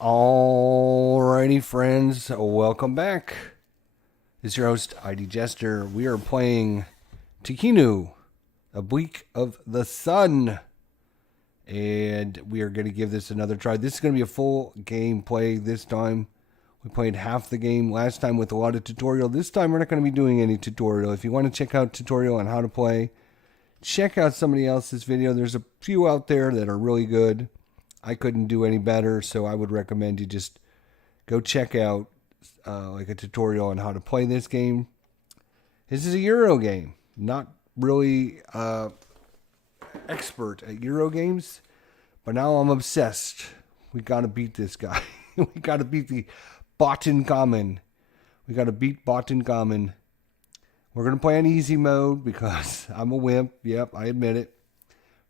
Alrighty, friends, welcome back. This is your host, ID Jester. We are playing TEKHENU, A Week of the Sun. And we are going to give this another try. This is going to be a full gameplay this time. We played half the game last time with a lot of tutorial. This time we're not going to be doing any tutorial. If you want to check out tutorial on how to play, check out somebody else's video. There's a few out there that are really good. I couldn't do any better, so I would recommend you just go check out like a tutorial on how to play this game. This is a Euro game. Not really expert at Euro games, but now I'm obsessed. We got to beat this guy. We got to beat the Botankhamun. We got to beat Botankhamun. We're going to play on easy mode because I'm a wimp. Yep, I admit it.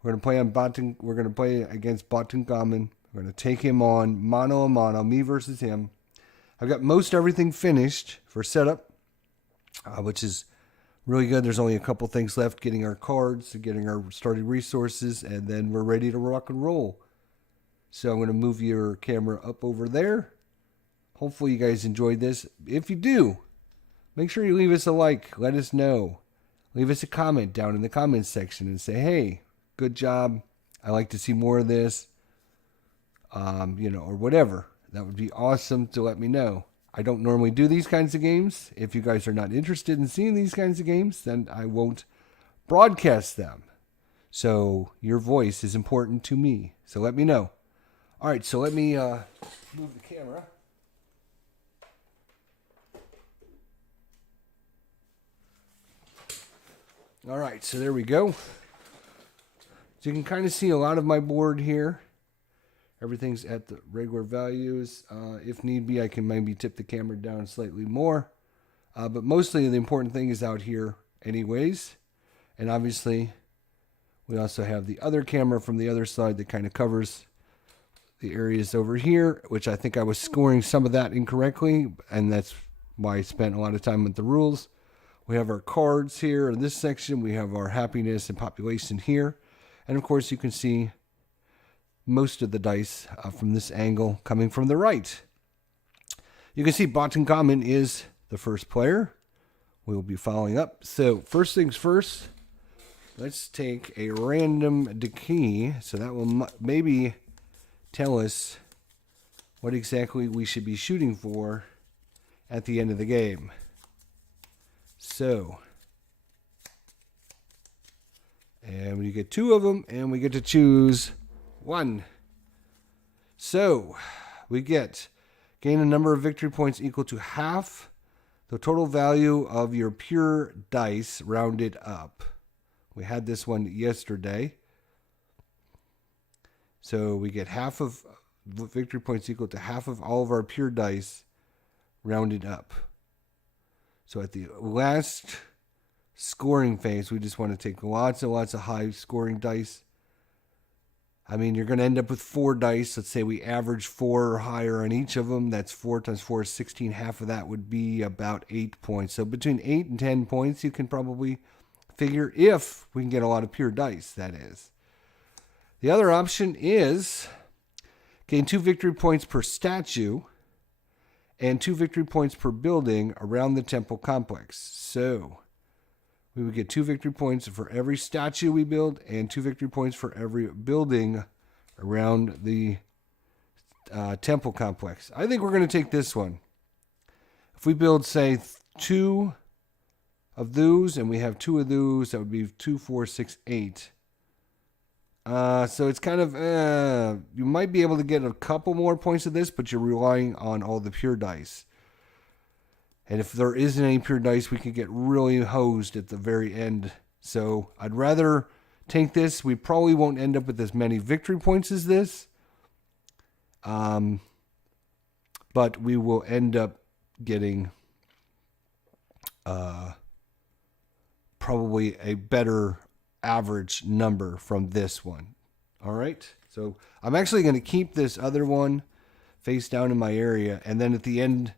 We're going to play on We're going to play against Botankhamun. We're going to take him on mano a mano, me versus him. I've got most everything finished for setup, which is really good. There's only a couple things left, getting our cards, getting our starting resources, and then we're ready to rock and roll. So I'm going to move your camera up over there. Hopefully you guys enjoyed this. If you do, make sure you leave us a like. Let us know. Leave us a comment down in the comments section and say, hey, good job. I like to see more of this, or whatever. That would be awesome to let me know. I don't normally do these kinds of games. If you guys are not interested in seeing these kinds of games, then I won't broadcast them. So your voice is important to me. So let me know. All right, so let me move the camera. All right, so there we go. So you can kind of see a lot of my board here. Everything's at the regular values. If need be, I can maybe tip the camera down slightly more. But mostly the important thing is out here anyways. And obviously, we also have the other camera from the other side that kind of covers the areas over here, which I think I was scoring some of that incorrectly. And that's why I spent a lot of time with the rules. We have our cards here in this section. We have our happiness and population here. And of course, you can see most of the dice from this angle coming from the right. You can see Botankhamun is the first player. We will be following up. So first things first, let's take a random decay. So that will maybe tell us what exactly we should be shooting for at the end of the game. So, and we get two of them, and we get to choose one. So, we gain a number of victory points equal to half the total value of your pure dice rounded up. We had this one yesterday. So, we get half of victory points equal to half of all of our pure dice rounded up. So, at the last scoring phase, we just want to take lots and lots of high scoring dice. I mean, you're going to end up with 4 dice. Let's say we average 4 or higher on each of them. That's 4 times 4 is 16. Half of that would be about 8 points. So between 8 and 10 points, you can probably figure, if we can get a lot of pure dice, that is. The other option is gain 2 victory points per statue and 2 victory points per building around the temple complex. So we would get 2 victory points for every statue we build and 2 victory points for every building around the temple complex. I think we're going to take this one. If we build, say, 2 of those and we have 2 of those, that would be 2, 4, 6, 8. So it's kind of, you might be able to get a couple more points of this, but you're relying on all the pure dice. And if there isn't any pure dice, we can get really hosed at the very end. So I'd rather take this. We probably won't end up with as many victory points as this. But we will end up getting probably a better average number from this one. All right. So I'm actually going to keep this other one face down in my area. And then at the end,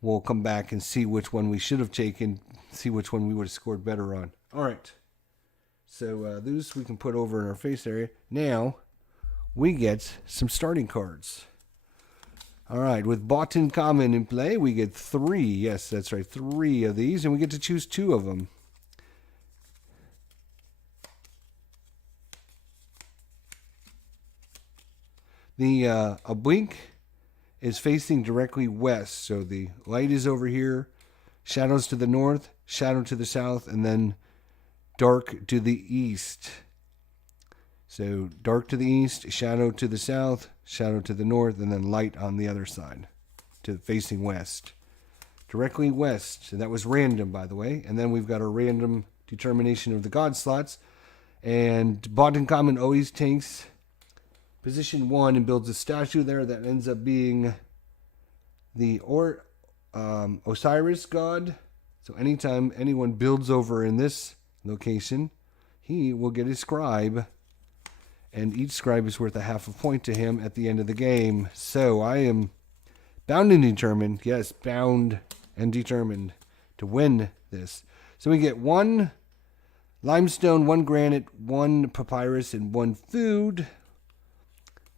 we'll come back and see which one we should have taken, see which one we would have scored better on. All right. So those we can put over in our face area. Now we get some starting cards. All right, with Botankhamun in play, we get 3. Yes, that's right, 3 of these, and we get to choose 2 of them. The oblique is facing directly west, so the light is over here, shadows to the north, shadow to the south, and then dark to the east. So dark to the east, shadow to the south, shadow to the north, and then light on the other side, to facing west. Directly west, and that was random, by the way. And then we've got a random determination of the god slots. And Botankhamun always takes position 1 and builds a statue there that ends up being the Osiris god. So anytime anyone builds over in this location, he will get a scribe. And each scribe is worth a half a point to him at the end of the game. So I am bound and determined, yes, bound and determined to win this. So we get 1 limestone, 1 granite, 1 papyrus, and 1 food.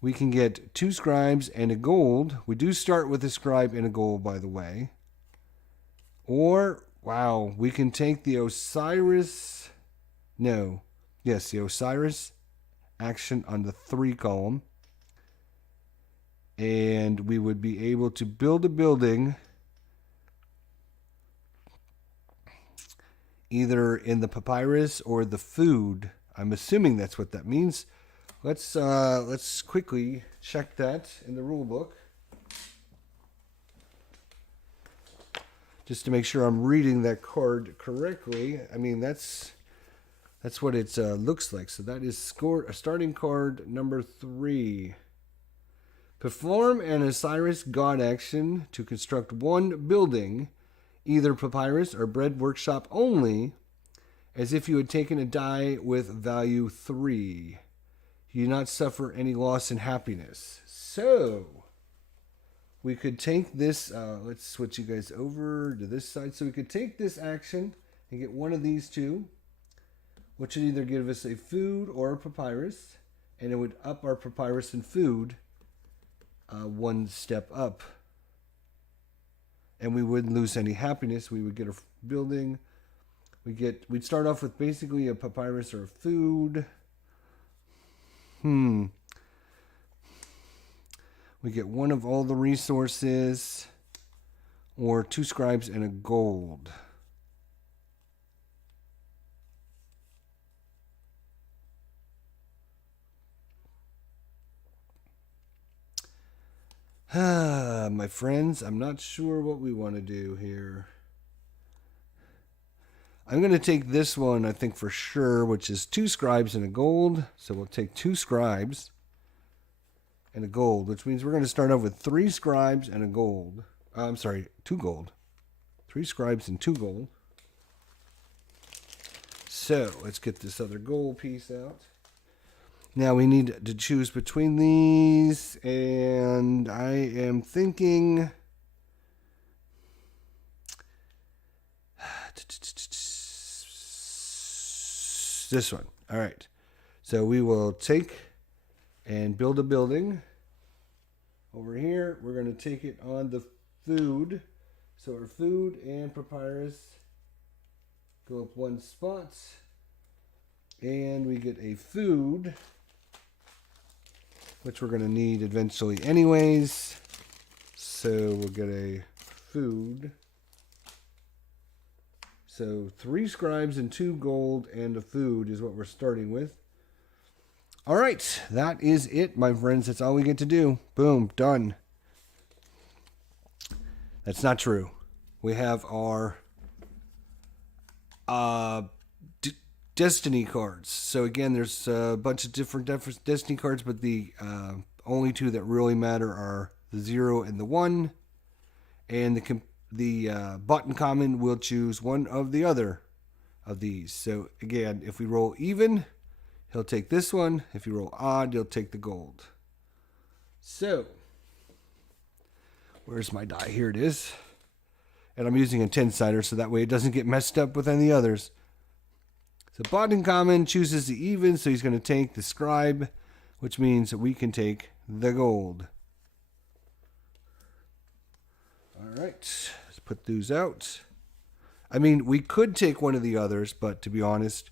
We can get 2 scribes and a gold. We do start with a scribe and a gold, by the way. Or, wow, we can take the Osiris. No. Yes, the Osiris action on the 3 column. And we would be able to build a building either in the papyrus or the food. I'm assuming that's what that means. Let's quickly check that in the rule book, just to make sure I'm reading that card correctly. I mean, that's what it looks like. So that is starting card number 3. Perform an Osiris god action to construct 1 building, either papyrus or bread workshop only, as if you had taken a die with value 3. You do not suffer any loss in happiness. So we could take this, let's switch you guys over to this side. So we could take this action and get 1 of these 2, which would either give us a food or a papyrus, and it would up our papyrus and food 1 step up. And we wouldn't lose any happiness. We would get a building. We'd start off with basically a papyrus or a food. We get 1 of all the resources, or 2 scribes and a gold. My friends, I'm not sure what we want to do here. I'm going to take this one, I think for sure, which is 2 scribes and a gold. So we'll take 2 scribes and a gold, which means we're going to start off with 3 scribes and a gold. 2 gold. 3 scribes and 2 gold. So let's get this other gold piece out. Now we need to choose between these, and I am thinking this one. All right. So we will take and build a building. Over here, we're going to take it on the food. So our food and papyrus go up 1 spot. And we get a food, which we're going to need eventually anyways. So we'll get a food. So 3 scribes and 2 gold and a food is what we're starting with. All right, that is it, my friends. That's all we get to do. Boom, done. That's not true. We have our Destiny cards. So again, there's a bunch of different Destiny cards, but the only 2 that really matter are the 0 and the 1. And the Botankhamun will choose one of the other of these. So again, if we roll even, he'll take this one. If you roll odd, he'll take the gold. So, where's my die? Here it is. And I'm using a 10-sider so that way it doesn't get messed up with any others. So Botankhamun chooses the even, so he's going to take the scribe, which means that we can take the gold. right, let's put those out. I mean, we could take one of the others, but to be honest,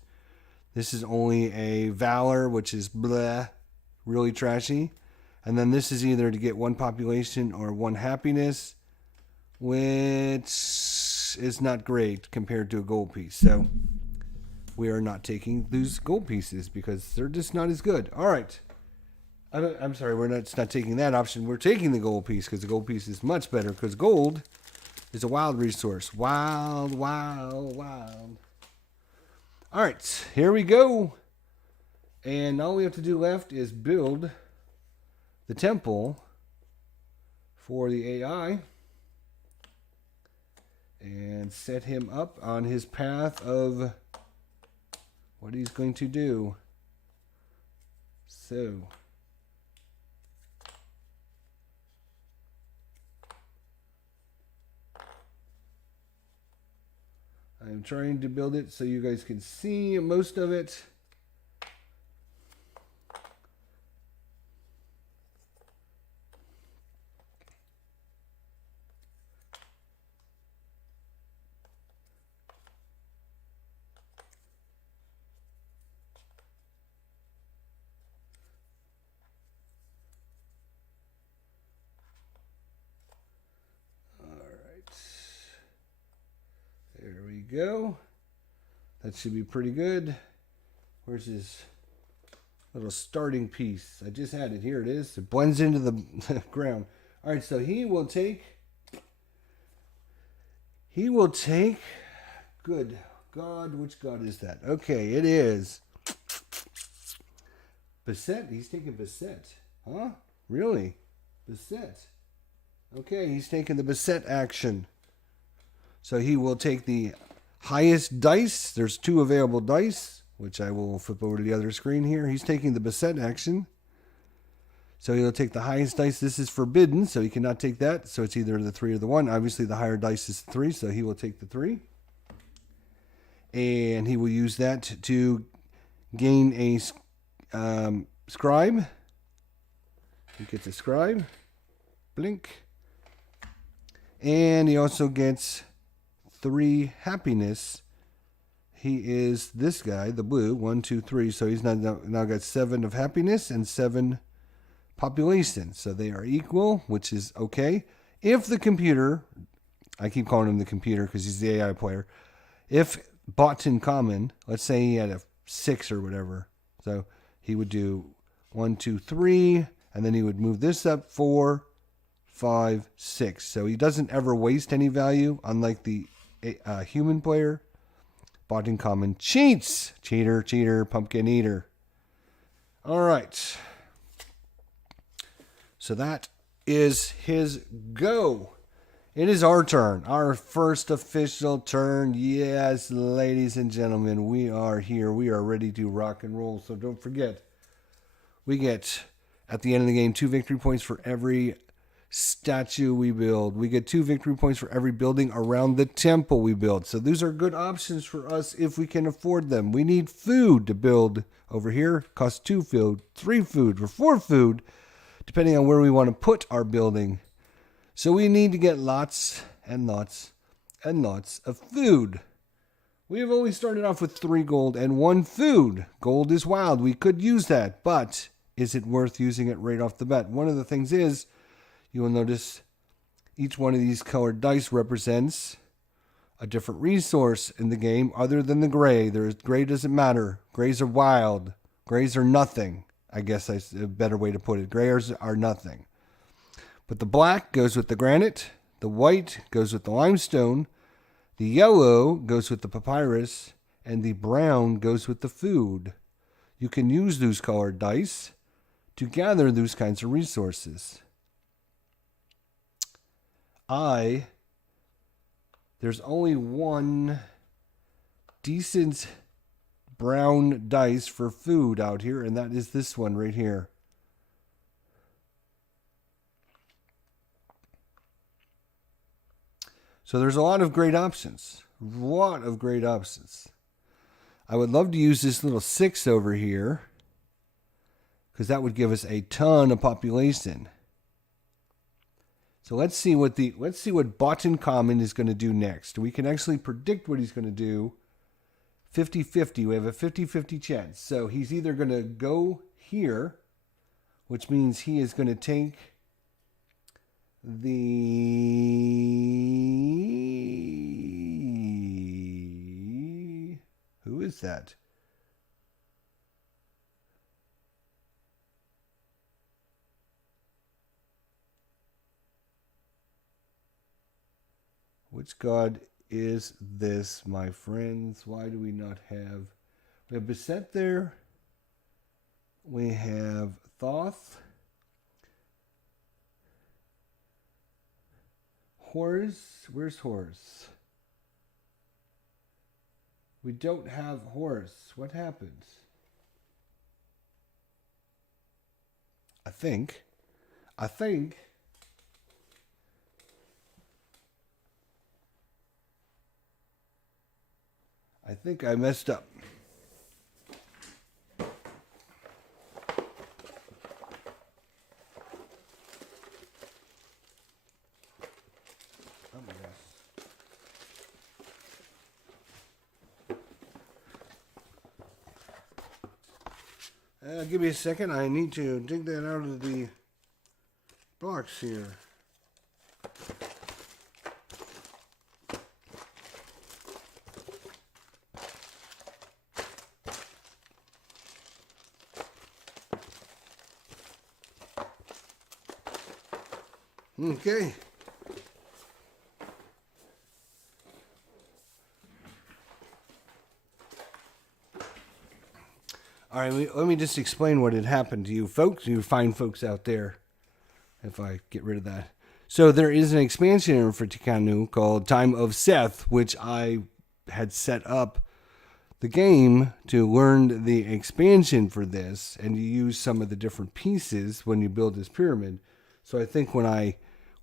this is only a Valor, which is bleh, really trashy. And then this is either to get 1 population or 1 happiness, which is not great compared to a gold piece. So we are not taking these gold pieces because they're just not as good. All right. I'm sorry, it's not taking that option. We're taking the gold piece because the gold piece is much better because gold is a wild resource. Wild, wild, wild. All right, here we go. And all we have to do left is build the temple for the AI and set him up on his path of what he's going to do. So I'm trying to build it so you guys can see most of it. There we go. That should be pretty good. Where's his little starting piece? I just had it. Here it is. It blends into the ground. All right, so he will take, good God, which God is that? Okay, it is Beset. He's taking Beset. Huh? Really? Beset. Okay, he's taking the Beset action. So he will take the highest dice. There's 2 available dice, which I will flip over to the other screen here. He's taking the Beset action. So he'll take the highest dice. This is forbidden, so he cannot take that. So it's either the 3 or the 1. Obviously, the higher dice is 3, so he will take the 3. And he will use that to gain a scribe. He gets a scribe. Blink. And he also gets 3 happiness. He is this guy, the blue, 1, 2, 3. So he's now got 7 of happiness and 7 population. So they are equal, which is okay. If the computer, I keep calling him the computer because he's the AI player. If Botankhamun, let's say he had a 6 or whatever. So he would do 1, 2, 3, and then he would move this up 4, 5, 6. So he doesn't ever waste any value, unlike the human player. Botankhamun cheats. Cheater, cheater, pumpkin eater. All right. So that is his go. It is our turn. Our first official turn. Yes, ladies and gentlemen, we are here. We are ready to rock and roll. So don't forget, we get, at the end of the game, 2 victory points for every statue we build. We get 2 victory points for every building around the temple we build. So these are good options for us if we can afford them. We need food to build over here. Costs 2 food, 3 food, or 4 food, depending on where we want to put our building. So we need to get lots and lots and lots of food. We have only started off with 3 gold and 1 food. Gold is wild. We could use that, but is it worth using it right off the bat? One of the things is, you will notice each one of these colored dice represents a different resource in the game other than the gray. Gray doesn't matter. Grays are wild. Grays are nothing. I guess that's a better way to put it. Grays are nothing. But the black goes with the granite. The white goes with the limestone. The yellow goes with the papyrus. And the brown goes with the food. You can use those colored dice to gather those kinds of resources. There's only one decent brown dice for food out here, and that is this one right here. So there's a lot of great options. I would love to use this little 6 over here, because that would give us a ton of population. So let's see what Botankhamun is going to do next. We can actually predict what he's going to do. 50-50. We have a 50-50 chance. So he's either going to go here, which means he is going to take the... Who is that? Which god is this, my friends? Why do we not have... We have Beset there. We have Thoth. Horus. Where's Horus? We don't have Horus. What happens? I think I messed up. Oh my gosh. Give me a second. I need to dig that out of the box here. Okay. All right, let me just explain what had happened to you folks, you fine folks out there, if I get rid of that. So there is an expansion for TEKHENU called Time of Seth, which I had set up the game to learn the expansion for this, and you use some of the different pieces when you build this pyramid. So I think when I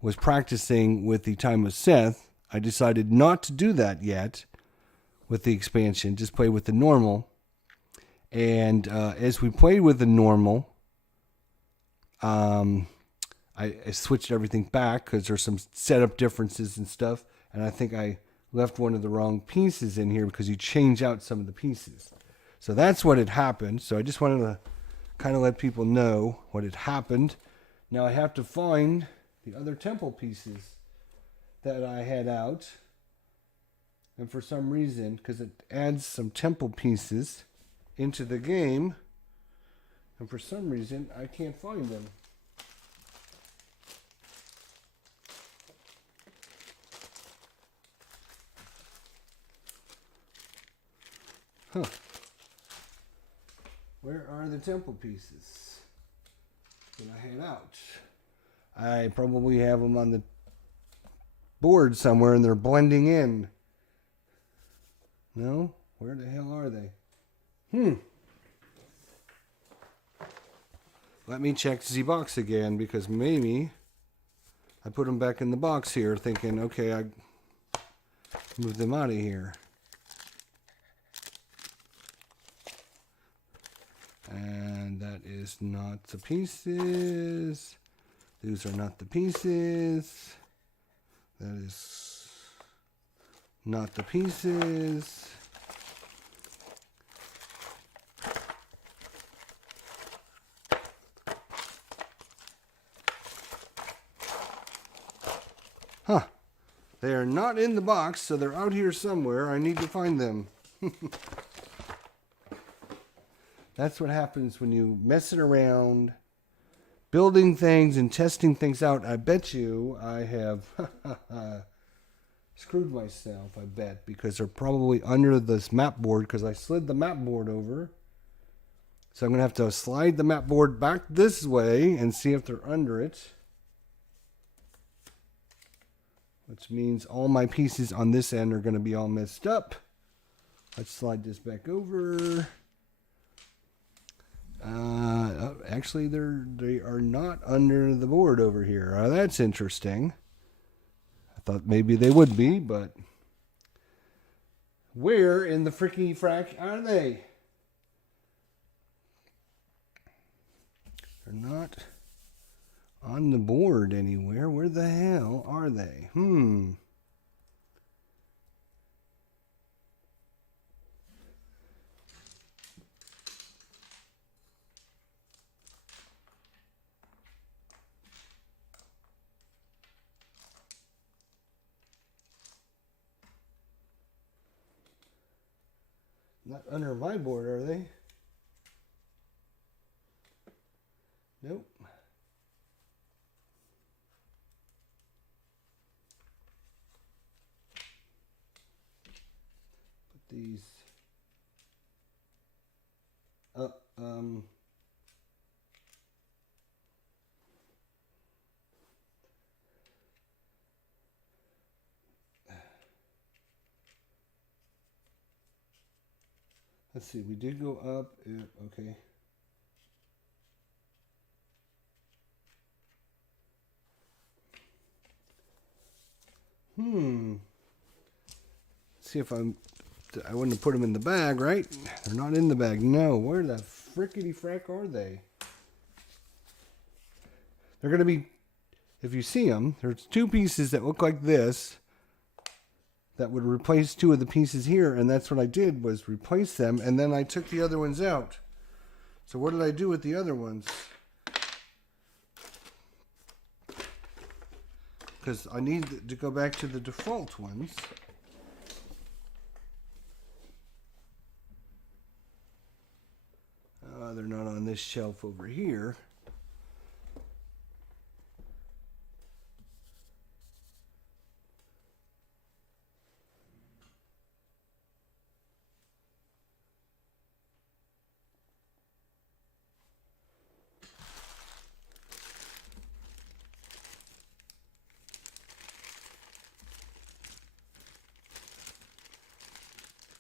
was practicing with the Time of Seth, I decided not to do that yet with the expansion, just play with the normal. And as we played with the normal, I switched everything back because there's some setup differences and stuff. And I think I left one of the wrong pieces in here because you change out some of the pieces. So that's what had happened. So I just wanted to kind of let people know what had happened. Now I have to find the other temple pieces that I had out. And for some reason, because it adds some temple pieces into the game, and for some reason I can't find them. Huh. Where are the temple pieces that I had out? I probably have them on the board somewhere and they're blending in. No? Where the hell are they? Let me check the box again, because maybe I put them back in the box here thinking, okay, I moved them out of here. And that is not the pieces. Those are not the pieces. That is not the pieces. Huh. They are not in the box, so they're out here somewhere. I need to find them. That's what happens when you messing around, building things and testing things out. I bet you I have screwed myself, I bet, because they're probably under this map board because I slid the map board over. So I'm going to have to slide the map board back this way and see if they're under it. Which means all my pieces on this end are going to be all messed up. Let's slide this back over. Actually, they are not under the board over here. That's interesting. I thought maybe they would be, but where in the fricky frack are they? They're not on the board anywhere. Where the hell are they? Not under my board, are they? Nope. Put these up. Let's see, we did go up. Okay. See if I wouldn't have put them in the bag, right? They're not in the bag. No, where the frickety frack are they? They're going to be, if you see them, there's two pieces that look like this that would replace two of the pieces here, and that's what I did, was replace them, and then I took the other ones out. So what did I do with the other ones? Because I need to go back to the default ones. They're not on this shelf over here.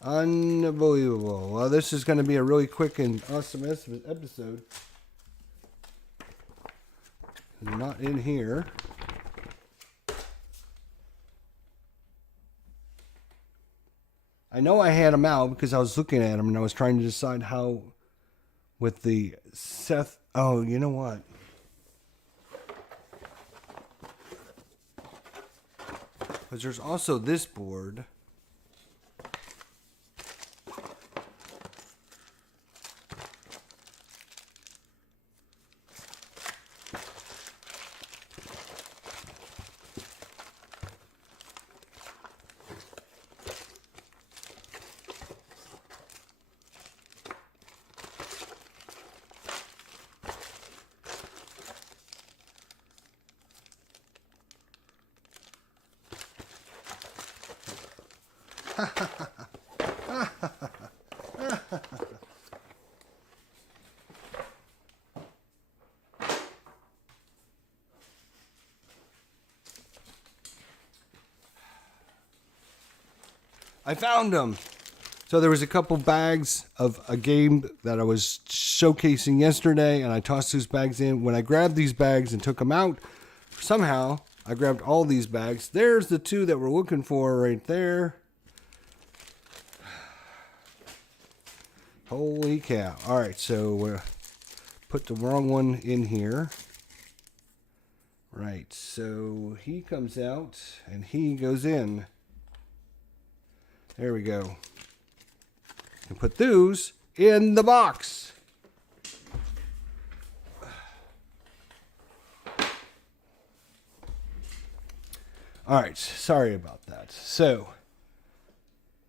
Unbelievable. Well, this is going to be a really quick and awesome episode. Not in here. I know I had them out because I was looking at them and I was trying to decide how with the Seth. Oh, you know what? Because there's also this board. I found them. So there was a couple bags of a game that I was showcasing yesterday, and I tossed those bags in. When I grabbed these bags and took them out, somehow I grabbed all these bags. There's the two that we're looking for right there. Holy cow. All right, so put the wrong one in here. Right, so he comes out and he goes in. There we go. And put those in the box. All right, sorry about that. So,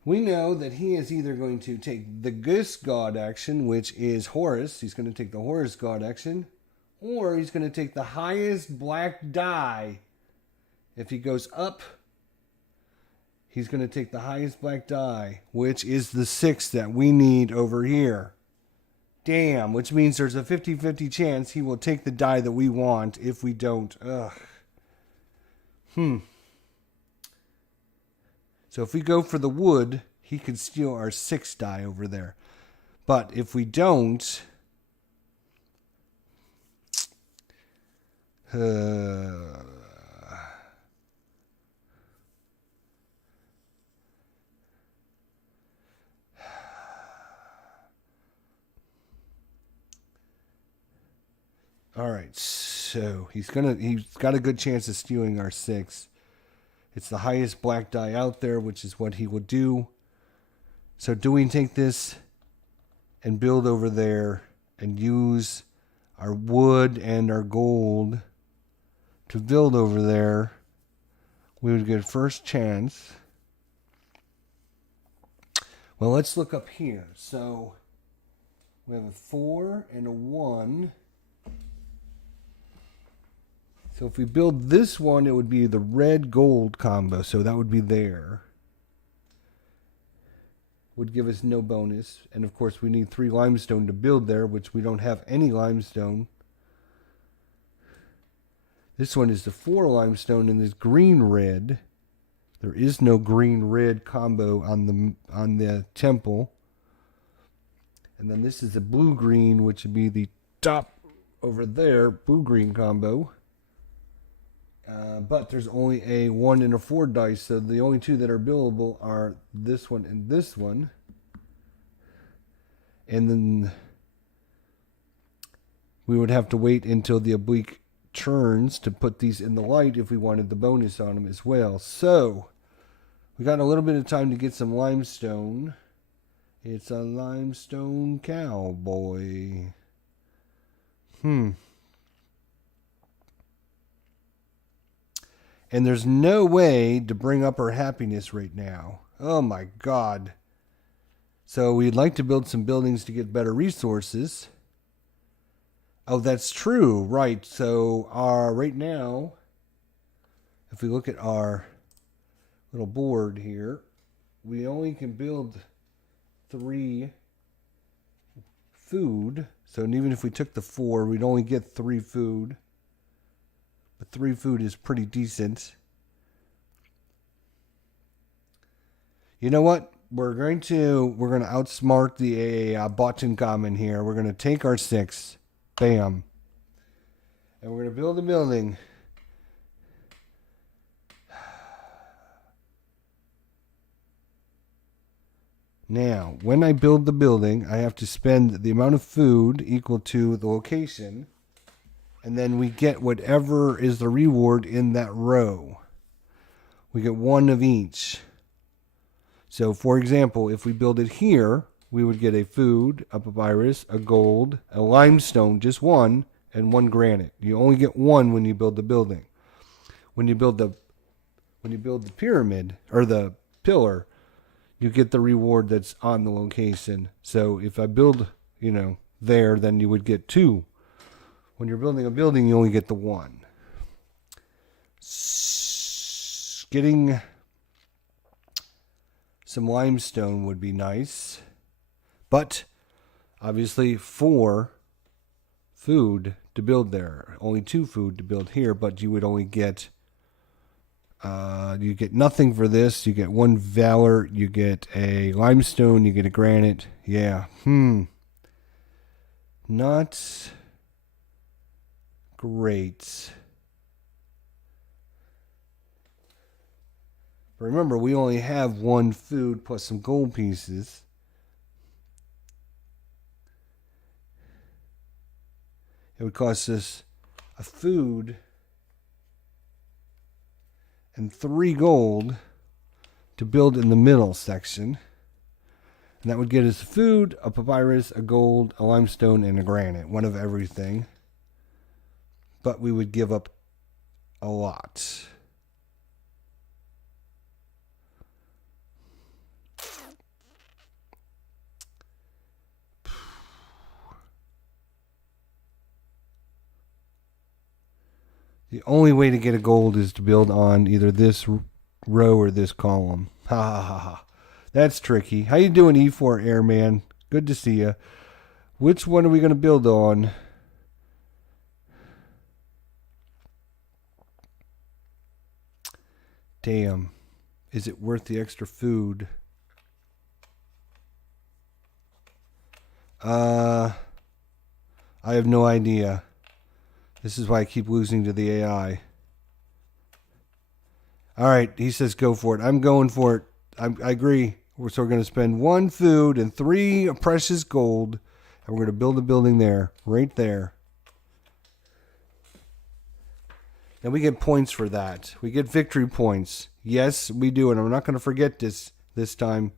we know that he is either going to take the Goose God action, which is Horus. He's going to take the Horus God action. Or he's going to take the highest black die. If he goes up, he's going to take the highest black die, which is the 6 that we need over here. Damn, which means there's a 50-50 chance he will take the die that we want if we don't. Ugh. So if we go for the wood, he could steal our 6 die over there. But if we don't... All right, So he's got a good chance of stealing our 6. It's the highest black die out there, which is what he would do. So do we take this and build over there and use our wood and our gold to build over there? We would get first chance. Well, let's look up here. So we have a 4 and a 1. So if we build this one, it would be the red-gold combo. So that would be there. Would give us no bonus. And of course, we need 3 limestone to build there, which we don't have any limestone. This one is the 4 limestone and this green-red. There is no green-red combo on the temple. And then this is a blue-green, which would be the top over there, blue-green combo. But there's only a 1 and a 4 dice, so the only 2 that are buildable are this one and this one. And then we would have to wait until the oblique turns to put these in the light if we wanted the bonus on them as well. So we got a little bit of time to get some limestone. It's a limestone cowboy. And there's no way to bring up our happiness right now. Oh my God. So we'd like to build some buildings to get better resources. Oh, that's true. Right. So right now, if we look at our little board here, we only can build 3 food. So even if we took the 4, we'd only get 3 food. But 3 food is pretty decent. You know what? We're going to outsmart the Botankhamun here. We're going to take our 6. Bam. And we're going to build a building. Now, when I build the building, I have to spend the amount of food equal to the location. And then we get whatever is the reward in that row. We get 1 of each. So, for example, if we build it here, we would get a food, a papyrus, a gold, a limestone, just 1, and 1 granite. You only get 1 when you build the building. When you build the pyramid or the pillar, you get the reward that's on the location. So, if I build, there, then you would get 2. When you're building a building, you only get the 1. Getting some limestone would be nice. But, obviously, 4 food to build there. Only 2 food to build here, but you would only get... you get nothing for this. You get 1 valor. You get a limestone. You get a granite. Yeah. Not... great. But remember, we only have 1 food plus some gold pieces. It would cost us a food and 3 gold to build in the middle section. And that would get us food, a papyrus, a gold, a limestone, and a granite. 1 of everything. But we would give up a lot. The only way to get a gold is to build on either this row or this column. Ha ha ha ha. That's tricky. How you doing, E4 Airman? Good to see you. Which one are we going to build on? Damn. Is it worth the extra food? I have no idea. This is why I keep losing to the AI. Alright, he says go for it. I'm going for it. I agree. So we're going to spend 1 food and 3 precious gold. And we're going to build a building there. Right there. And we get points for that. We get victory points. Yes, we do. And I'm not going to forget this time.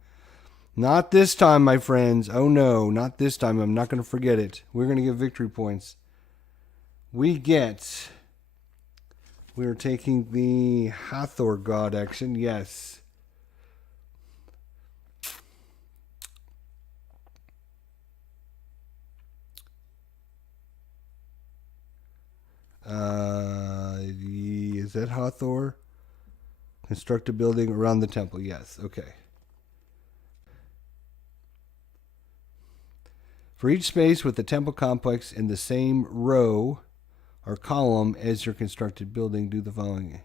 Not this time, my friends. Oh, no. Not this time. I'm not going to forget it. We're going to get victory points. We are taking the Hathor God action. Yes. Is that Hathor? Construct a building around the temple. Yes. Okay. For each space with the temple complex in the same row or column as your constructed building, do the following.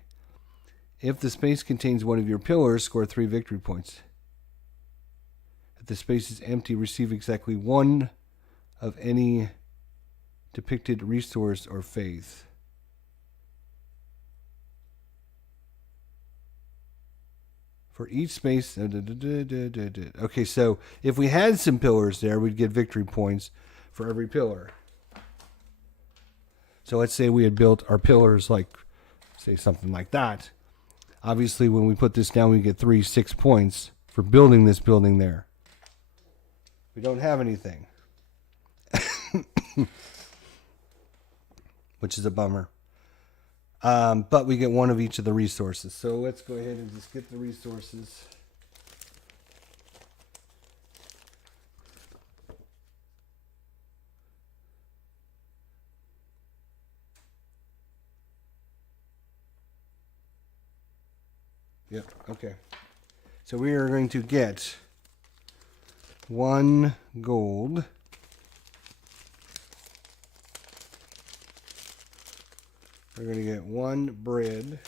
If the space contains one of your pillars, score 3 victory points. If the space is empty, receive exactly 1 of any depicted resource or faith. For each space. Okay, so if we had some pillars there, we'd get victory points for every pillar. So let's say we had built our pillars like, say something like that. Obviously, when we put this down, we get 6 points for building this building there. We don't have anything. Which is a bummer. But we get 1 of each of the resources. So let's go ahead and just get the resources. Yep, okay. So we are going to get 1 gold. We're going to get 1 bread.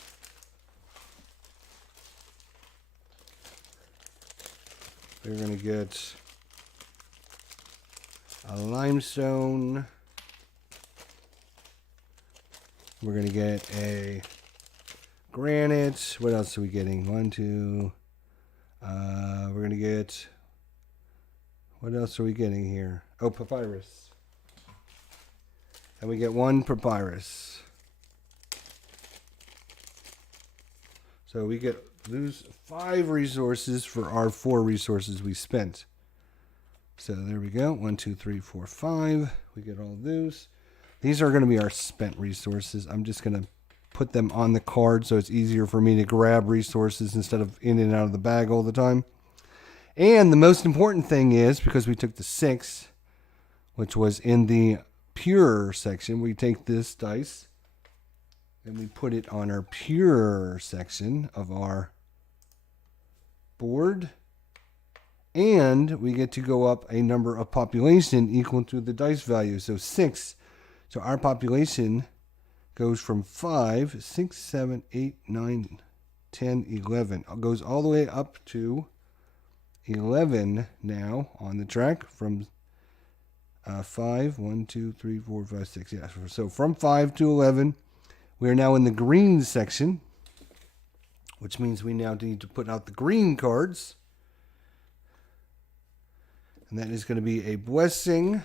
We're going to get a limestone. We're going to get a granite. What else are we getting? 1, 2. We're going to get... What else are we getting here? Oh, papyrus. And we get 1 papyrus. So we lose 5 resources for our 4 resources we spent. So there we go. 1, 2, 3, 4, 5. We get all those. These are going to be our spent resources. I'm just going to put them on the card so it's easier for me to grab resources instead of in and out of the bag all the time. And the most important thing is, because we took the 6, which was in the pure section, we take this dice and we put it on our pure section of our board. And we get to go up a number of population equal to the dice value. So 6. So our population goes from 5, 6, 7, 8, 9, 10, 11. It goes all the way up to 11 now on the track from 5, 1, 2, 3, 4, 5, 6. Yeah. So from 5 to 11. We are now in the green section, which means we now need to put out the green cards. And that is going to be a blessing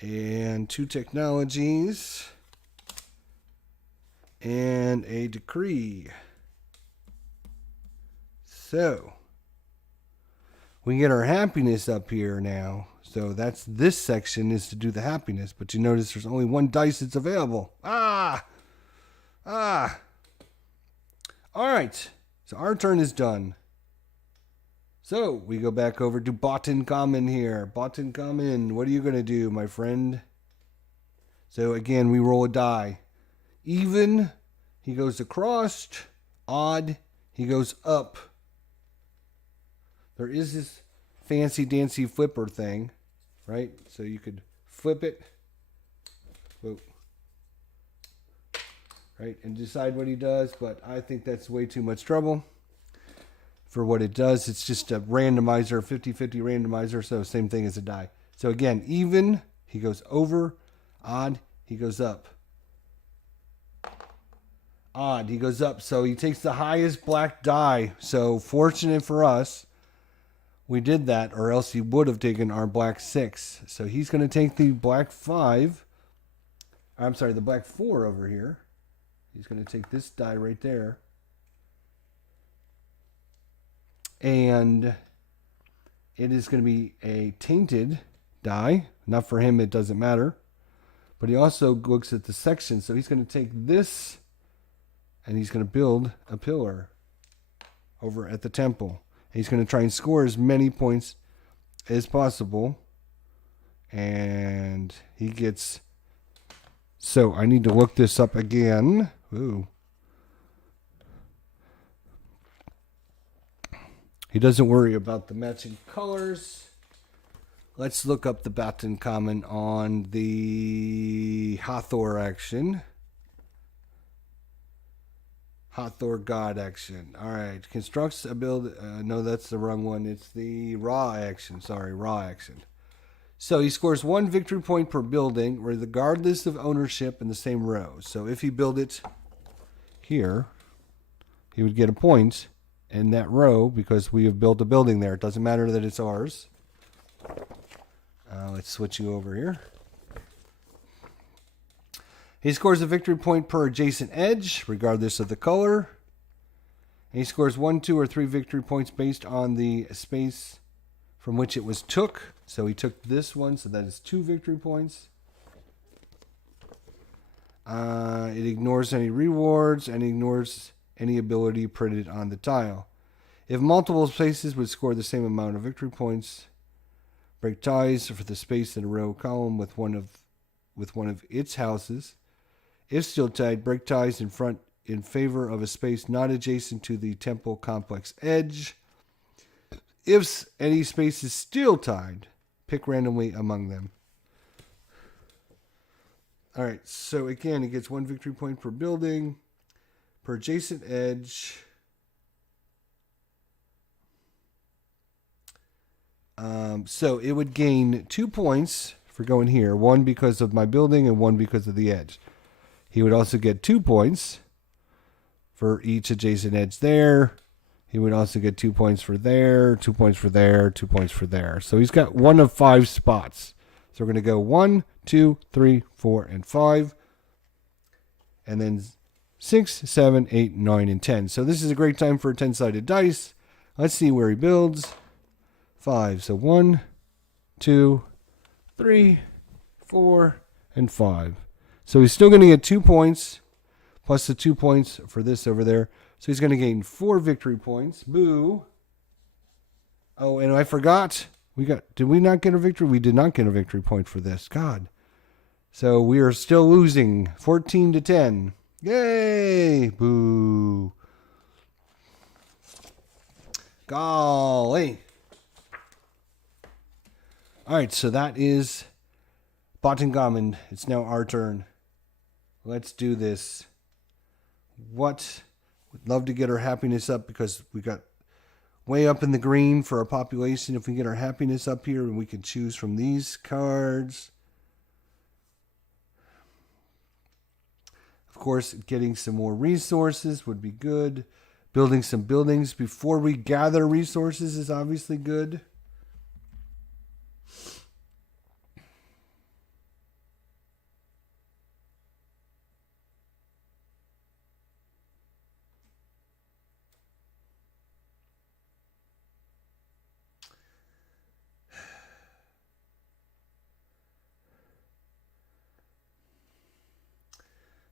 and 2 technologies and a decree. So we get our happiness up here now. So that's this section is to do the happiness. But you notice there's only 1 dice that's available. All right. So our turn is done. So we go back over to Botankhamun here. Botankhamun, what are you going to do, my friend? So again, we roll a die. Even, he goes across. Odd, he goes up. There is this fancy dancy flipper thing, right? So you could flip it, whoa, right, and decide what he does, but I think that's way too much trouble for what it does. It's just a randomizer, 50-50 randomizer, so same thing as a die. So again, even, he goes over. Odd, he goes up. Odd, he goes up. So he takes the highest black die. So fortunate for us, we did that, or else he would have taken our black 6. So he's going to take the black 5. I'm sorry, the black 4 over here. He's going to take this die right there. And it is going to be a tainted die. Not for him, it doesn't matter. But he also looks at the section. So he's going to take this and he's going to build a pillar over at the temple. He's going to try and score as many points as possible. And he gets... So I need to look this up again. Ooh. He doesn't worry about the matching colors. Let's look up the Botankhamun on the Hathor action. Hathor God action. All right. Constructs a build. No, that's the wrong one. It's the Ra action. Sorry, Ra action. So he scores 1 victory point per building, regardless of ownership in the same row. So if he built it here, he would get a point in that row because we have built a building there. It doesn't matter that it's ours. Let's switch you over here. He scores a victory point per adjacent edge, regardless of the color. And he scores 1, 2, or 3 victory points based on the space from which it was took. So he took this one, so that is 2 victory points. It ignores any rewards and ignores any ability printed on the tile. If multiple spaces would score the same amount of victory points, break ties for the space in a row column with one of its houses. If still tied, break ties in front in favor of a space not adjacent to the temple complex edge. If any space is still tied, pick randomly among them. All right, so again, it gets 1 victory point per building, per adjacent edge. So it would gain 2 points for going here, 1 because of my building and 1 because of the edge. He would also get 2 points for each adjacent edge there. He would also get 2 points for there, 2 points for there, 2 points for there. So he's got 1 of 5 spots. So we're going to go 1, 2, 3, 4, and 5. And then 6, 7, 8, 9, and 10. So this is a great time for a 10-sided dice. Let's see where he builds. 5. So 1, 2, 3, 4, and 5. So he's still going to get 2 points, plus the 2 points for this over there. So he's going to gain 4 victory points. Boo. Oh, and I forgot. Did we not get a victory? We did not get a victory point for this. God. So we are still losing 14-10. Yay. Boo. Golly. All right, so that is Botankhamun. It's now our turn. Let's do this. What? We'd love to get our happiness up because we got way up in the green for our population. If we get our happiness up here, and we can choose from these cards. Of course, getting some more resources would be good. Building some buildings before we gather resources is obviously good.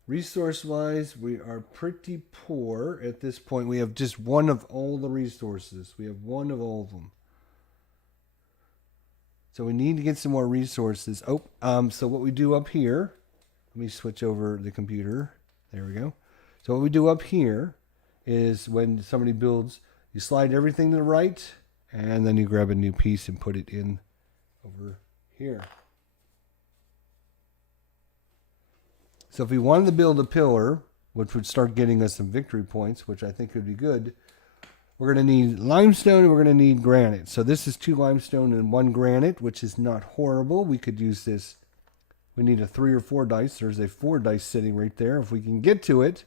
Resource-wise, we are pretty poor at this point. We have just 1 of all the resources. We have 1 of all of them. So we need to get some more resources. So what we do up here, let me switch over the computer. There we go. So what we do up here is when somebody builds, you slide everything to the right, and then you grab a new piece and put it in over here. So if we wanted to build a pillar, which would start getting us some victory points, which I think would be good, we're going to need limestone and we're going to need granite. So this is 2 limestone and 1 granite, which is not horrible. We could use this. We need a 3 or 4 dice. There's a 4 dice sitting right there if we can get to it.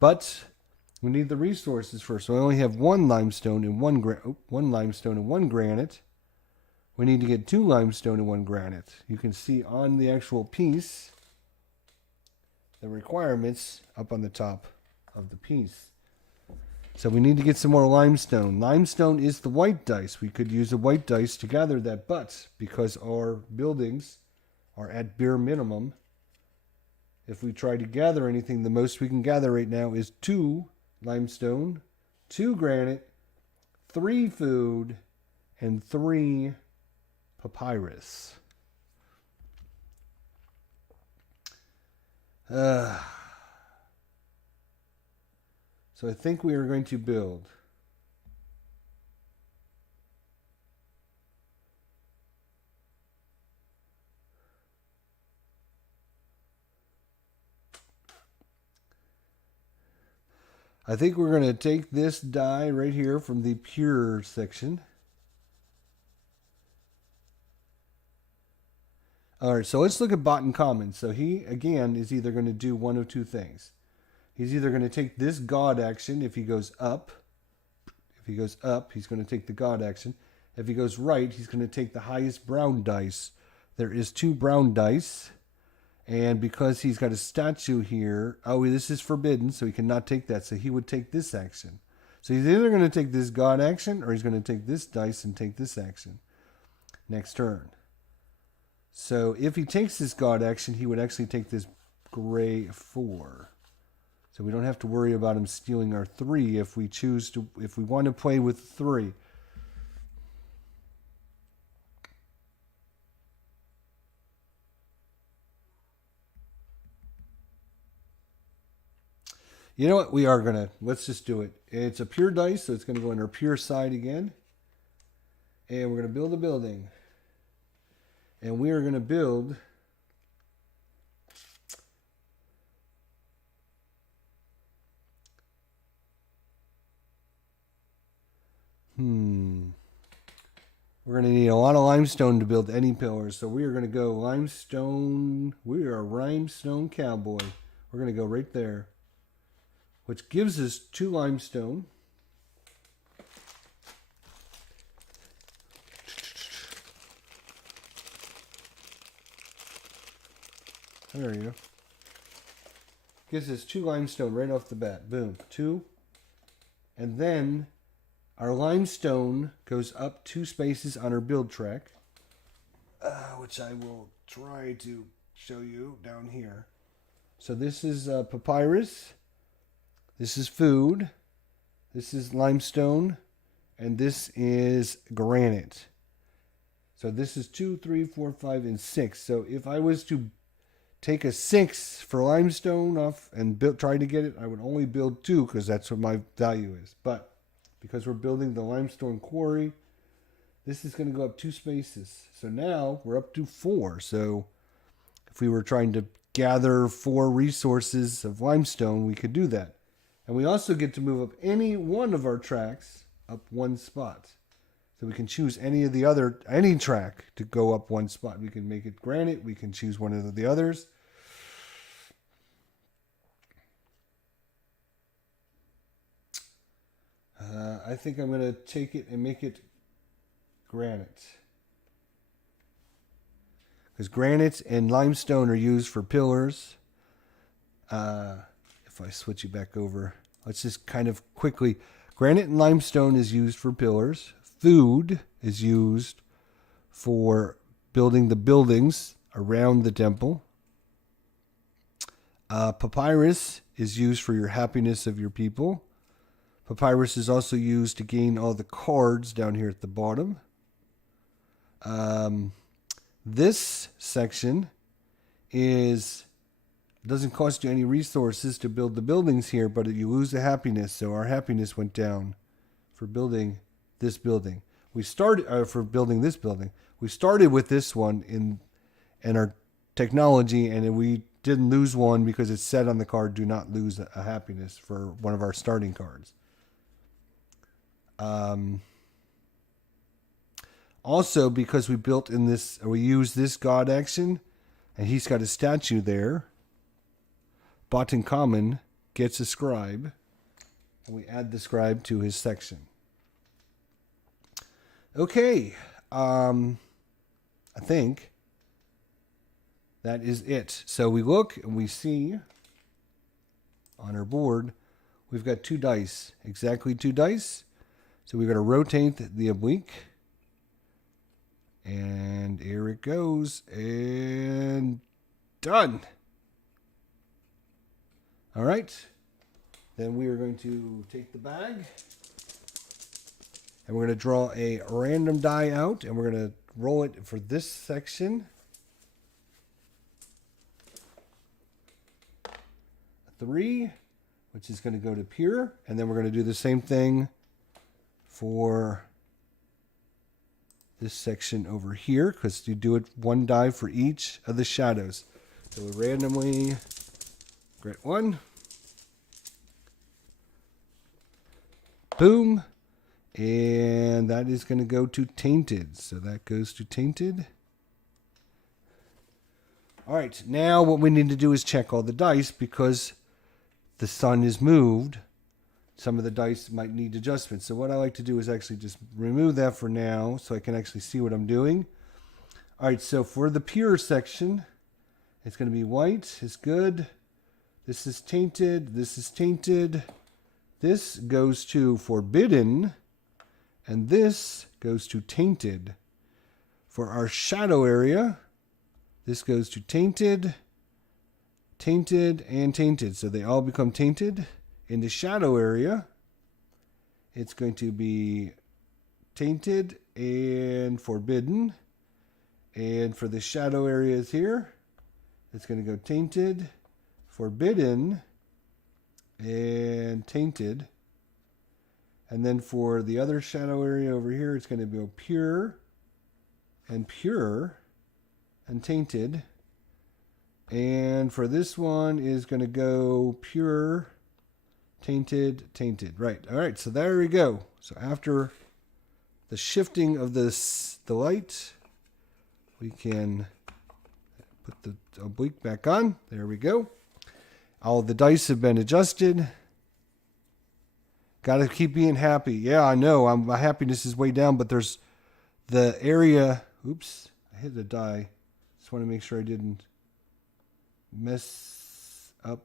But we need the resources first. So I only have 1 limestone and 1 limestone and 1 granite. We need to get 2 limestone and 1 granite. You can see on the actual piece the requirements up on the top of the piece. So we need to get some more limestone. Limestone is the white dice. We could use a white dice to gather that, but because our buildings are at bare minimum, if we try to gather anything, the most we can gather right now is 2 limestone, 2 granite, 3 food, and 3 papyrus. So I think we are going to build I think we're going to take this die right here from the pure section. All right, so let's look at Botankhamun. So he, again, is either going to do one of 2 things. He's either going to take this God action if he goes up. If he goes up, he's going to take the God action. If he goes right, he's going to take the highest brown dice. There is 2 brown dice. And because he's got a statue here, oh, this is forbidden, so he cannot take that. So he would take this action. So he's either going to take this God action, or he's going to take this dice and take this action next turn. So if he takes this God action, he would actually take this gray 4. So we don't have to worry about him stealing our 3 if we choose to, if we want to play with 3. You know what? We are going to, let's just do it. It's a pure dice, so it's going to go on our pure side again. And we're going to build a building. And we are going to build we're going to need a lot of limestone to build any pillars. So we are going to go limestone. We are a limestone cowboy. We're going to go right there, which gives us 2 limestone. There you go. Gives us 2 limestone right off the bat. Boom. 2. And then our limestone goes up 2 spaces on our build track, which I will try to show you down here. So this is papyrus. This is food. This is limestone. And this is granite. So this is 2, 3, 4, 5, and 6. So if I was to take a 6 for limestone off and try to get it, I would only build 2 because that's what my value is. But because we're building the limestone quarry, this is going to go up 2 spaces. So now we're up to 4. So if we were trying to gather 4 resources of limestone, we could do that. And we also get to move up any one of our tracks up 1 spot. So we can choose any track to go up 1 spot. We can make it granite. We can choose one of the others. I think I'm going to take it and make it granite. Because granite and limestone are used for pillars. If I switch it back over, let's just kind of quickly. Granite and limestone is used for pillars. Food is used for building the buildings around the temple. Papyrus is used for your happiness of your people. Papyrus is also used to gain all the cards down here at the bottom. This section doesn't cost you any resources to build the buildings here, but you lose the happiness. So our happiness went down for building this building. We started for building this building. We started with this one in our technology, and we didn't lose one because it said on the card, "Do not lose a happiness" for one of our starting cards. Also, because we used this god action, and he's got a statue there, Botankhamun gets a scribe, and we add the scribe to his section. Okay, I think that is it. So we look and we see on our board, we've got 2 dice, exactly 2 dice. So we're going to rotate the oblique. And here it goes. And done. All right. Then we are going to take the bag. And we're going to draw a random die out. And we're going to roll it for this section. 3, which is going to go to pure. And then we're going to do the same thing for this section over here, because you do it 1 die for each of the shadows. So we randomly get 1. Boom. And that is going to go to tainted. So that goes to tainted. All right. Now what we need to do is check all the dice, because the sun is moved. Some of the dice might need adjustments. So what I like to do is actually just remove that for now so I can actually see what I'm doing. All right, so for the pure section, it's going to be white is good. This is tainted. This is tainted. This goes to forbidden. And this goes to tainted. For our shadow area, this goes to tainted, tainted, and tainted. So they all become tainted. In the shadow area, it's going to be tainted and forbidden. And for the shadow areas here, it's going to go tainted, forbidden, and tainted. And then for the other shadow area over here, it's going to go pure and tainted. And for this one is going to go pure, tainted, tainted. Right. All right. So there we go. So after the shifting of the light, we can put the oblique back on. There we go. All the dice have been adjusted. Got to keep being happy. Yeah, I know. My happiness is way down, but there's the area. Oops. I hit the die. Just want to make sure I didn't mess up.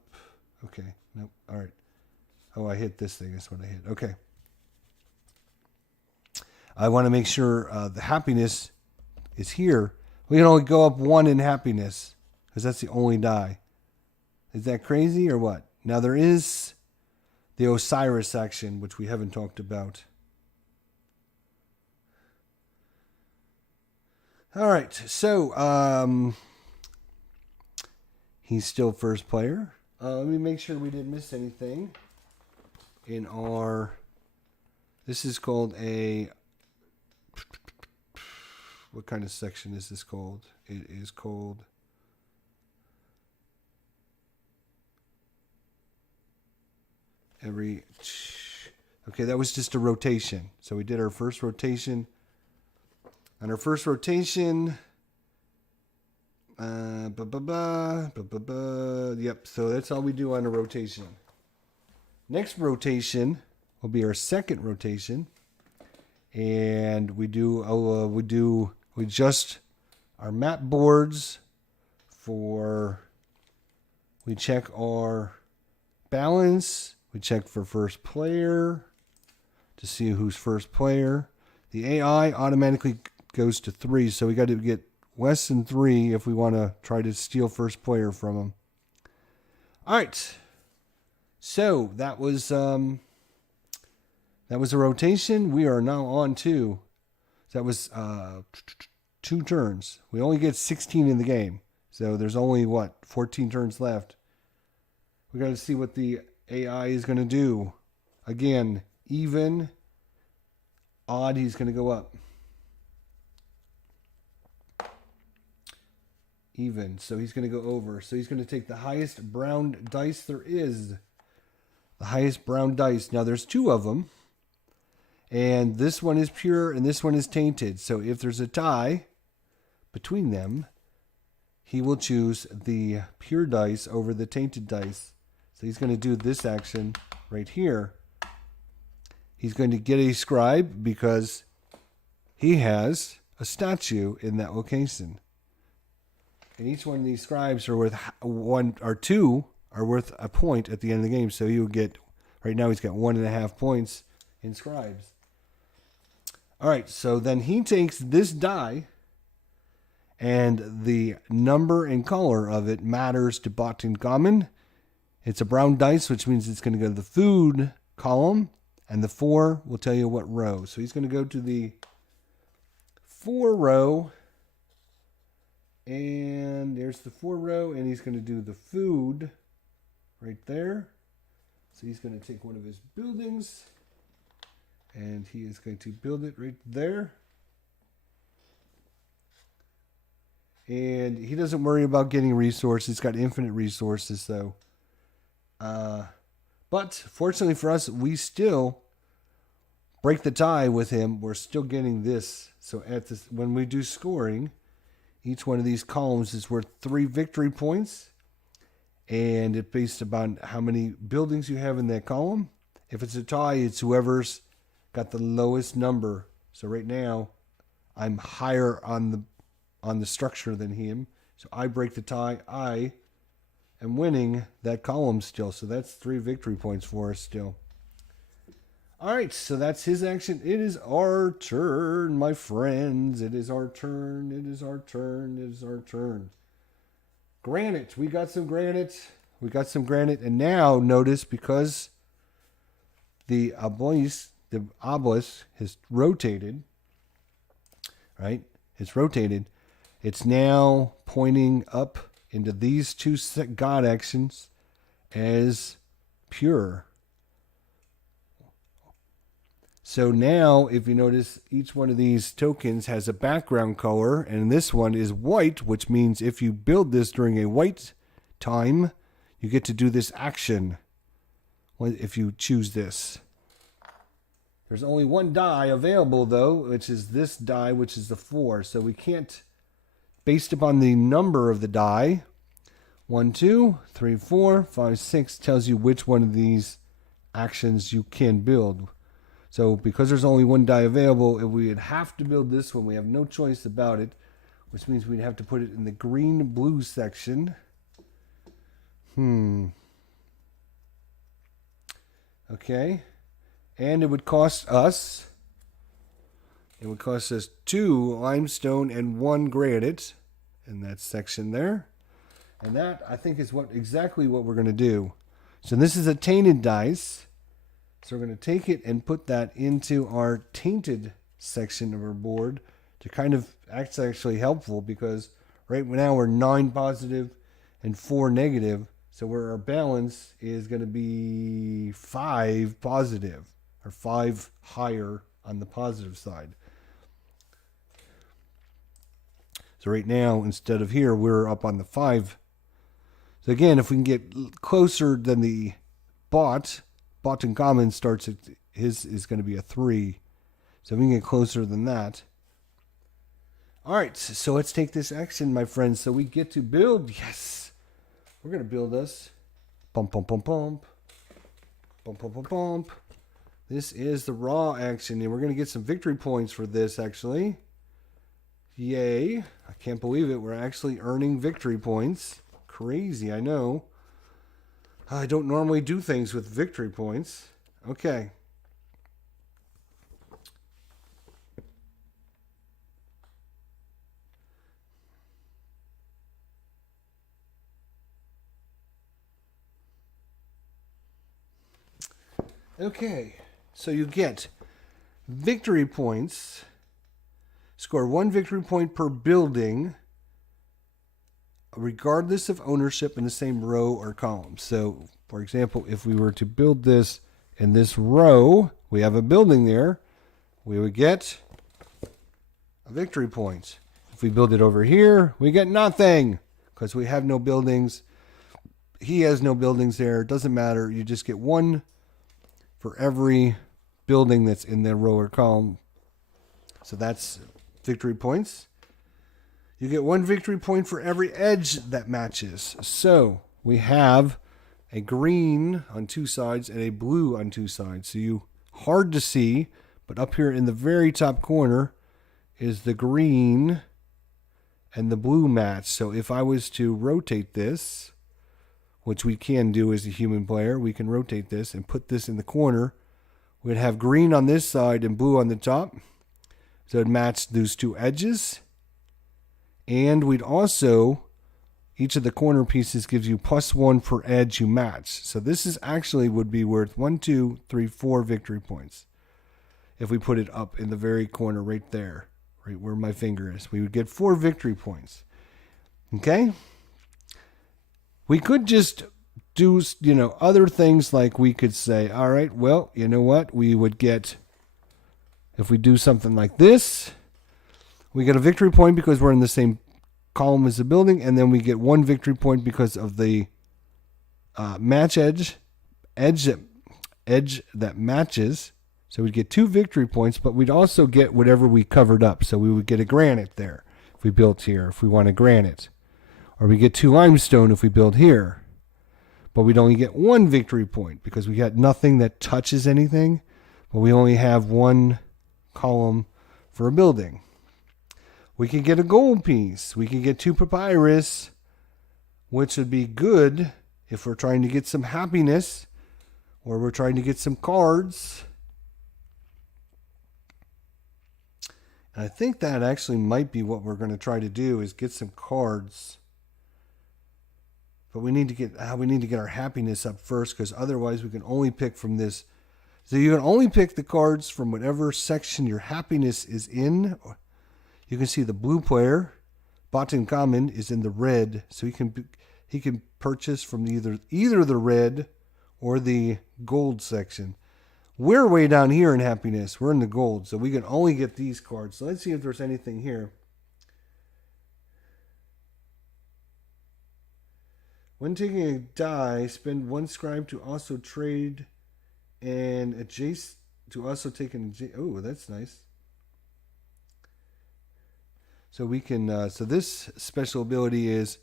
Okay. Nope. All right. Oh, I hit this thing. That's what I hit. Okay. I want to make sure the happiness is here. We can only go up 1 in happiness because that's the only die. Is that crazy or what? Now there is the Osiris section, which we haven't talked about. All right. So he's still first player. Let me make sure we didn't miss anything. In our, this is called a, what kind of section is this called? It is called, okay, that was just a rotation. So we did our first rotation. On our first rotation, yep, so that's all we do on a rotation. Next rotation will be our second rotation, and we adjust our map boards for. We check our balance. We check for first player to see who's first player. The AI automatically goes to 3, so we got to get less than 3 if we want to try to steal first player from them. All right. So that was a rotation. We are now on to. That was 2 turns. We only get 16 in the game, so there's only 14 turns left. We got to see what the AI is going to do. Again, even, odd. He's going to go up. Even, so he's going to go over. So he's going to take the highest brown dice there is. The highest brown dice. Now there's 2 of them. And this one is pure and this one is tainted. So if there's a tie between them, he will choose the pure dice over the tainted dice. So he's going to do this action right here. He's going to get a scribe because he has a statue in that location. And each one of these scribes are worth 1 or 2 are worth a point at the end of the game. So you would get, right now he's got 1.5 points in scribes. All right, so then he takes this die, and the number and color of it matters to Botankhamun. It's a brown dice, which means it's going to go to the food column, and the 4 will tell you what row. So he's going to go to the 4 row, and there's the 4 row, and he's going to do the food right there. So he's going to take one of his buildings, and he is going to build it right there. And he doesn't worry about getting resources. He's got infinite resources, though. But fortunately for us, we still break the tie with him. We're still getting this. So at this, when we do scoring, each one of these columns is worth 3 victory points. And it's based upon how many buildings you have in that column. If it's a tie, it's whoever's got the lowest number. So right now, I'm higher on the structure than him. So I break the tie. I am winning that column still. So that's 3 victory points for us still. All right, so that's his action. It is our turn, my friends. It is our turn. It is our turn. It is our turn. Granite. We got some granite. We got some granite. And now notice, because the obelisk has rotated, right? It's rotated. It's now pointing up into these 2 god actions as pure. So now, if you notice, each one of these tokens has a background color, and this one is white, which means if you build this during a white time, you get to do this action if you choose this. There's only 1 die available, though, which is this die, which is the 4. So we can't, based upon the number of the die, 1, 2, 3, 4, 5, 6, tells you which one of these actions you can build. So because there's only 1 die available, we would have to build this one. We have no choice about it, which means we'd have to put it in the green-blue section. Okay. And it would cost us 2 limestone and 1 granite in that section there. And that, I think, is exactly what we're going to do. So this is a tainted dice. So we're going to take it and put that into our tainted section of our board to kind of act actually helpful, because right now we're 9 positive and 4 negative. So where our balance is going to be 5 positive, or 5 higher on the positive side. So right now, instead of here, we're up on the 5. So again, if we can get closer than the Botankhamun starts at, his is going to be a 3. So if we can get closer than that. All right, so let's take this action, my friends. So we get to build. Yes. We're going to build us. Bump, bump, bump, bump. Bump, bump, bump, bump. This is the raw action, and we're going to get some victory points for this, actually. Yay. I can't believe it. We're actually earning victory points. Crazy, I know. I don't normally do things with victory points. Okay. Okay. So you get victory points. Score 1 victory point per building, regardless of ownership, in the same row or column. So, for example, if we were to build this in this row, we have a building there, we would get a victory point. If we build it over here, we get nothing, because we have no buildings. He has no buildings there. It doesn't matter. You just get 1 for every building that's in the row or column. So that's victory points. You get 1 victory point for every edge that matches. So we have a green on 2 sides and a blue on 2 sides. So hard to see, but up here in the very top corner is the green and the blue match. So if I was to rotate this, which we can do as a human player. We can rotate this and put this in the corner. We'd have green on this side and blue on the top. So it'd match those two edges. And we'd also, each of the corner pieces gives you +1 for edge you match. So this is actually would be worth 1, 2, 3, 4 victory points. If we put it up in the very corner right there, right where my finger is, we would get 4 victory points. Okay? We could just do, other things, like we could say, all right, well, you know what? We would get, if we do something like this, we get a victory point because we're in the same column as the building, and then we get 1 victory point because of the match edge that matches. So we'd get 2 victory points, but we'd also get whatever we covered up. So we would get a granite there if we built here, if we want a granite. Or we get 2 limestone if we build here. But we'd only get 1 victory point because we got nothing that touches anything, but we only have 1 column for a building. We could get a gold piece. We could get 2 papyrus, which would be good if we're trying to get some happiness or we're trying to get some cards. And I think that actually might be what we're going to try to do, is get some cards. But we need to get our happiness up first, because otherwise we can only pick from this. So you can only pick the cards from whatever section your happiness is in. You can see the blue player, Botankhamun, is in the red, so he can purchase from either the red or the gold section. We're way down here in happiness. We're in the gold, so we can only get these cards. So let's see if there's anything here. When taking a die, spend 1 scribe to also trade and adjacent to also take an adjacent. Oh, that's nice. So we can. So this special ability is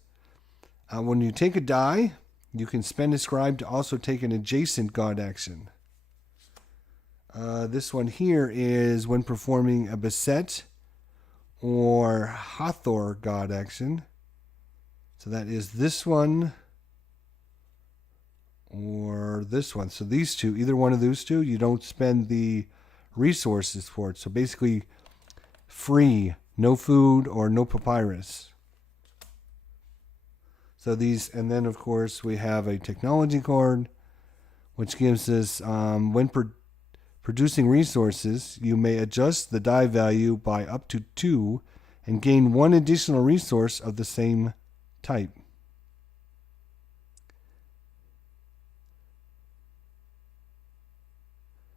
when you take a die, you can spend a scribe to also take an adjacent god action. This one here is when performing a Beset or Hathor god action. So that is this one or this one. So these two, either one of those two, you don't spend the resources for it. So basically free, no food or no papyrus. So these, and then of course we have a technology card, which gives us when producing resources, you may adjust the die value by up to 2 and gain 1 additional resource of the same type.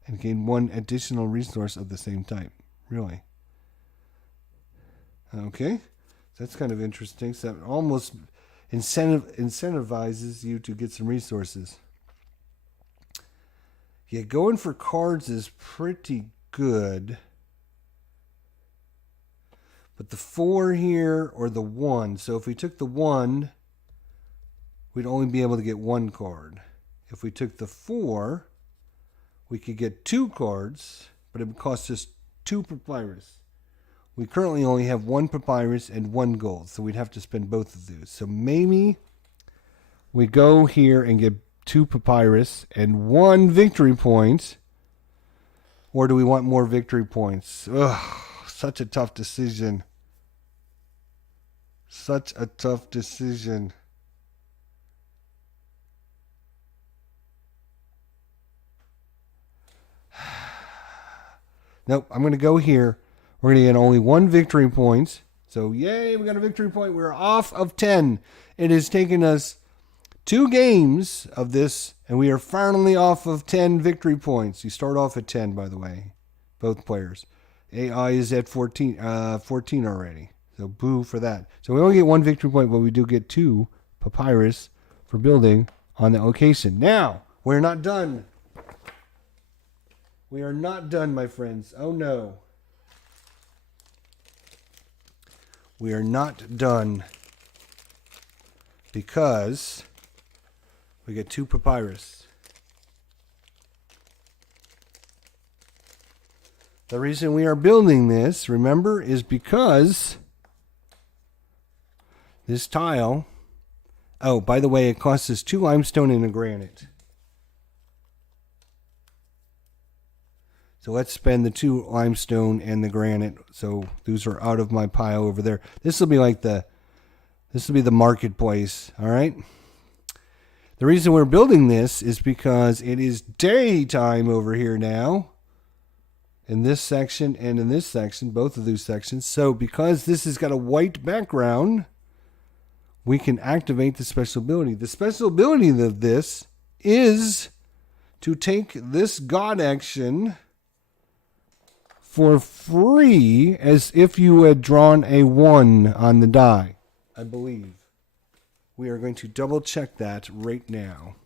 And gain 1 additional resource of the same type. Really. Okay. That's kind of interesting. So it almost incentivizes you to get some resources. Yeah, going for cards is pretty good. But the 4 here or the 1. So if we took the 1, we'd only be able to get 1 card. If we took the 4, we could get 2 cards, but it would cost us 2 papyrus. We currently only have 1 papyrus and 1 gold, so we'd have to spend both of those. So maybe we go here and get 2 papyrus and 1 victory point. Or do we want more victory points? Ugh, such a tough decision. Such a tough decision. Nope, I'm going to go here. We're going to get only 1 victory point. So, yay, we got a victory point. We're off of 10. It has taken us 2 games of this, and we are finally off of 10 victory points. You start off at 10, by the way, both players. AI is at 14 already. So, boo for that. So, we only get 1 victory point, but we do get 2 papyrus for building on that location. Now, we're not done. We are not done, my friends. Oh, no. We are not done because we get 2 papyrus. The reason we are building this, remember, is because this tile Oh, by the way, it costs us 2 limestone and a granite. So let's spend the 2 limestone and the granite. So those are out of my pile over there. This will be like this will be the marketplace. All right. The reason we're building this is because it is daytime over here now. In this section and in this section, both of those sections. So because this has got a white background, we can activate the special ability. The special ability of this is to take this God action for free as if you had drawn a 1 on the die, I believe. We are going to double check that right now.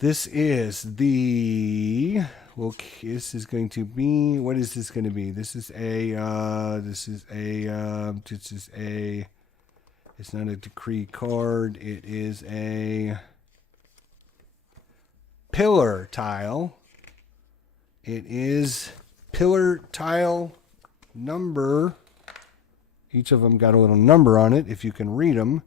This is the... Well, this is going to be... What is this going to be? This is a... It's not a decree card. It is a pillar tile. It is pillar tile number. Each of them got a little number on it, if you can read them.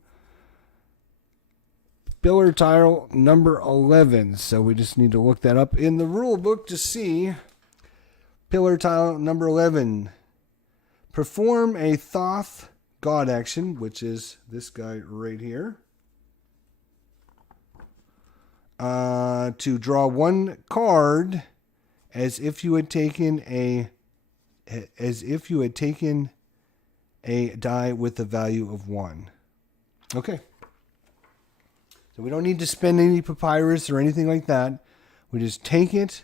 Pillar tile number 11. So we just need to look that up in the rule book to see. Pillar tile number 11. Perform a Thoth God action, which is this guy right here. To draw 1 card as if you had taken a die with a value of 1. Okay. So we don't need to spend any papyrus or anything like that. We just take it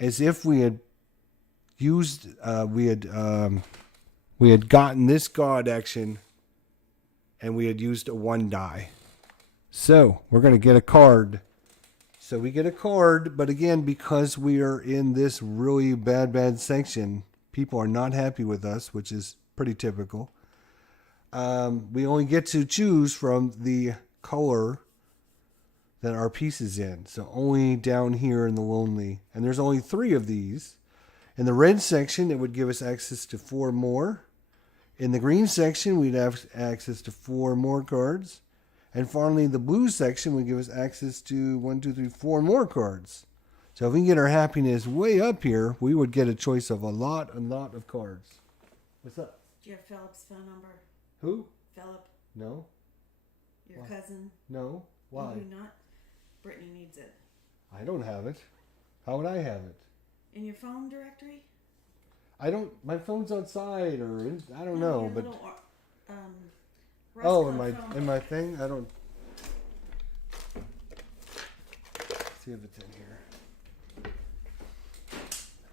as if we had used, we had gotten this God action and we had used a 1 die. So we're going to get a card. So we get a card, but again, because we are in this really bad section, people are not happy with us, which is pretty typical. We only get to choose from the color that our piece is in. So only down here in the lonely. And there's only 3 of these. In the red section, it would give us access to 4 more. In the green section, we'd have access to 4 more cards. And finally, the blue section would give us access to 1, 2, 3, 4 more cards. So if we can get our happiness way up here, we would get a choice of a lot of cards. What's up? Do you have Philip's phone number? Who? Philip? No. Your cousin? No. Why? You do not? Brittany needs it. I don't have it. How would I have it? In your phone directory? I don't. My phone's outside, or I don't know. But little, in my thing, I don't. Let's see if it's in here.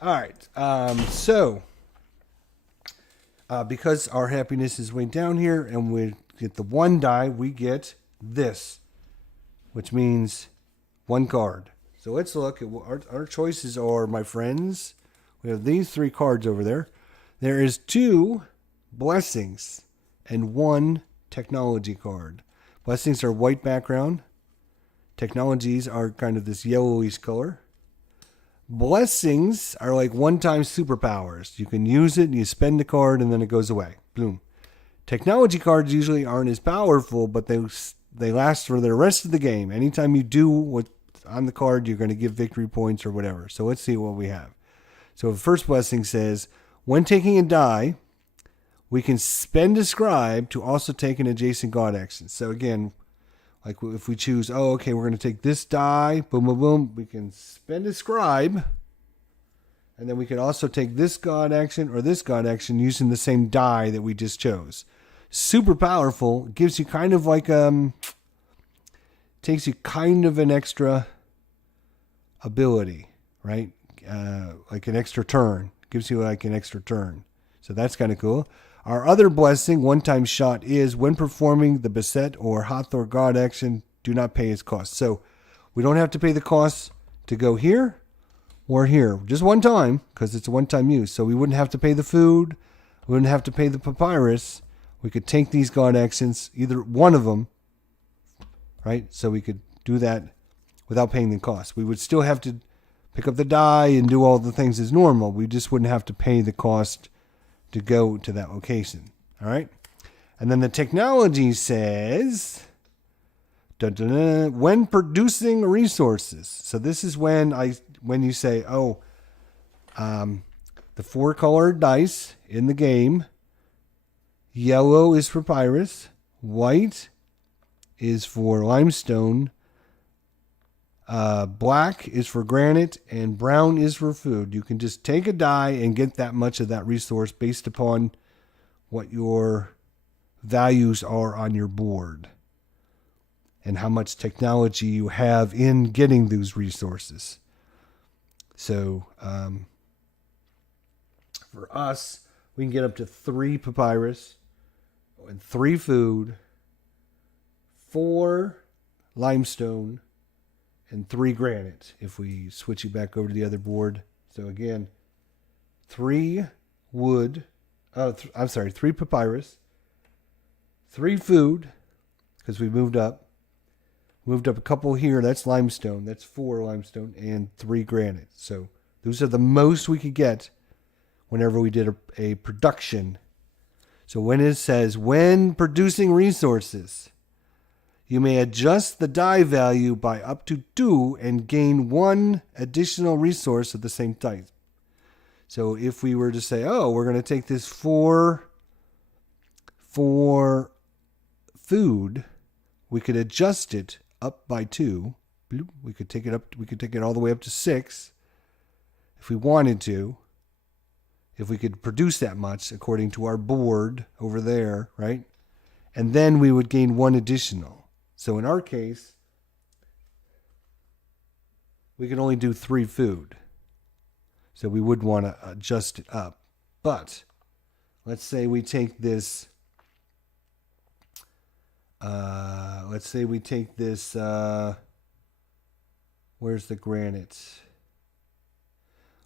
All right. So, because our happiness is way down here, and we get the 1 die, we get this, which means 1 card. So let's look at what our choices are, my friends. We have these 3 cards over there. There is 2 blessings and 1 technology card. Blessings are white background. Technologies are kind of this yellowish color. Blessings are like one-time superpowers. You can use it and you spend the card and then it goes away. Boom. Technology cards usually aren't as powerful, but they last for the rest of the game. Anytime you do what's on the card, you're going to give victory points or whatever. So let's see what we have. So the first blessing says, when taking a die, we can spend a scribe to also take an adjacent God action. So again, like if we choose, we're going to take this die, boom, boom, boom, we can spend a scribe. And then we can also take this God action or this God action using the same die that we just chose. Super powerful. Gives you kind of like, takes you kind of an extra ability, right? Like an extra turn. Gives you like an extra turn. So that's kind of cool. Our other blessing, one-time shot, is when performing the Beset or Hathor God action, do not pay its cost. So we don't have to pay the cost to go here or here. Just one time, because it's a one-time use. So we wouldn't have to pay the food. We wouldn't have to pay the papyrus. We could take these God actions, either one of them, right? So we could do that without paying the cost. We would still have to pick up the die and do all the things as normal. We just wouldn't have to pay the cost to go to that location. All right. And then the technology says, dun, dun, dun, when producing resources. So this is when you say, the 4 colored dice in the game, yellow is for papyrus, white is for limestone, black is for granite, and brown is for food. You can just take a die and get that much of that resource based upon what your values are on your board and how much technology you have in getting those resources. So for us, we can get up to 3 papyrus and 3 food, 4 limestone, and 3 granite if we switch it back over to the other board. So again, 3 wood, 3 papyrus, 3 food, because we moved up a couple here. That's limestone. That's 4 limestone and 3 granite. So those are the most we could get whenever we did a production. So when it says, when producing resources, you may adjust the die value by up to 2 and gain 1 additional resource of the same type. So if we were to say, we're going to take this 4 food, we could adjust it up by 2. We could take it all the way up to 6 if we wanted to. If we could produce that much according to our board over there, right? And then we would gain 1 additional. So in our case, we can only do 3 food. So we would want to adjust it up. But let's say we take this, where's the granite?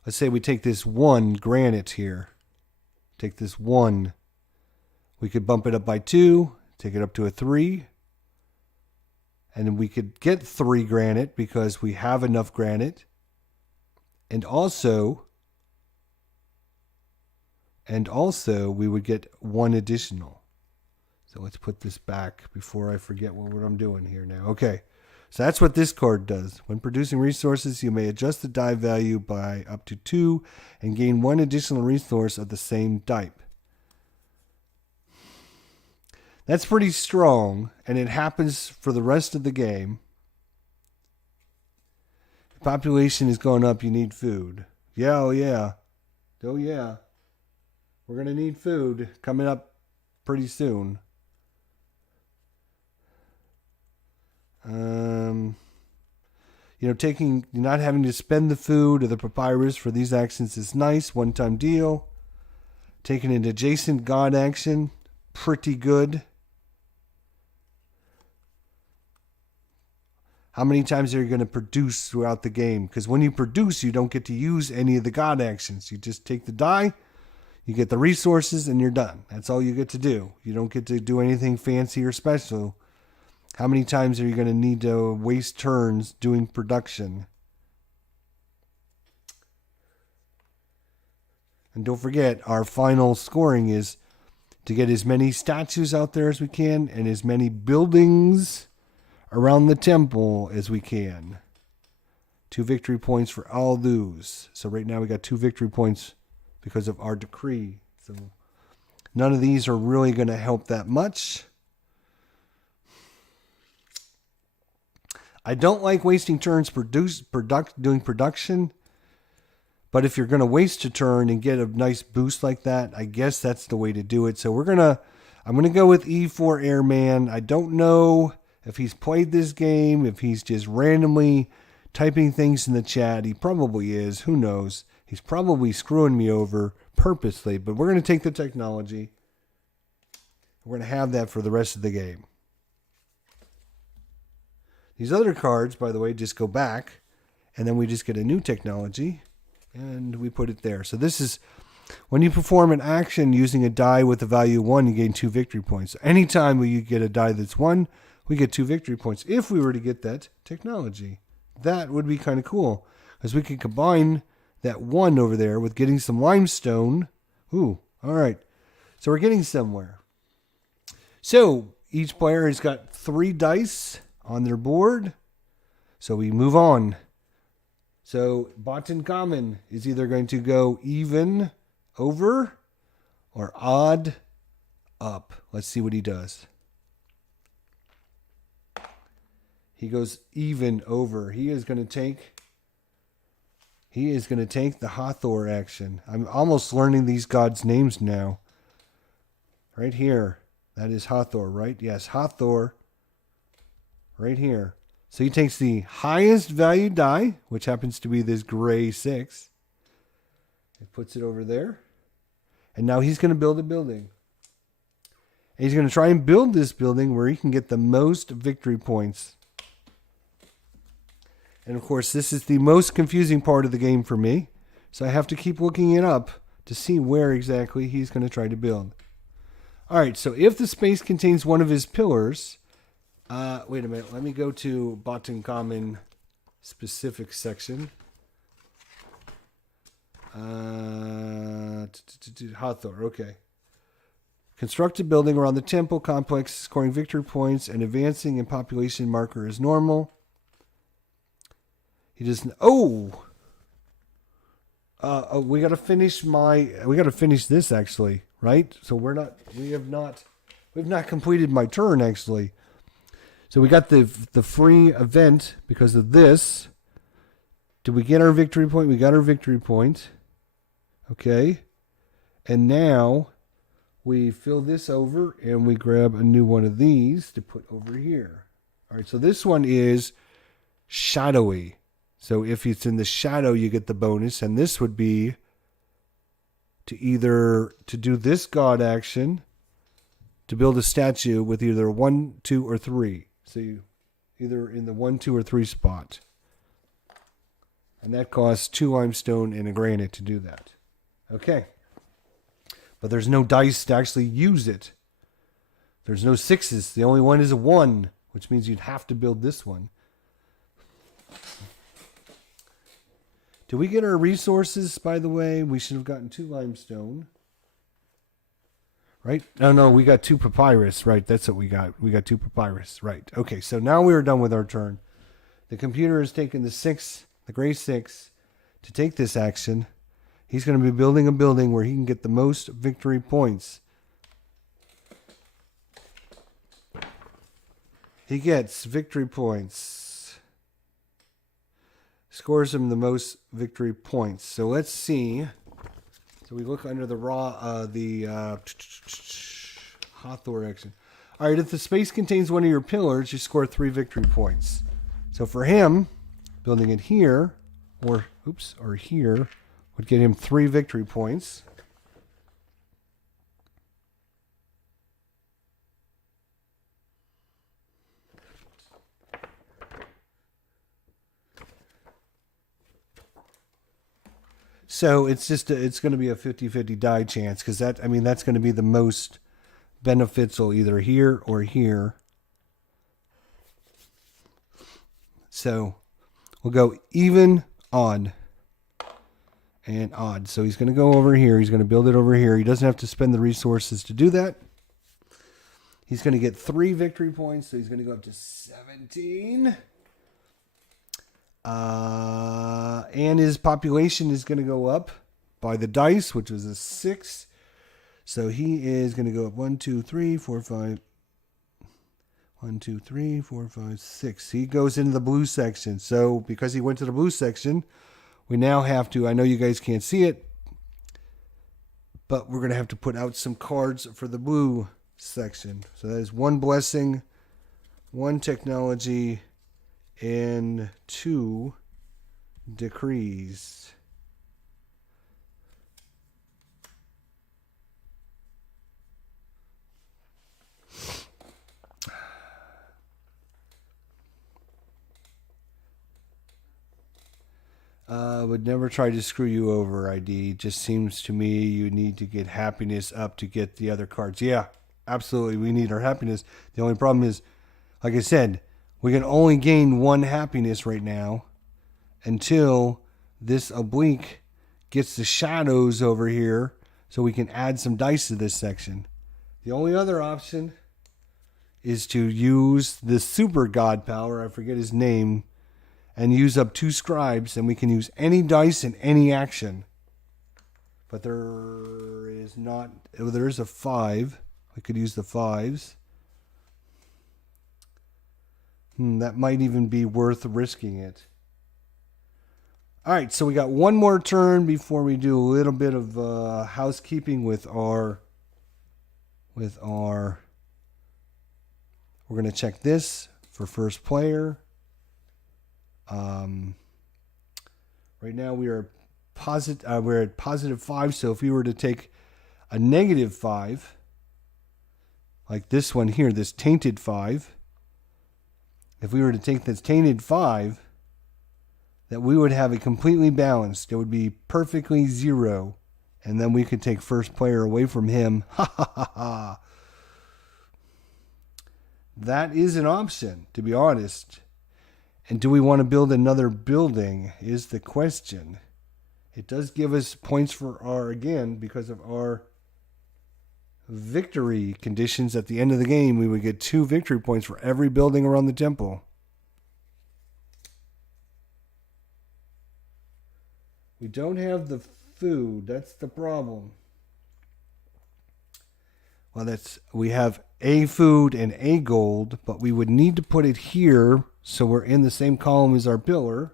Let's say we take this 1 granite here. Take this 1. We could bump it up by 2, take it up to a 3. And then we could get 3 granite because we have enough granite. And also we would get 1 additional. So let's put this back before I forget what I'm doing here now. Okay. So that's what this card does. When producing resources, you may adjust the die value by up to 2 and gain 1 additional resource of the same type. That's pretty strong, and it happens for the rest of the game. The population is going up, you need food. Yeah, oh yeah. Oh yeah. We're going to need food coming up pretty soon. Not having to spend the food or the papyrus for these actions is nice. One-time deal. Taking an adjacent god action, pretty good. How many times are you going to produce throughout the game? Because when you produce, you don't get to use any of the god actions. You just take the die, you get the resources, and you're done. That's all you get to do. You don't get to do anything fancy or special. How many times are you going to need to waste turns doing production? And don't forget, our final scoring is to get as many statues out there as we can and as many buildings around the temple as we can. 2 victory points for all those. So right now we got 2 victory points because of our decree. So none of these are really going to help that much. I don't like wasting turns doing production. But if you're going to waste a turn and get a nice boost like that, I guess that's the way to do it. So I'm going to go with E4 Airman. I don't know if he's played this game, if he's just randomly typing things in the chat. He probably is. Who knows? He's probably screwing me over purposely. But we're going to take the technology. We're going to have that for the rest of the game. These other cards, by the way, just go back. And then we just get a new technology. And we put it there. So this is when you perform an action using a die with a value 1, you gain 2 victory points. So anytime you get a die that's 1, we get 2 victory points. If we were to get that technology, that would be kind of cool. Because we could combine that 1 over there with getting some limestone. Ooh, all right. So we're getting somewhere. So each player has got 3 dice on their board. So we move on. So Botankhamun is either going to go even over or odd up. Let's see what he does. He goes even over. He is going to take the Hathor action. I'm almost learning these gods' names now. Right here. That is Hathor, right? Yes, Hathor. Right here. So he takes the highest value die, which happens to be this gray 6. He puts it over there. And now he's going to build a building. And he's going to try and build this building where he can get the most victory points. And of course, this is the most confusing part of the game for me. So I have to keep looking it up to see where exactly he's going to try to build. All right, so if the space contains one of his pillars... wait a minute. Let me go to Botankhamun specific section. Hathor, okay. Construct a building around the temple complex, scoring victory points and advancing in population marker is normal. He doesn't. We got to finish this actually, right? So we've not completed my turn actually. So we got the free event because of this. Did we get our victory point? We got our victory point. Okay. And now we fill this over and we grab a new one of these to put over here. All right. So this one is shadowy. So if it's in the shadow, you get the bonus. And this would be to do this god action to build a statue with either 1, 2, or 3. So you either in the 1, 2, or 3 spot. And that costs 2 limestone and a granite to do that. Okay. But there's no dice to actually use it. There's no 6s. The only one is a 1, which means you'd have to build this one. Did we get our resources, by the way? We should have gotten 2 limestone. Right? No, we got 2 papyrus. Right, that's what we got. We got 2 papyrus. Right. Okay, so now we are done with our turn. The computer has taken the gray 6, to take this action. He's going to be building a building where he can get the most victory points. He gets victory points. Scores him the most victory points. So let's see. So we look under the Hathor action. All right, if the space contains one of your pillars, you score 3 victory points. So for him, building it here, or here, would get him 3 victory points. So it's going to be a 50-50 die chance because that's going to be the most beneficial either here or here. So we'll go even, odd, and odd. So he's going to go over here. He's going to build it over here. He doesn't have to spend the resources to do that. He's going to get 3 victory points. So he's going to go up to 17. And his population is going to go up by the dice, which was a 6. So he is going to go up 1, 2, 3, 4, 5. 1, 2, 3, 4, 5, 6. He goes into the blue section. So because he went to the blue section, we now have to, I know you guys can't see it, but we're going to have to put out some cards for the blue section. So that is 1 blessing, 1 technology, and 2 decrees. Would never try to screw you over, ID. Just seems to me you need to get happiness up to get the other cards. Yeah, absolutely. We need our happiness. The only problem is, like I said, we can only gain 1 happiness right now until this oblique gets the shadows over here so we can add some dice to this section. The only other option is to use the super god power, I forget his name, and use up 2 scribes, and we can use any dice in any action. But there is not, there is a 5. I could use the 5s. That might even be worth risking it. All right, so we got one more turn before we do a little bit of housekeeping with our. We're going to check this for first player. Right now we're at +5. So if we were to take a -5, like this one here, this tainted 5. If we were to take this tainted 5, that we would have it completely balanced. It would be perfectly 0. And then we could take first player away from him. Ha ha ha ha. That is an option, to be honest. And do we want to build another building is the question. It does give us points for our, again, because of our victory conditions at the end of the game. We would get 2 victory points for every building around the temple. We don't have the food. That's the problem. Well, we have a food and a gold, but we would need to put it here so we're in the same column as our pillar.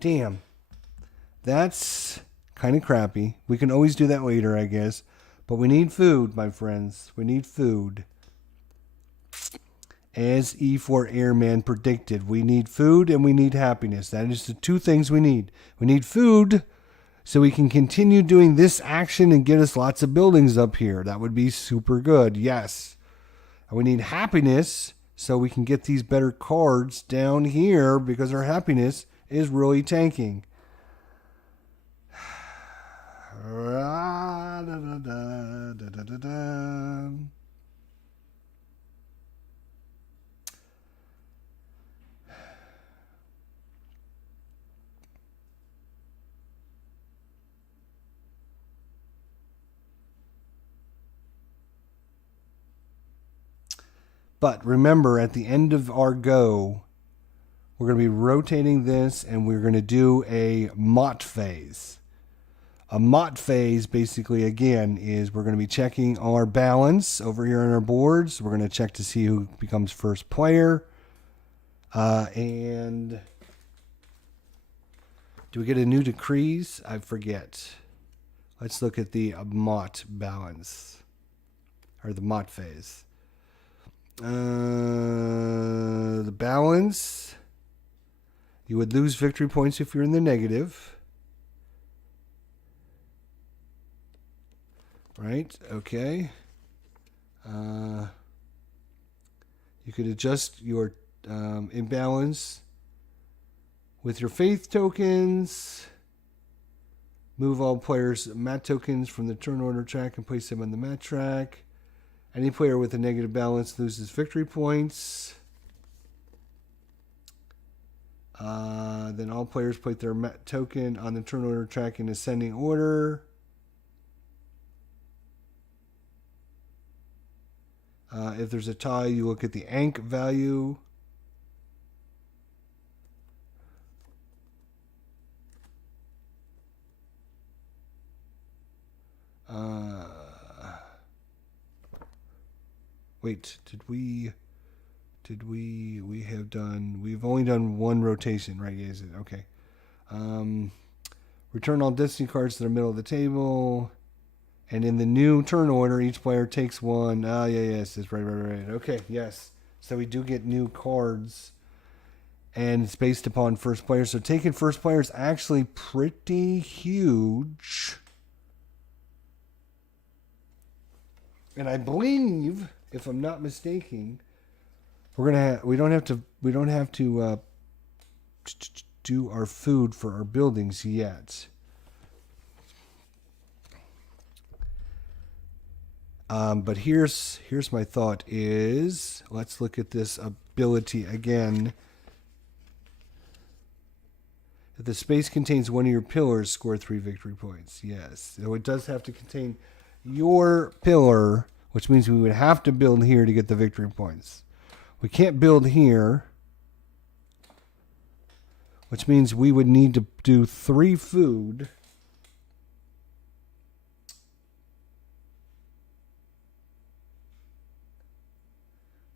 Damn. That's kind of crappy. We can always do that later, I guess. But we need food, my friends. We need food. As E4 Airman predicted, we need food and we need happiness. That is the 2 things we need. We need food so we can continue doing this action and get us lots of buildings up here. That would be super good, yes. And we need happiness so we can get these better cards down here because our happiness is really tanking. But remember, at the end of our go, we're going to be rotating this and we're going to do a mott phase. A mott phase, basically, again, is we're going to be checking our balance over here on our boards. We're going to check to see who becomes first player. And do we get a new decrees? I forget. Let's look at the mott balance, or the mott phase. The balance, you would lose victory points if you're in the negative. Right, okay. You could adjust your imbalance with your faith tokens. Move all players' mat tokens from the turn order track and place them on the mat track. Any player with a negative balance loses victory points. Then all players put their mat token on the turn order track in ascending order. If there's a tie, you look at the Ankh value. Wait, we've only done one rotation, right? Is it? Okay. Return all destiny cards to the middle of the table. And in the new turn order, each player takes one. Yes, that's right. Okay, yes. So we do get new cards. And it's based upon first player. So taking first player is actually pretty huge. And I believe, if I'm not mistaken, we don't have to do our food for our buildings yet. But here's my thought is, let's look at this ability again. If the space contains one of your pillars, score 3 victory points. Yes. So it does have to contain your pillar, which means we would have to build here to get the victory points. We can't build here, which means we would need to do 3 food.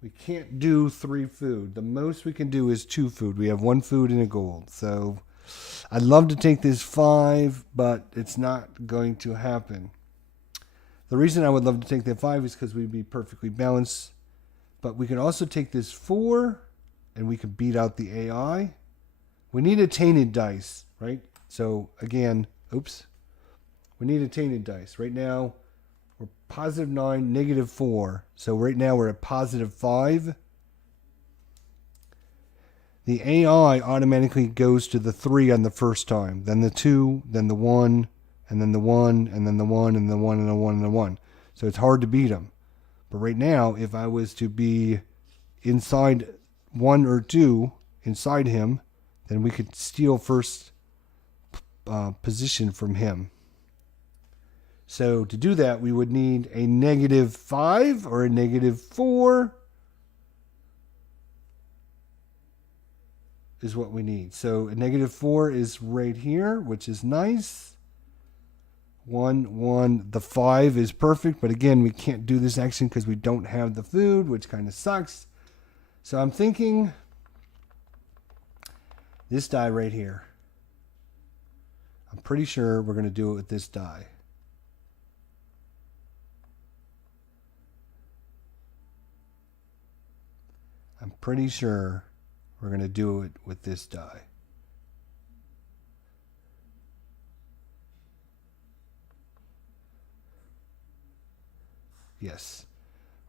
We can't do 3 food. The most we can do is 2 food. We have 1 food and a gold. So I'd love to take this 5, but it's not going to happen. The reason I would love to take that 5 is because we'd be perfectly balanced. But we can also take this 4, and we can beat out the AI. We need a tainted dice, right? So again, oops. We need a tainted dice. Right now, we're positive 9, negative 4. So right now we're at positive 5. The AI automatically goes to the 3 on the first time. Then the 2, then the 1, and then the 1, and then the 1, and the 1, and the 1, and the 1. So it's hard to beat them. But right now, if I was to be inside 1 or 2, inside him, then we could steal first position from him. So to do that, we would need a negative 5 or a negative 4 is what we need. So a negative 4 is right here, which is nice. 1, 1. The 5 is perfect, but again, we can't do this action because we don't have the food, which kind of sucks. So I'm thinking this die right here. I'm pretty sure we're going to do it with this die. I'm pretty sure we're going to do it with this die. Yes.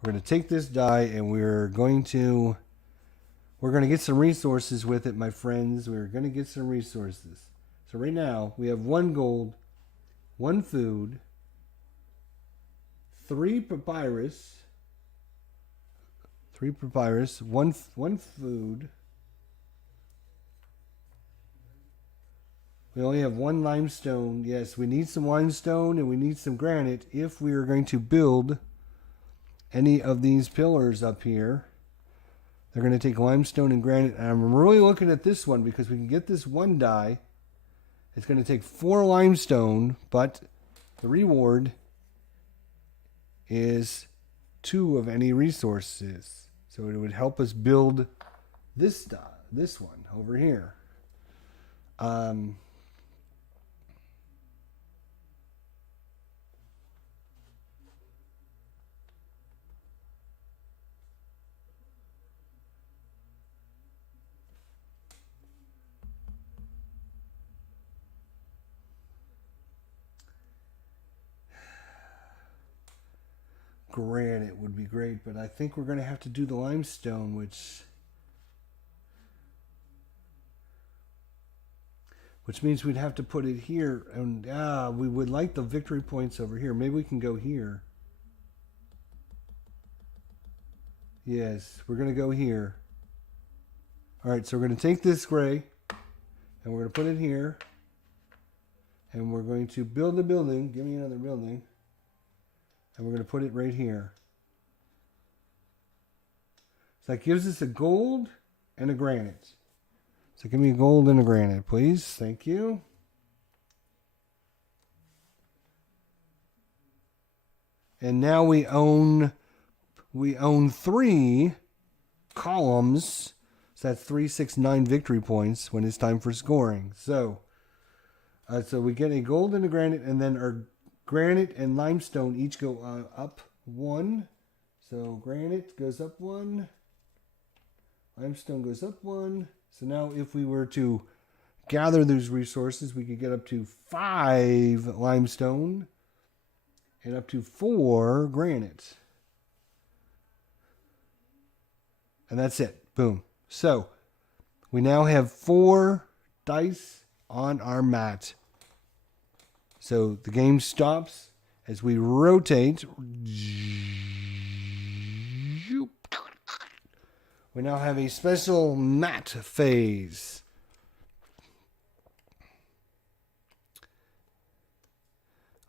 We're going to take this die and we're going to get some resources with it, my friends. We're going to get some resources. So right now, we have 1 gold, 1 food, 3 papyrus, 1 food. We only have 1 limestone. Yes, we need some limestone and we need some granite if we are going to build any of these pillars up here. They're going to take limestone and granite. And I'm really looking at this one because we can get this 1 die. It's going to take 4 limestone, but the reward is 2 of any resources. So it would help us build this one over here. Granite would be great, but I think we're going to have to do the limestone, which means we'd have to put it here, and we would like the victory points over here. Maybe we can go here. Yes, we're going to go here. All right, so we're going to take this gray, and we're going to put it here, and we're going to build a building. Give me another building. And we're going to put it right here. So that gives us a gold and a granite. So give me a gold and a granite, please. Thank you. And now we own 3 columns. So that's 3, 6, 9 victory points when it's time for scoring. So we get a gold and a granite, and then our granite and limestone each go up 1. So granite goes up 1. Limestone goes up 1. So now if we were to gather those resources, we could get up to 5 limestone and up to 4 granite. And that's it. Boom. So we now have 4 dice on our mat. So the game stops as we rotate. We now have a special mat phase.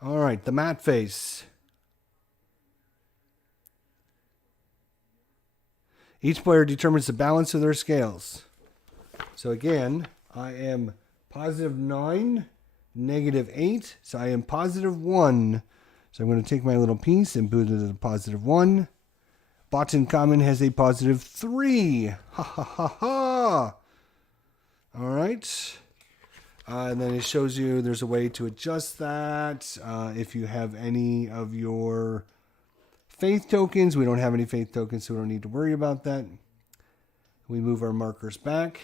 All right, the mat phase. Each player determines the balance of their scales. So again, I am positive 9, negative 8. So I am positive 1. So I'm going to take my little piece and put it at a positive 1. Botankhamun has a positive 3. Ha ha ha ha. All right. And then it shows you there's a way to adjust that. If you have any of your faith tokens, we don't have any faith tokens, so we don't need to worry about that. We move our markers back.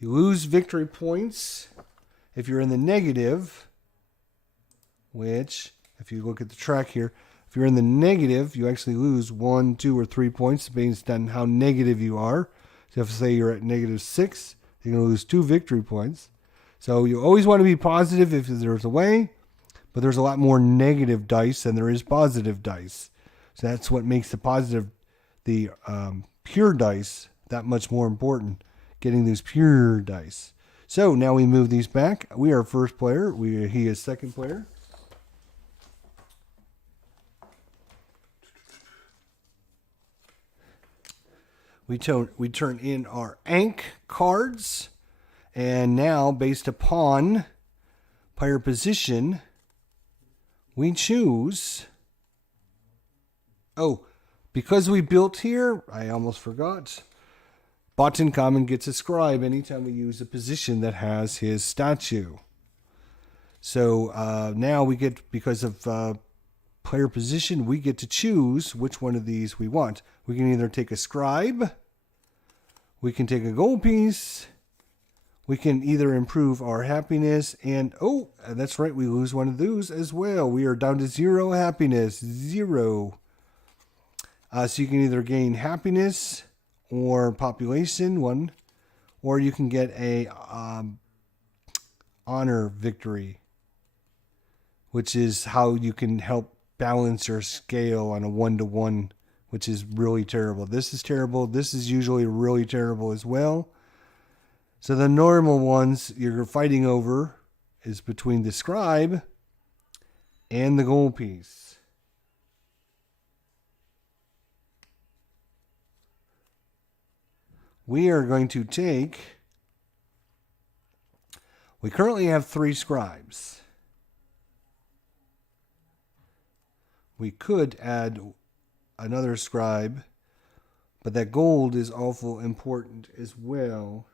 You lose victory points if you're in the negative, which, if you look at the track here, if you're in the negative, you actually lose 1, 2, or 3 points based on how negative you are. So if, say, you're at negative 6, you're going to lose 2 victory points. So you always want to be positive if there's a way, but there's a lot more negative dice than there is positive dice. So that's what makes the pure dice that much more important, getting those pure dice. So now we move these back. We are first player. He is second player. We turn in our Ankh cards, and now based upon player position, we choose. Oh, because we built here, I almost forgot. Botankhamun gets a scribe anytime we use a position that has his statue. So now we get, because of player position, we get to choose which one of these we want. We can either take a scribe, we can take a gold piece, we can either improve our happiness, and oh, that's right, we lose one of those as well. We are down to 0 happiness, 0. So you can either gain happiness or population, 1, or you can get a honor victory, which is how you can help balance your scale on a 1-to-1, which is really terrible. This is terrible. This is usually really terrible as well. So the normal ones you're fighting over is between the scribe and the gold piece. We are going to take, we currently have 3 scribes. We could add another scribe, but that gold is awful important as well.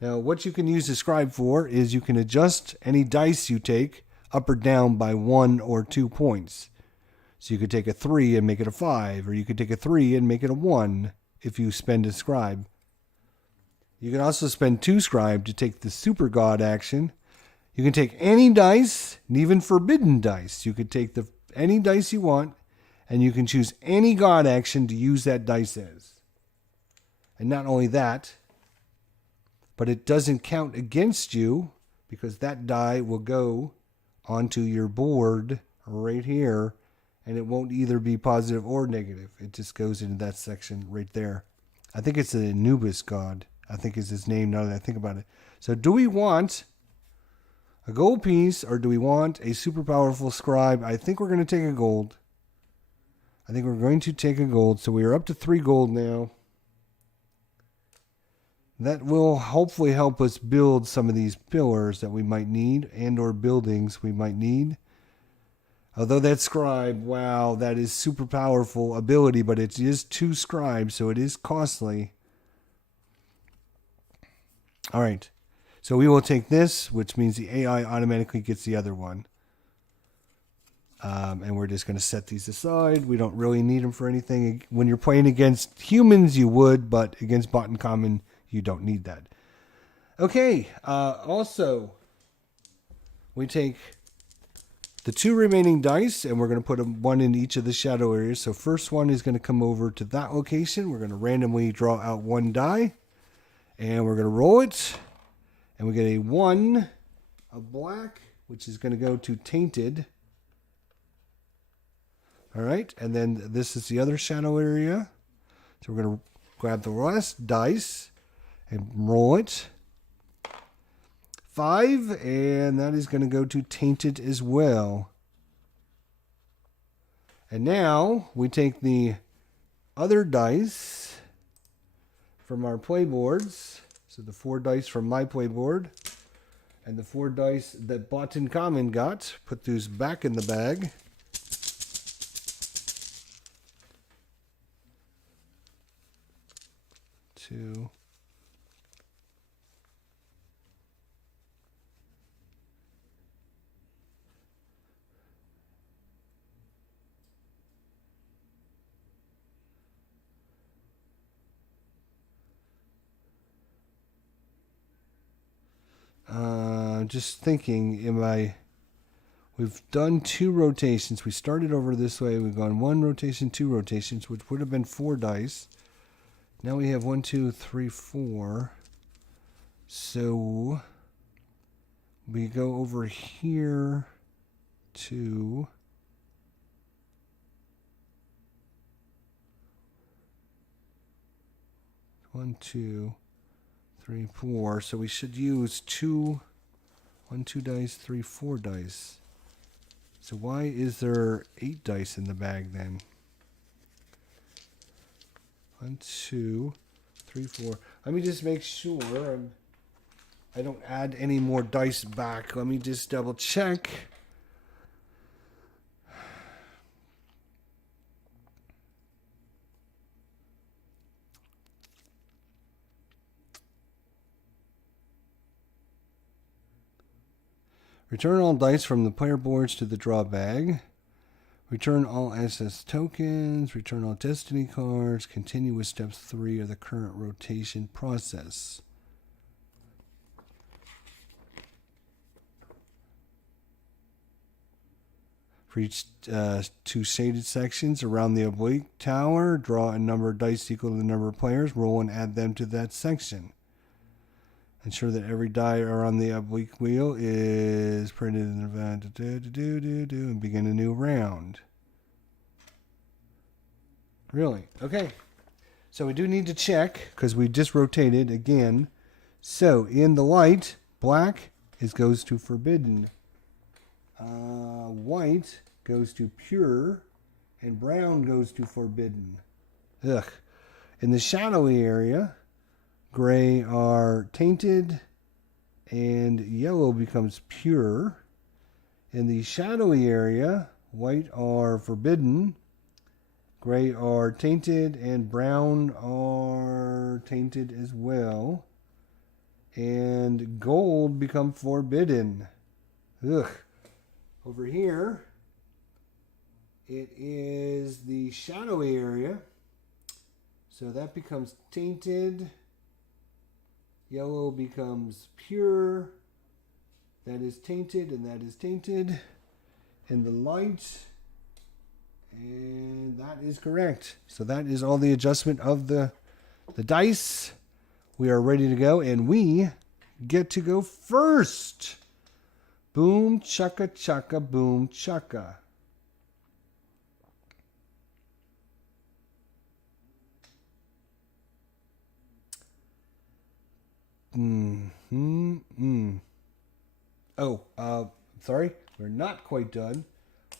Now, what you can use the scribe for is you can adjust any dice you take up or down by 1 or 2 points. So you could take a 3 and make it a 5, or you could take a 3 and make it a 1 if you spend a scribe. You can also spend 2 scribe to take the super god action. You can take any dice, and even forbidden dice. You could take any dice you want, and you can choose any god action to use that dice as. And not only that, but it doesn't count against you, because that die will go onto your board right here, and it won't either be positive or negative. It just goes into that section right there. I think it's the Anubis god, I think is his name now that I think about it. So do we want a gold piece, or do we want a super powerful scribe? I think we're going to take a gold. I think we're going to take a gold. So we are up to 3 gold now. That will hopefully help us build some of these pillars that we might need, and or buildings we might need. Although that scribe, wow, that is super powerful ability, but it is 2 scribes, so it is costly. All right. So we will take this, which means the AI automatically gets the other one. And we're just going to set these aside. We don't really need them for anything. When you're playing against humans, you would, but against Botankhamun, you don't need that. Okay. Also, we take the 2 remaining dice, and we're going to put 1 in each of the shadow areas. So first one is going to come over to that location. We're going to randomly draw out 1 die, and we're going to roll it. And we get a 1 of black, which is going to go to tainted. All right, and then this is the other shadow area. So we're going to grab the last dice and roll it. 5, and that is going to go to tainted as well. And now we take the other dice from our play boards. So the 4 dice from my play board and the 4 dice that Botankhamun got. Put those back in the bag. Two. Just thinking, we've done 2 rotations. We started over this way. We've gone 1 rotation, 2 rotations, which would have been 4 dice. Now we have 1, 2, 3, 4. So we go over here to one, 2, 3, 4. So we should use 1, 2 dice, 3, 4 dice. So why is there 8 dice in the bag then? 1, 2, 3, 4. Let me just make sure I don't add any more dice back. Let me just double check. Return all dice from the player boards to the draw bag. Return all SS tokens. Return all destiny cards. Continue with step 3 of the current rotation process. For each 2 shaded sections around the oblique tower, draw a number of dice equal to the number of players. Roll and add them to that section. Ensure that every die around the oblique wheel is printed in the event. And begin a new round. Really? Okay. So we do need to check because we just rotated again. So in the light, black goes to forbidden. White goes to pure. And brown goes to forbidden. Ugh. In the shadowy area, gray are tainted, and yellow becomes pure. In the shadowy area, white are forbidden, gray are tainted, and brown are tainted as well. And gold become forbidden. Ugh. Over here, it is the shadowy area, so that becomes tainted. Yellow becomes pure. That is tainted, and that is tainted. And the light, and that is correct. So that is all the adjustment of the dice. We are ready to go, and we get to go first. Boom, chaka, chaka, boom, chaka. Oh, sorry. We're not quite done.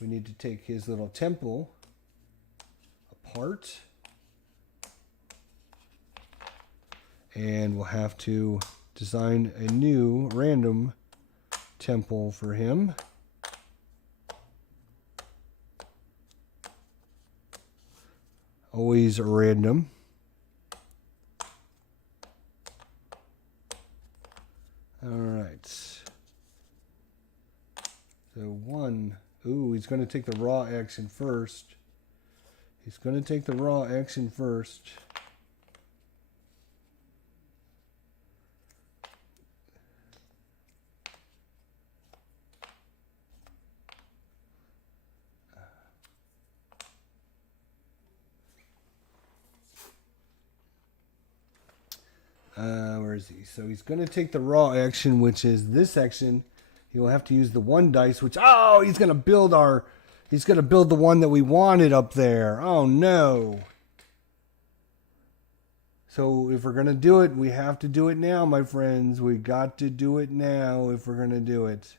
We need to take his little temple apart. And we'll have to design a new random temple for him. Always random. All right. So 1. Ooh, he's going to take the raw action first. He's going to take the raw action first. Where is he? So he's going to take the raw action, which is this action. He will have to use the 1 dice, which, he's going to build the one that we wanted up there. Oh, no. So if we're going to do it, we have to do it now, my friends. We got to do it now if we're going to do it.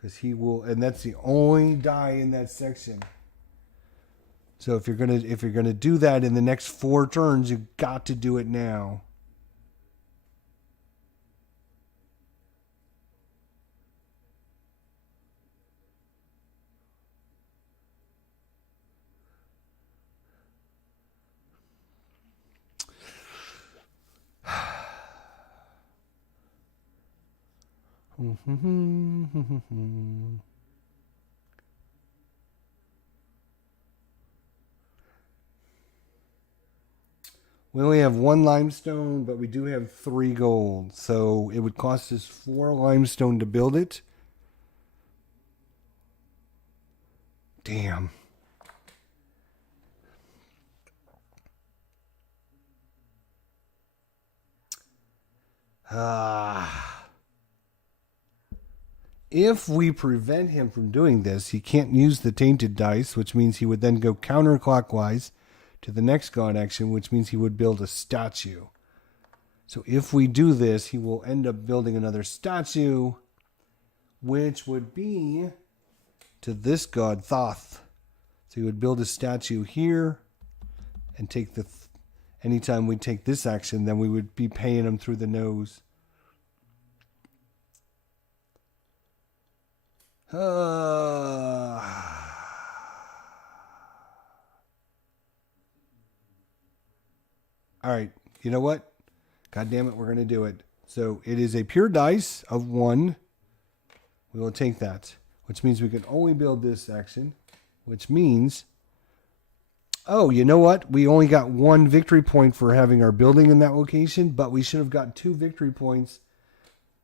because he will, and that's the only die in that section. So if you're gonna do that in the next 4 turns, you've got to do it now. We only have 1 limestone, but we do have 3 gold. So it would cost us 4 limestone to build it. Damn. If we prevent him from doing this, he can't use the tainted dice, which means he would then go counterclockwise to the next god action, which means he would build a statue. So if we do this, he will end up building another statue, which would be to this god Thoth. So he would build a statue here and take the... anytime we take this action, then we would be paying him through the nose. All right, you know what? God damn it, we're going to do it. So it is a pure dice of 1. We will take that, which means we can only build this action, which means... oh, you know what? We only got 1 victory point for having our building in that location, but we should have got 2 victory points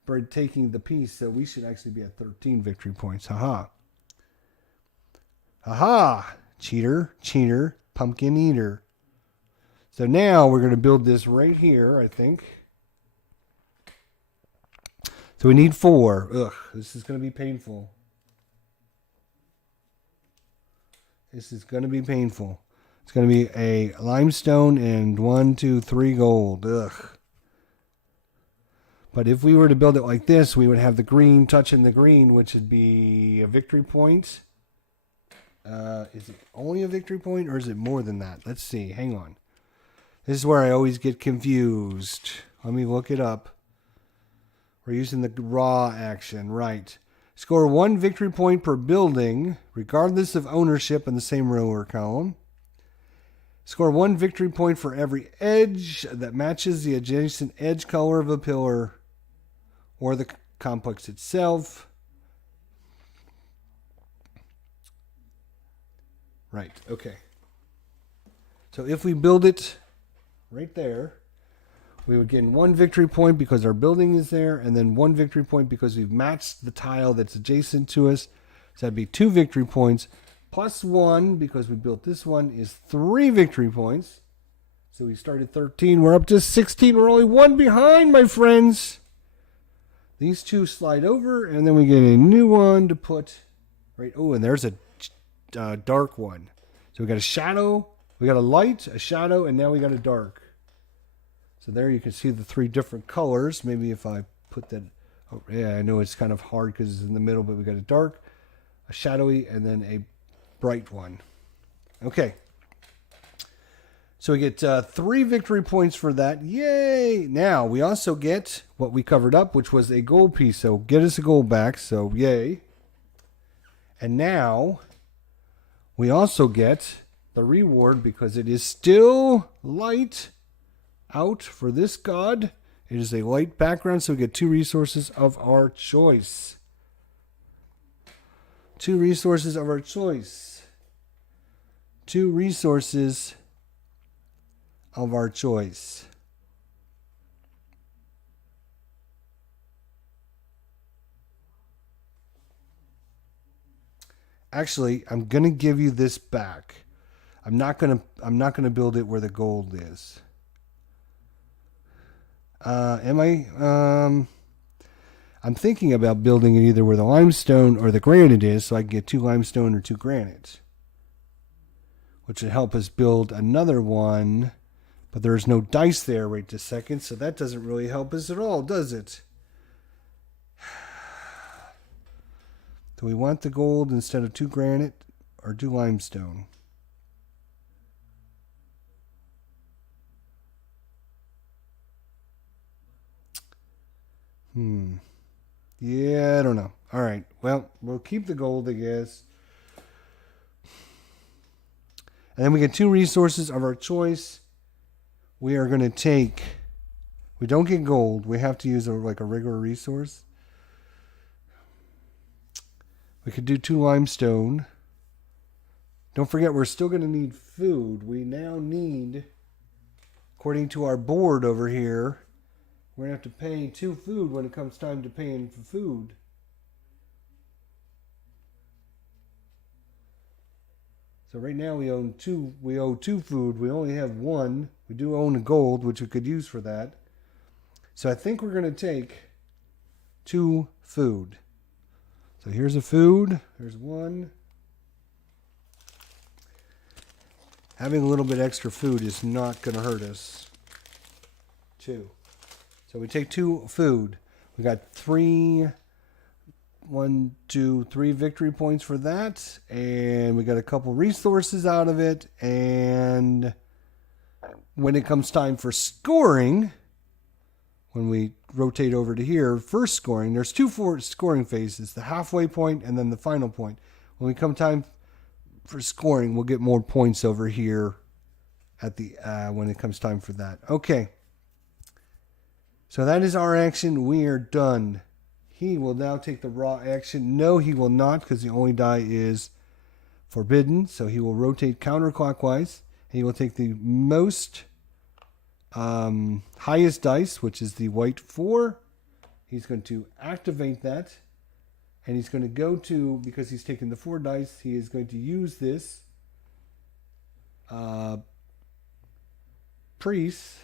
for taking the piece, so we should actually be at 13 victory points. Haha. Haha! Cheater, pumpkin eater. So now we're going to build this right here, I think. So we need 4. Ugh, this is going to be painful. This is going to be painful. It's going to be a limestone and 1, 2, 3 gold. Ugh. But if we were to build it like this, we would have the green touching the green, which would be a victory point. Is it only a victory point, or is it more than that? Let's see. Hang on. This is where I always get confused. Let me look it up. We're using the raw action. Right. Score 1 victory point per building, regardless of ownership in the same row or column. Score 1 victory point for every edge that matches the adjacent edge color of a pillar or the complex itself. Right, okay. So if we build it right there, we would get 1 victory point because our building is there, and then 1 victory point because we've matched the tile that's adjacent to us. So that'd be 2 victory points. Plus 1, because we built this one, is 3 victory points. So we started 13. We're up to 16. We're only 1 behind, my friends. These 2 slide over, and then we get a new one to put right. Oh, and there's a dark one. So we got a shadow, we got a light, a shadow, and now we got a dark. So there you can see the 3 different colors. Maybe if I put that... oh, yeah, I know it's kind of hard because it's in the middle, but we got a dark, a shadowy, and then a bright one. Okay. So we get 3 victory points for that. Yay! Now, we also get what we covered up, which was a gold piece. So get us a gold back. So yay. And now, we also get the reward because it is still light out for this god. It is a light background, so we get 2 resources of our choice. 2 resources of our choice. 2 resources of our choice. Actually, I'm going to give you this back. I'm not going to build it where the gold is. Am I? I'm thinking about building it either where the limestone or the granite is, so I can get 2 limestone or 2 granite, which would help us build another one. But there's no dice there right this second, so that doesn't really help us at all, does it? Do we want the gold instead of 2 granite or 2 limestone? Yeah, I don't know. All right. Well, we'll keep the gold, I guess. And then we get 2 resources of our choice. We are going to take... We don't get gold. We have to use like a regular resource. We could do 2 limestone. Don't forget, we're still going to need food. We now need, according to our board over here, we're going to have to pay 2 food when it comes time to paying for food. So right now we owe 2 food. We only have 1. We do own gold, which we could use for that. So I think we're going to take 2 food. So here's a food. There's 1. Having a little bit extra food is not going to hurt us. 2. So we take 2 food. We got 3 victory points for that. And we got a couple resources out of it. And when it comes time for scoring, when we rotate over to here, first scoring, there's 2 scoring phases, the halfway point and then the final point. When we come time for scoring, we'll get more points over here at the when it comes time for that. Okay. So that is our action. We are done. He will now take the raw action. No, he will not, because the only die is forbidden. So he will rotate counterclockwise. And he will take the most highest dice, which is the white 4. He's going to activate that. And he's going to go to, because he's taken the 4 dice, he is going to use this priest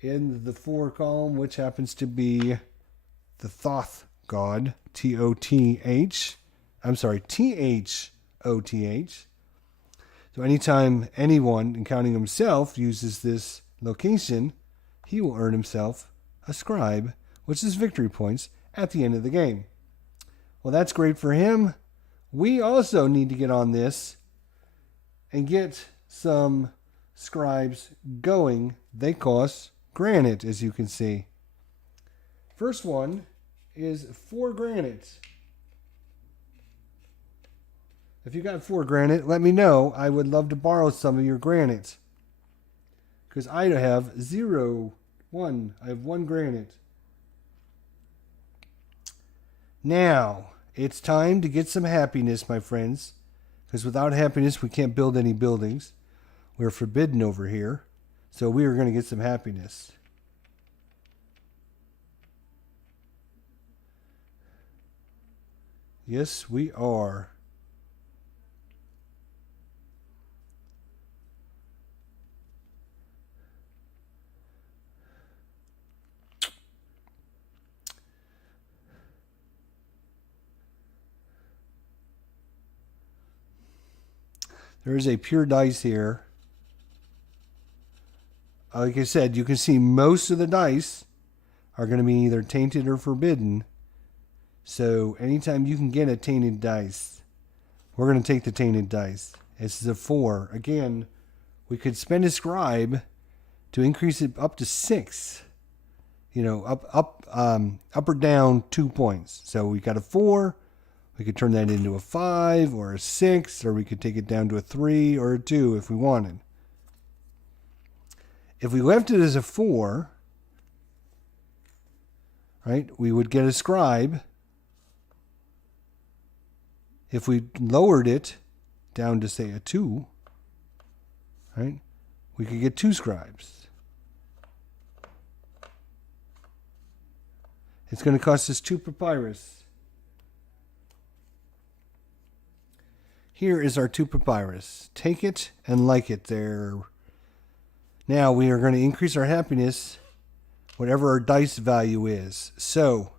in the 4 column, which happens to be the Thoth god, T-O-T-H. I'm sorry, T-H-O-T-H. So anytime anyone, including himself, uses this location, he will earn himself a scribe, which is victory points at the end of the game. Well, that's great for him. We also need to get on this and get some scribes going. They cost granite, as you can see. First one is 4 granite. If you got 4 granite, let me know. I would love to borrow some of your granite. Because I have 1. I have 1 granite. Now, it's time to get some happiness, my friends. Because without happiness, we can't build any buildings. We're forbidden over here. So we are going to get some happiness. Yes, we are. There is a pure dice here. Like I said, you can see most of the dice are going to be either tainted or forbidden. So anytime you can get a tainted dice, we're going to take the tainted dice. This is a 4. Again, we could spend a scribe to increase it up to 6. You know, up or down 2 points. So we got a 4. We could turn that into a 5 or a 6, or we could take it down to a 3 or a 2 if we wanted. If we left it as a 4, right, we would get a scribe. If we lowered it down to, say, a 2, right, we could get 2 scribes. It's going to cost us 2 papyrus. Here is our 2 papyrus. Take it and like it there. Now we are going to increase our happiness, whatever our dice value is. So,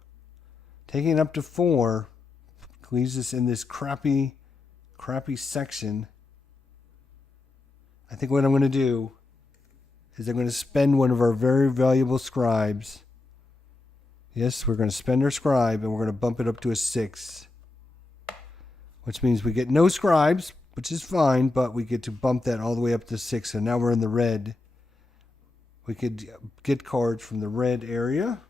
taking it up to 4 leaves us in this crappy section. I think what I'm going to do is I'm going to spend one of our very valuable scribes. Yes, we're going to spend our scribe and we're going to bump it up to a 6. which means we get no scribes, which is fine, but we get to bump that all the way up to 6. So now we're in the red. We could get cards from the red area.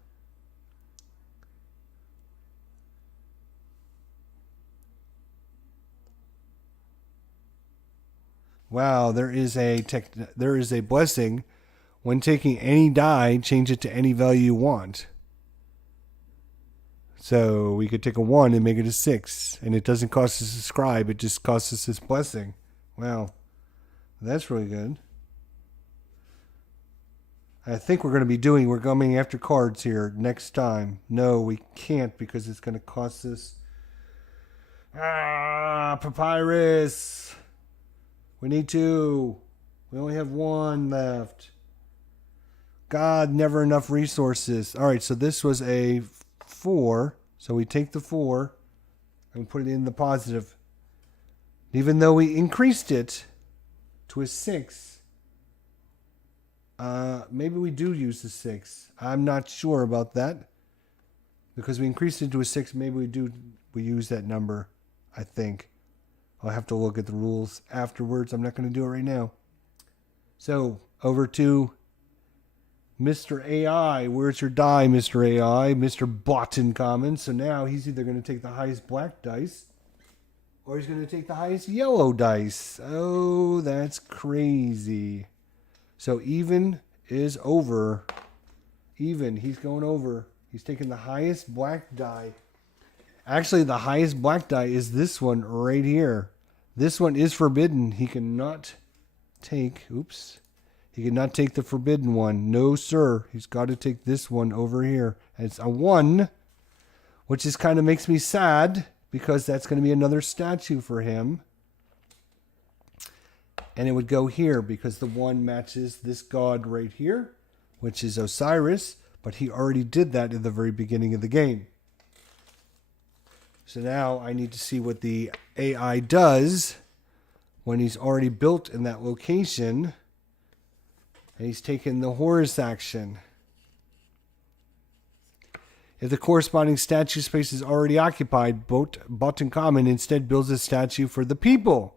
Wow, there is a blessing. When taking any die, change it to any value you want. So we could take a 1 and make it a 6. And it doesn't cost us a scribe. It just costs us this blessing. Wow. That's really good. I think we're coming after cards here next time. No, we can't because it's going to cost us. Papyrus. We need 2. We only have 1 left. God, never enough resources. All right, so this was a 4. So we take the 4 and put it in the positive. Even though we increased it to a 6, maybe we do use the 6. I'm not sure about that. Because we increased it to a 6, maybe we use that number, I think. I'll have to look at the rules afterwards. I'm not going to do it right now. So, over to Mr. AI. Where's your die, Mr. AI? Mr. Botankhamun. So now he's either going to take the highest black dice or he's going to take the highest yellow dice. Oh, that's crazy. So even is over. Even. He's going over. He's taking the highest black die. Actually, the highest black die is this one right here. This one is forbidden. He cannot take... Oops. He cannot take the forbidden one. No, sir. He's got to take this one over here. And it's a 1, which is kind of makes me sad because that's going to be another statue for him. And it would go here because the 1 matches this god right here, which is Osiris. But he already did that in the very beginning of the game. So now I need to see what the AI does when he's already built in that location. And he's taken the Horus action. If the corresponding statue space is already occupied, Botankhamun instead builds a statue for the people.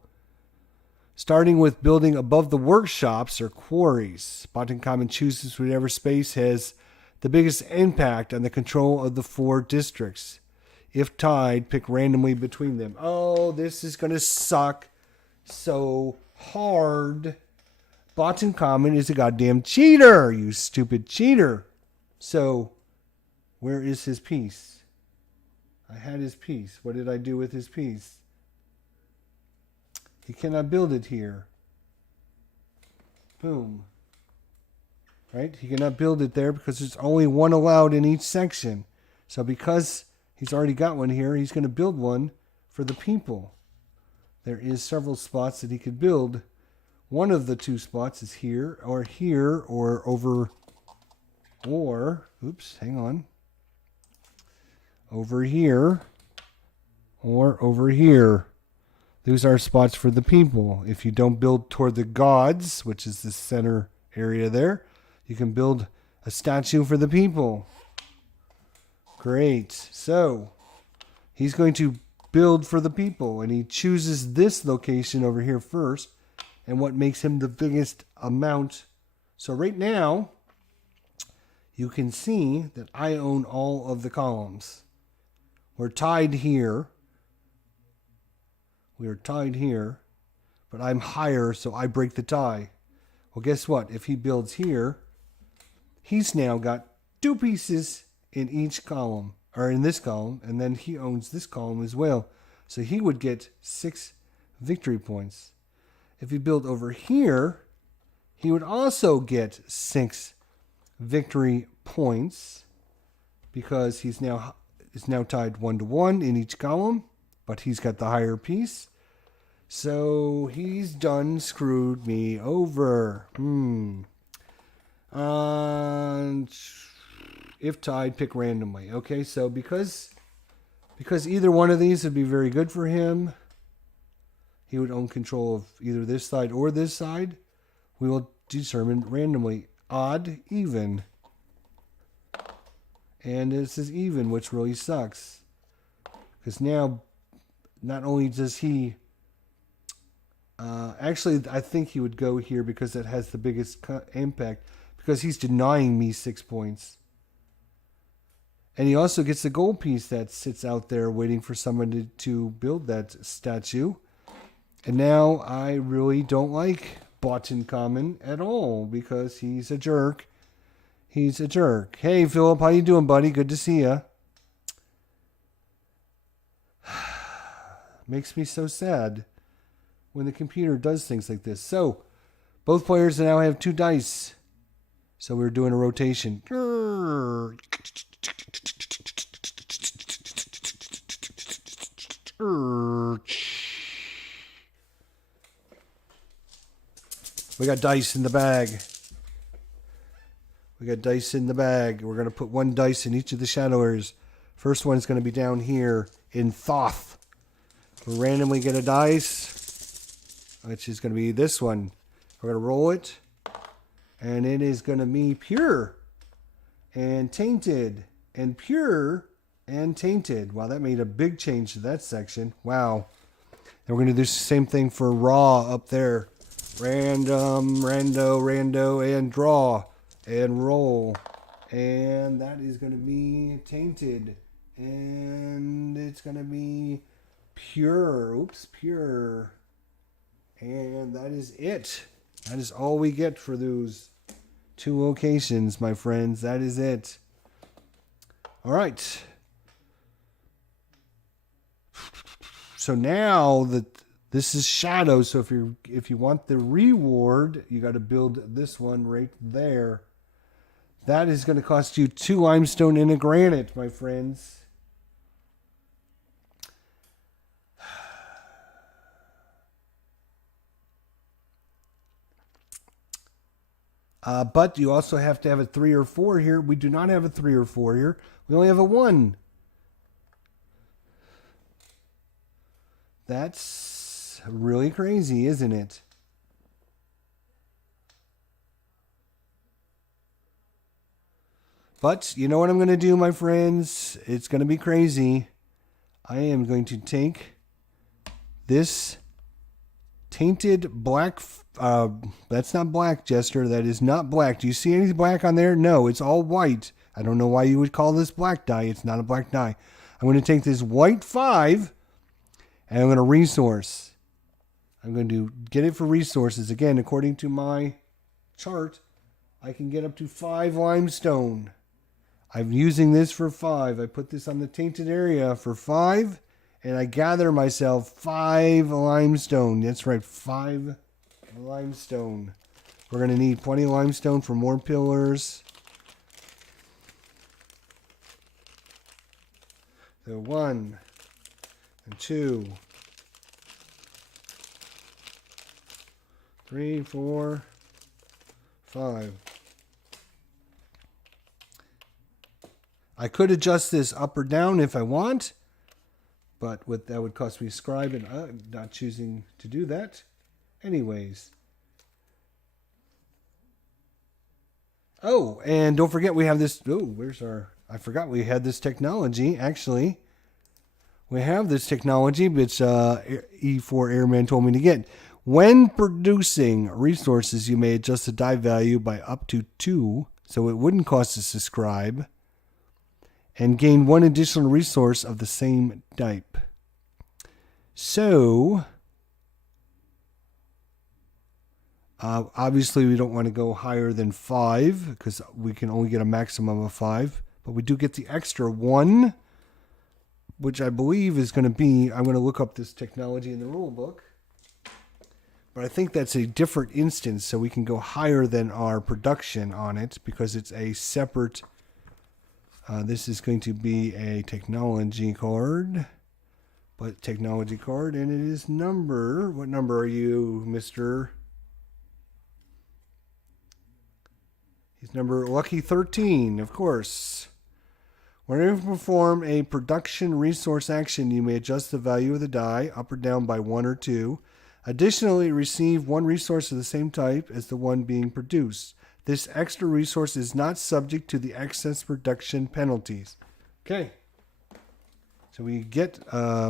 Starting with building above the workshops or quarries, Botankhamun chooses whatever space has the biggest impact on the control of the 4 districts. If tied, pick randomly between them. Oh, this is going to suck so hard. Botankhamun is a goddamn cheater, you stupid cheater. So, where is his piece? I had his piece. What did I do with his piece? He cannot build it here. Boom. Right? He cannot build it there because there's only 1 allowed in each section. So because he's already got one here, he's going to build one for the people. There is several spots that he could build. One of the 2 spots is here or over, or, oops, hang on. Over here or over here. Those are spots for the people. If you don't build toward the gods, which is the center area there, you can build a statue for the people. Great. So, he's going to build for the people, and he chooses this location over here first, and what makes him the biggest amount. So right now, you can see that I own all of the columns. We're tied here. We are tied here, but I'm higher, so I break the tie. Well, guess what? If he builds here, he's now got 2 pieces in each column, or in this column, and then he owns this column as well. So he would get 6 victory points. If he built over here, he would also get 6 victory points because he's now tied 1 to 1 in each column, but he's got the higher piece. So he's done screwed me over. If tied, pick randomly. Okay, so because either one of these would be very good for him, he would own control of either this side or this side. We will determine randomly. Odd, even. And this is even, which really sucks. Because now not only does he, actually, I think he would go here because it has the biggest impact, because he's denying me 6 points. And he also gets the gold piece that sits out there waiting for someone to build that statue. And now I really don't like Botankhamun at all because he's a jerk. He's a jerk. Hey, Philip, how you doing, buddy? Good to see ya. Makes me so sad when the computer does things like this. So, both players now have 2 dice. So we're doing a rotation. We got dice in the bag. We got dice in the bag. We're going to put 1 dice in each of the shadowers. First one's going to be down here in Thoth. We'll randomly get a dice, which is going to be this one. We're going to roll it. And it is going to be pure and tainted and pure and tainted. Wow, that made a big change to that section. Wow. And we're going to do the same thing for raw up there. Random, rando, and draw. And roll. And that is going to be tainted. And it's going to be pure. Oops, pure. And that is it. That is all we get for those 2 locations, my friends. That is it. All right. So now that this is shadow, so if you want the reward, you got to build this one right there. That is going to cost you 2 limestone and a granite, my friends. But you also have to have a 3 or 4 here. We do not have a 3 or 4 here. We only have a 1. That's really crazy, isn't it? But you know what I'm going to do, my friends? It's going to be crazy. I am going to take this tainted black. That's not black, Jester. That is not black. Do you see any black on there? No, it's all white. I don't know why you would call this black dye. It's not a black dye. I'm going to take this white 5 and I'm going to resource. I'm going to get it for resources. Again, according to my chart, I can get up to 5 limestone. I'm using this for 5. I put this on the tainted area for 5, and I gather myself 5 limestone. That's right, 5 limestone. We're going to need plenty of limestone for more pillars. So 1 and 2, 3, 4, 5. I could adjust this up or down if I want, but that would cost me a scribe, and I'm not choosing to do that. Anyways. Oh, and don't forget we have this. Oh, where's our... I forgot we had this technology, actually. We have this technology, which E4 Airman told me to get. When producing resources, you may adjust the die value by up to 2, so it wouldn't cost us a scribe, and gain 1 additional resource of the same type. So, obviously we don't want to go higher than 5, because we can only get a maximum of 5, but we do get the extra 1, which I believe is going to be, I'm going to look up this technology in the rule book. But I think that's a different instance, so we can go higher than our production on it because it's a separate. This is going to be a technology card, and it is number. What number are you, Mister? He's number lucky 13, of course. Whenever you perform a production resource action, you may adjust the value of the die up or down by 1 or 2. Additionally, receive 1 resource of the same type as the one being produced. This extra resource is not subject to the excess production penalties. Okay. So we get,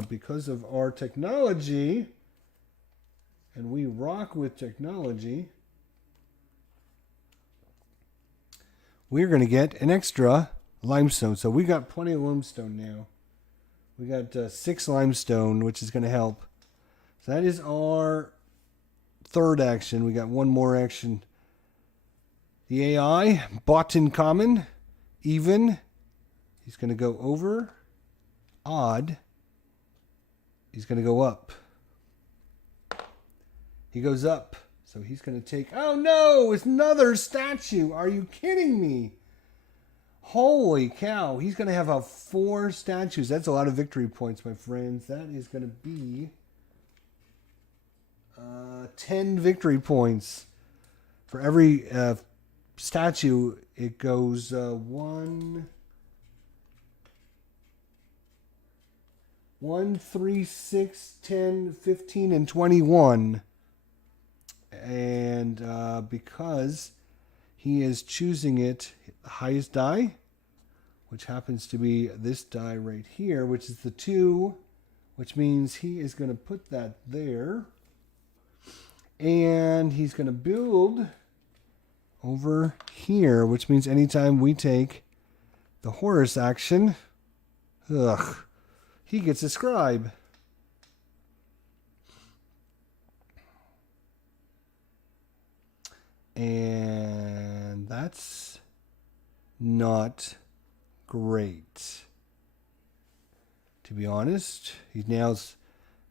because of our technology, and we rock with technology, we're going to get an extra limestone. So we got plenty of limestone now. We got 6 limestone, which is going to help. So that is our third action. We got one more action. The AI, Botankhamun, even. He's going to go over. Odd. He's going to go up. He goes up. So he's going to take... Oh no! It's another statue! Are you kidding me? Holy cow. He's going to have 4 statues. That's a lot of victory points, my friends. That is going to be 10 victory points. For every statue, it goes 1, 3, 6, 10, 15, and 21. And because he is choosing it, the highest die, which happens to be this die right here, which is the 2, which means he is going to put that there. And he's going to build over here, which means anytime we take the Horus action, he gets a scribe. And that's not great, to be honest. He's now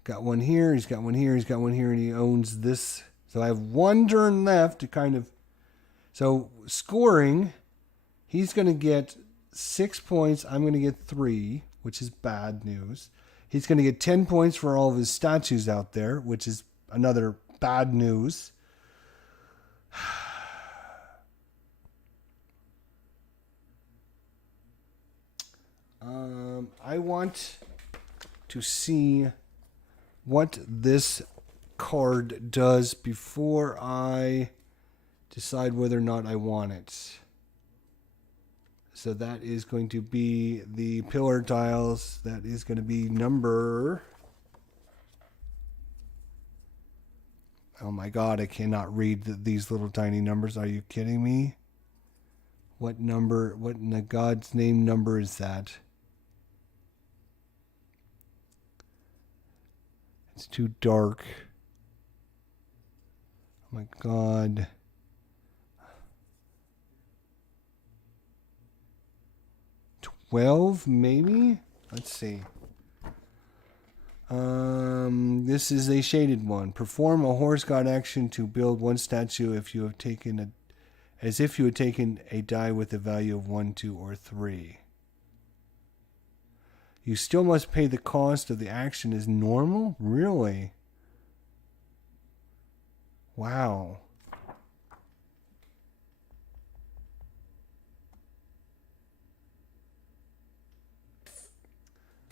got one here, he's got one here, he's got one here, and he owns this. So I have one turn left to kind of... So scoring, he's going to get 6 points. I'm going to get 3, which is bad news. He's going to get 10 points for all of his statues out there, which is another bad news. I want to see what this card does before I decide whether or not I want it. So that is going to be the pillar tiles. That is going to be number... Oh my God, I cannot read these little tiny numbers. Are you kidding me? What number, what in the God's name number is that? It's too dark. Oh my God. $12, maybe? Let's see. This is a shaded one. Perform a horse god action to build one statue if you have taken as if you had taken a die with a value of 1, 2, or 3. You still must pay the cost of the action as normal? Really? Wow.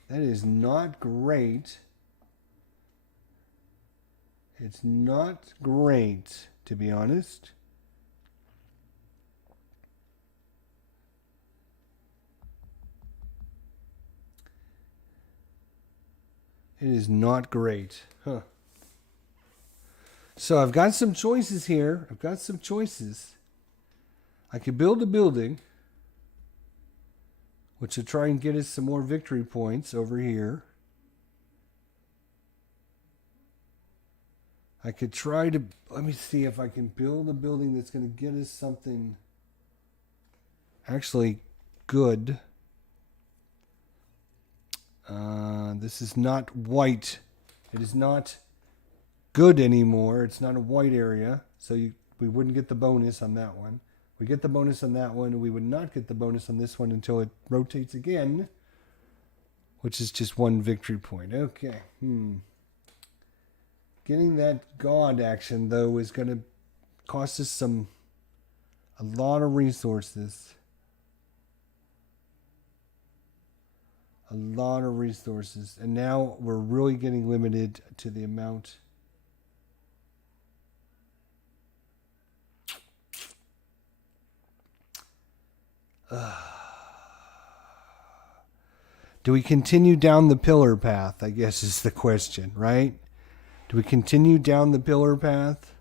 That is not great. It's not great, to be honest. It is not great. Huh. So I've got some choices here. I've got some choices. I could build a building, which will try and get us some more victory points over here. I could try to... Let me see if I can build a building that's going to get us something actually good. This is not white. It is not good anymore. It's not a white area, so we wouldn't get the bonus on that one. We get the bonus on that one, and we would not get the bonus on this one until it rotates again, which is just 1 victory point. Okay. Getting that god action, though, is going to cost us a lot of resources. A lot of resources. And now we're really getting limited to the amount. Do we continue down the pillar path, I guess is the question, right? Do we continue down the pillar path?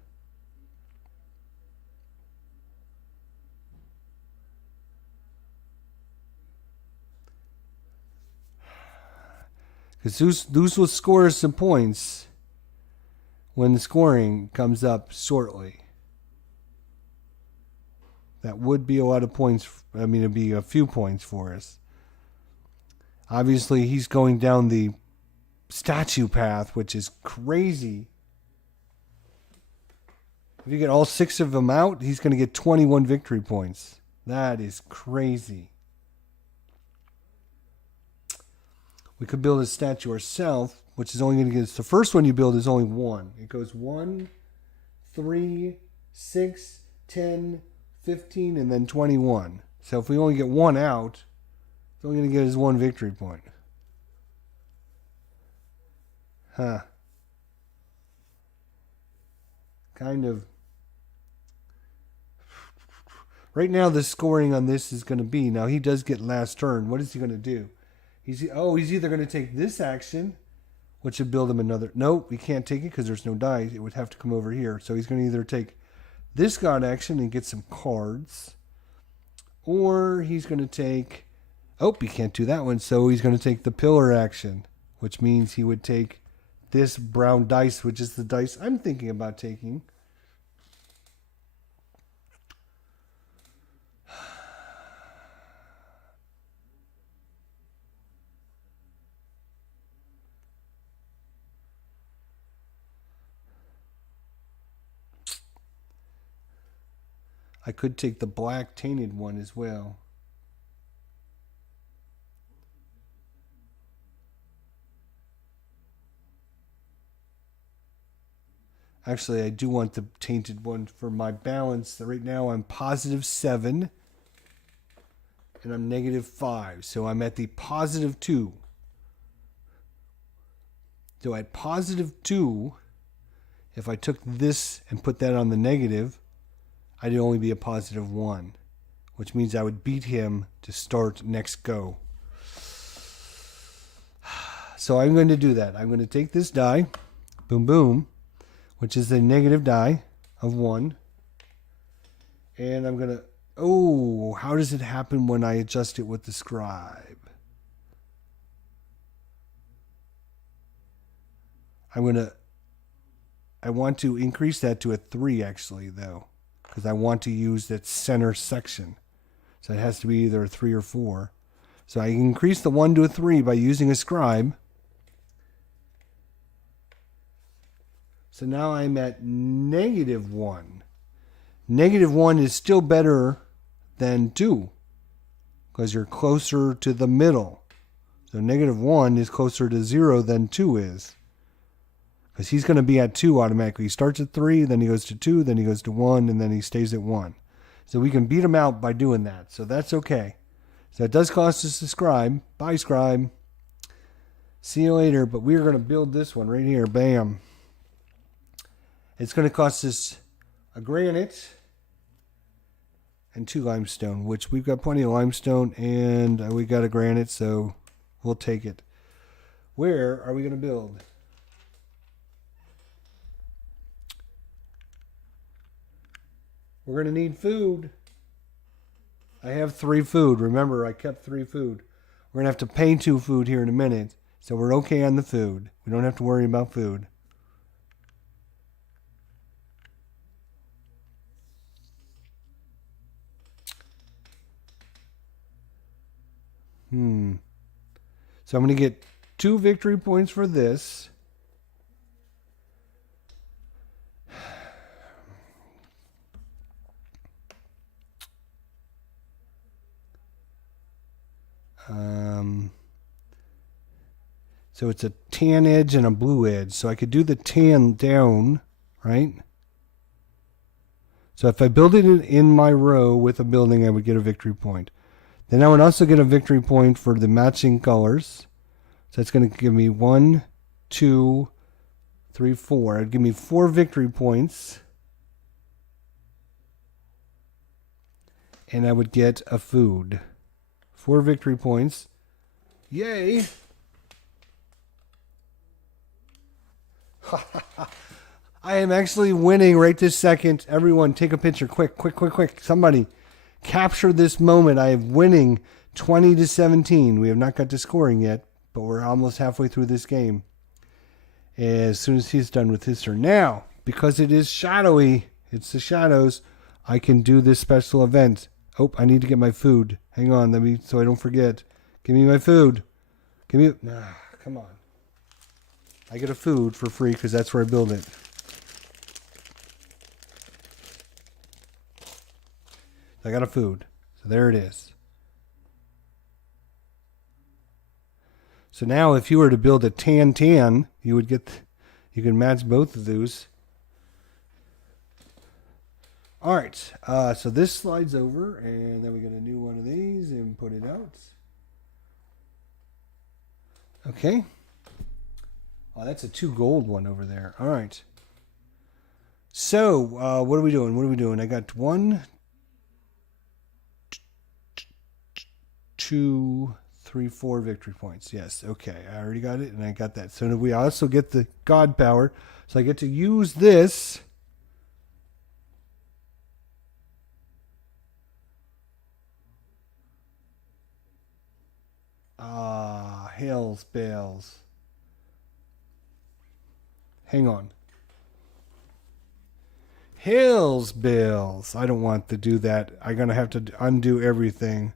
Because those will score some points when the scoring comes up shortly. That would be a lot of points. I mean, it'd be a few points for us. Obviously, he's going down the statue path, which is crazy. If you get all 6 of them out, he's going to get 21 victory points. That is crazy. We could build a statue ourselves, which is only going to get us, the first one you build is only 1. It goes 1, 3, 6, 10, 15, and then 21. So if we only get 1 out, it's only going to get us 1 victory point. Huh. Kind of. Right now the scoring on this is going to be, now he does get last turn. What is he going to do? He's either going to take this action, which would build him another. Nope, we can't take it because there's no die. It would have to come over here. So he's going to either take this god action and get some cards, or he's going to take. Oh, he can't do that one. So he's going to take the pillar action, which means he would take this brown dice, which is the dice I'm thinking about taking. I could take the black tainted one as well. Actually, I do want the tainted one for my balance. Right now I'm +7 and I'm -5. So I'm at the +2. So at +2, if I took this and put that on the negative, I'd only be a +1, which means I would beat him to start next go. So I'm going to do that. I'm going to take this die, boom, boom, which is the negative die of 1. And I'm going to, oh, how does it happen when I adjust it with the scribe? I want to increase that to a 3 actually, though, because I want to use that center section. So it has to be either a 3 or 4. So I increase the 1 to a 3 by using a scribe. So now I'm at -1. -1 is still better than 2 because you're closer to the middle. So -1 is closer to 0 than 2 is. Because he's going to be at 2 automatically. He starts at 3, then he goes to 2, then he goes to 1, and then he stays at 1. So we can beat him out by doing that. So that's okay. So it does cost us a scribe. Bye, scribe. See you later. But we're going to build this one right here. Bam. It's going to cost us a granite and 2 limestone, which we've got plenty of limestone, and we got a granite, so we'll take it. Where are we going to build? We're going to need food. I have 3 food. Remember, I kept 3 food. We're going to have to pay 2 food here in a minute. So we're okay on the food. We don't have to worry about food. So I'm going to get 2 victory points for this. So it's a tan edge and a blue edge. So I could do the tan down, right? So if I build it in my row with a building, I would get a victory point. Then I would also get a victory point for the matching colors. So it's going to give me 1, 2, 3, 4. It'd give me 4 victory points. And I would get a food. 4 victory points. Yay. I am actually winning right this second. Everyone, take a picture. Quick, quick, quick, quick. Somebody capture this moment. I am winning 20-17. We have not got to scoring yet, but we're almost halfway through this game. As soon as he's done with his turn. Now, because it is shadowy, it's the shadows, I can do this special event. Oh, I need to get my food. Hang on, so I don't forget. Give me my food. Come on. I get a food for free because that's where I build it. I got a food. So there it is. So now if you were to build a tan, you can match both of those. All right. So this slides over, and then we get a new one of these and put it out. Okay. Oh, that's a 2 gold one over there. All right. So, what are we doing? I got 1, 2, 3, 4 victory points. Yes. Okay. I already got it, and I got that. So we also get the God power. So I get to use this. Hails bales. Hang on. Hills bills. I don't want to do that. I'm going to have to undo everything.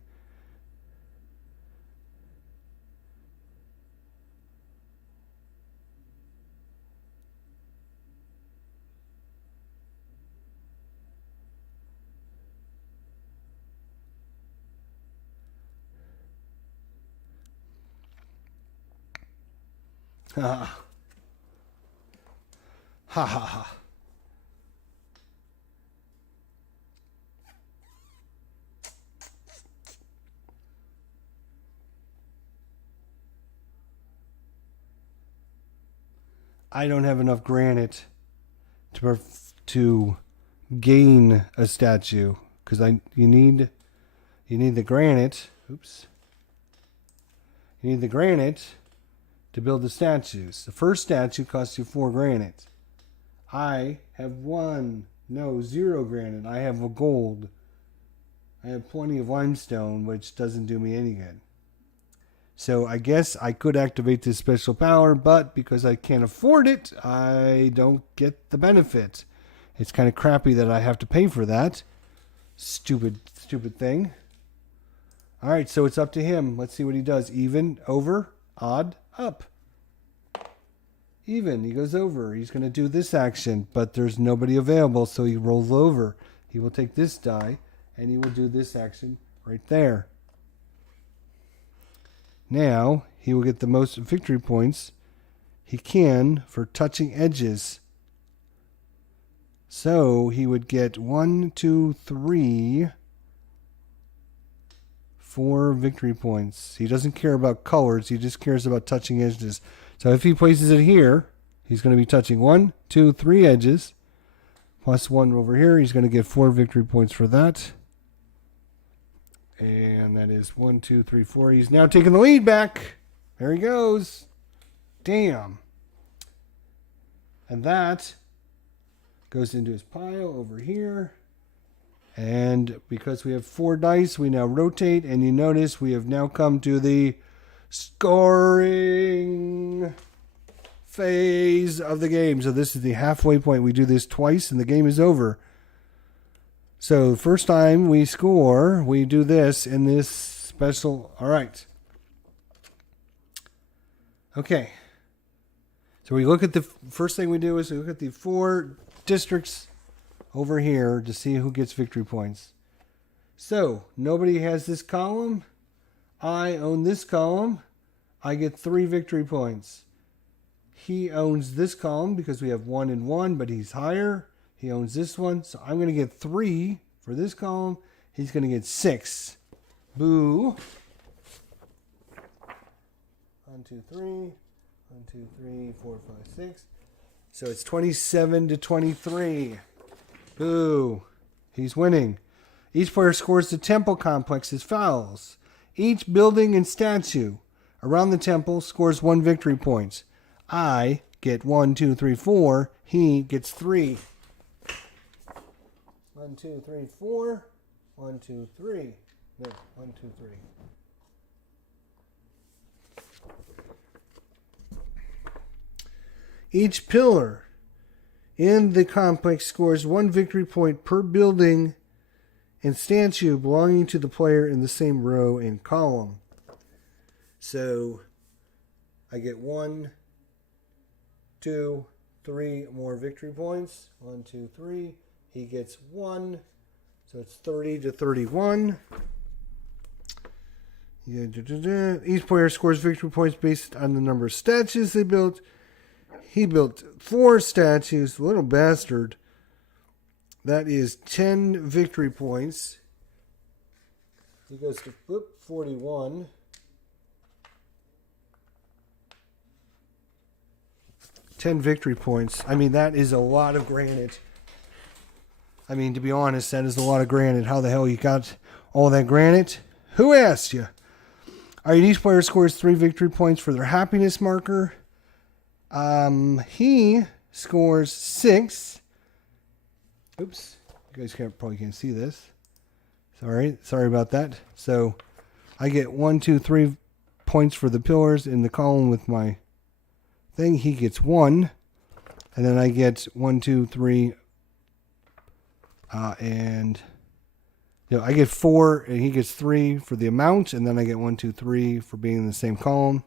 Ha ha ha. I don't have enough granite to gain a statue because you need the granite. Oops. You need the granite to build the statues. The first statue costs you 4 granite. I have 0 granite. I have a gold. I have plenty of limestone, which doesn't do me any good. So I guess I could activate this special power, but because I can't afford it, I don't get the benefit. It's kind of crappy that I have to pay for that. Stupid thing. All right, so it's up to him. Let's see what he does. Even, over, odd, up. Even, he goes over. He's going to do this action, but there's nobody available, so he rolls over. He will take this die, and he will do this action right there. Now, he will get the most victory points he can for touching edges. So, he would get 1, 2, 3, 4 victory points. He doesn't care about colors. He just cares about touching edges. So, if he places it here, he's going to be touching 1, 2, 3 edges. Plus 1 over here. He's going to get 4 victory points for that. And that is 1, 2, 3, 4. He's now taking the lead back. There he goes. Damn. And that goes into his pile over here. And because we have 4 dice, we now rotate. And you notice we have now come to the scoring phase of the game. So this is the halfway point. We do this twice and the game is over. So first time we score, we do this in this special. All right. Okay. So we look at the first thing we do is we look at the 4 districts over here to see who gets victory points. So nobody has this column. I own this column. I get 3 victory points. He owns this column because we have 1 and 1, but he's higher. He owns this one, so I'm going to get 3 for this column. He's going to get 6. Boo. 1, 2, 3. 1, 2, 3, 4, 5, 6. So it's 27-23. Boo. He's winning. Each player scores the temple complex as fouls. Each building and statue around the temple, scores 1 victory points. I get 1, 2, 3, 4. He gets 3. 1, 2, 3, 4. 1, 2, 3. No, 1, 2, 3. Each pillar in the complex scores 1 victory point per building and statue belonging to the player in the same row and column. So I get 1, 2, 3 more victory points. 1, 2, 3. He gets 1. So it's 30 to 31. Each player scores victory points based on the number of statues they built. He built 4 statues. Little bastard. That is 10 victory points. He goes to 41. Ten victory points. I mean, that is a lot of granite. I mean, to be honest, that is a lot of granite. How the hell you got all that granite? Who asked you? All right, each player scores 3 victory points for their happiness marker. He scores 6. Oops, you guys probably can't see this. Sorry about that. So I get 1, 2, 3 points for the pillars in the column with my thing. He gets 1, and then I get 1, 2, 3. And I get 4, and he gets 3 for the amount, and then I get 1, 2, 3 for being in the same column.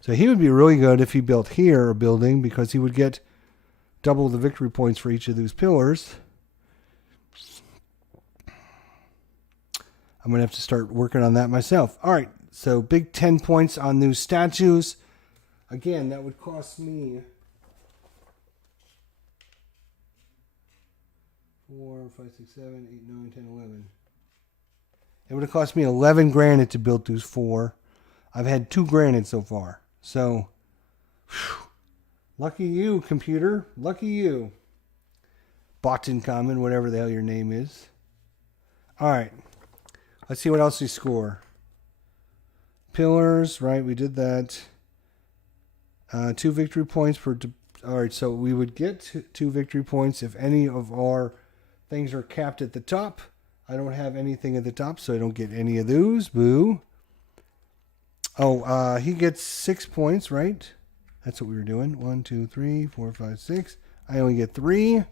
So he would be really good if he built here a building, because he would get double the victory points for each of those pillars. I'm going to have to start working on that myself. All right, so big 10 points on those statues. Again, that would cost me 4, 5, 6, 7, 8, 9, 10, 11. It would have cost me 11 granite to build those 4. I've had 2 granite so far. So, whew, lucky you, computer. Lucky you. Botankhamun, whatever the hell your name is. All right. Let's see what else we score. Pillars, right? We did that. 2 victory points for... All right, so we would get 2 victory points if any of our things are capped at the top. I don't have anything at the top, so I don't get any of those. Boo. Oh, he gets 6 points, right? That's what we were doing. 1, 2, 3, 4, 5, 6. I only get 3.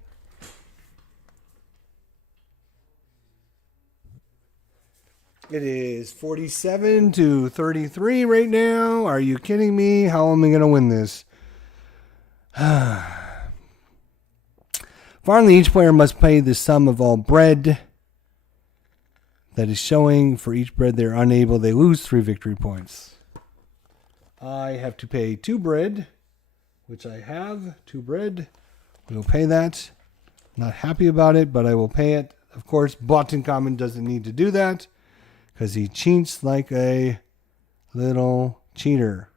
It is 47 to 33 right now. Are you kidding me? How am I going to win this? Finally, each player must pay the sum of all bread that is showing. For each bread they're unable, they lose 3 victory points. I have to pay 2 bread, which I have. 2 bread. We will pay that. Not happy about it, but I will pay it. Of course, Botankhamun doesn't need to do that, because he cheats like a little cheater.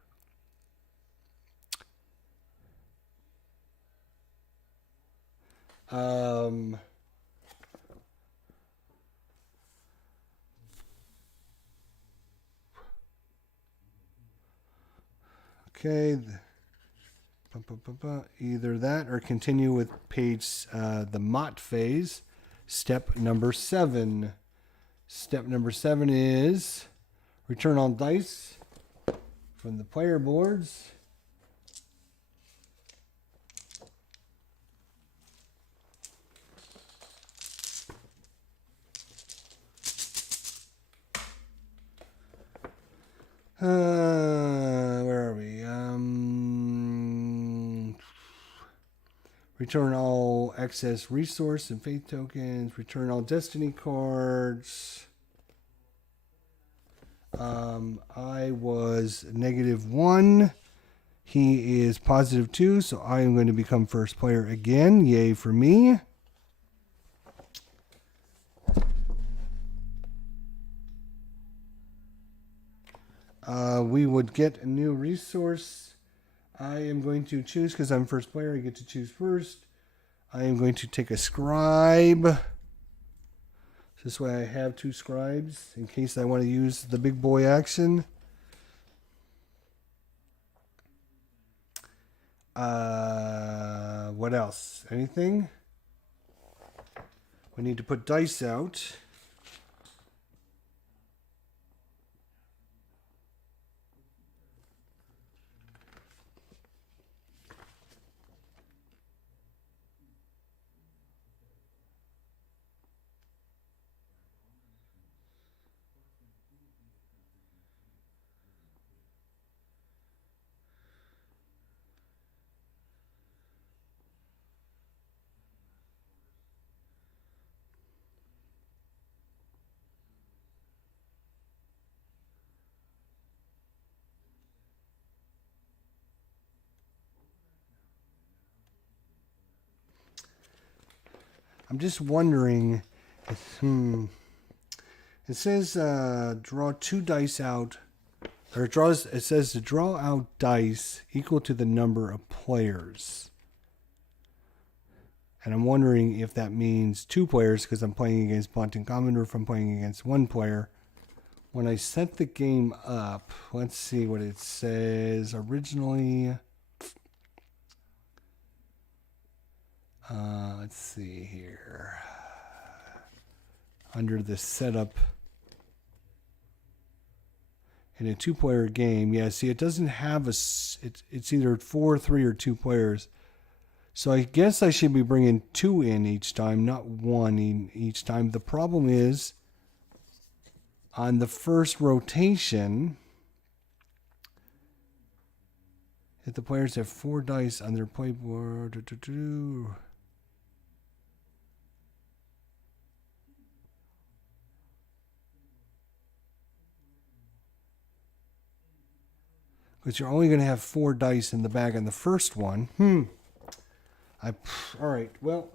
Okay. Either that or continue with page, the Mott phase, step number 7. Step number 7 is return all dice from the player boards. Where are we? Return all excess resource and faith tokens. Return all destiny cards. I was -1. He is +2, so I am going to become first player again. Yay for me. We would get a new resource. I am going to choose, because I'm first player, I get to choose first. I am going to take a scribe. This way I have 2 scribes in case I want to use the big boy action. What else? Anything? We need to put dice out. I'm just wondering. It says draw 2 dice out, or it says to draw out dice equal to the number of players. And I'm wondering if that means 2 players because I'm playing against Botankhamun, or if I'm playing against 1 player. When I set the game up, let's see what it says originally. Let's see here. Under the setup in a 2-player game, yeah. See, it doesn't have it's either 4, 3, or 2 players. So I guess I should be bringing 2 in each time, not 1 in each time. The problem is, on the first rotation, if the players have 4 dice on their playboard, because you're only going to have 4 dice in the bag on the first one. All right, well,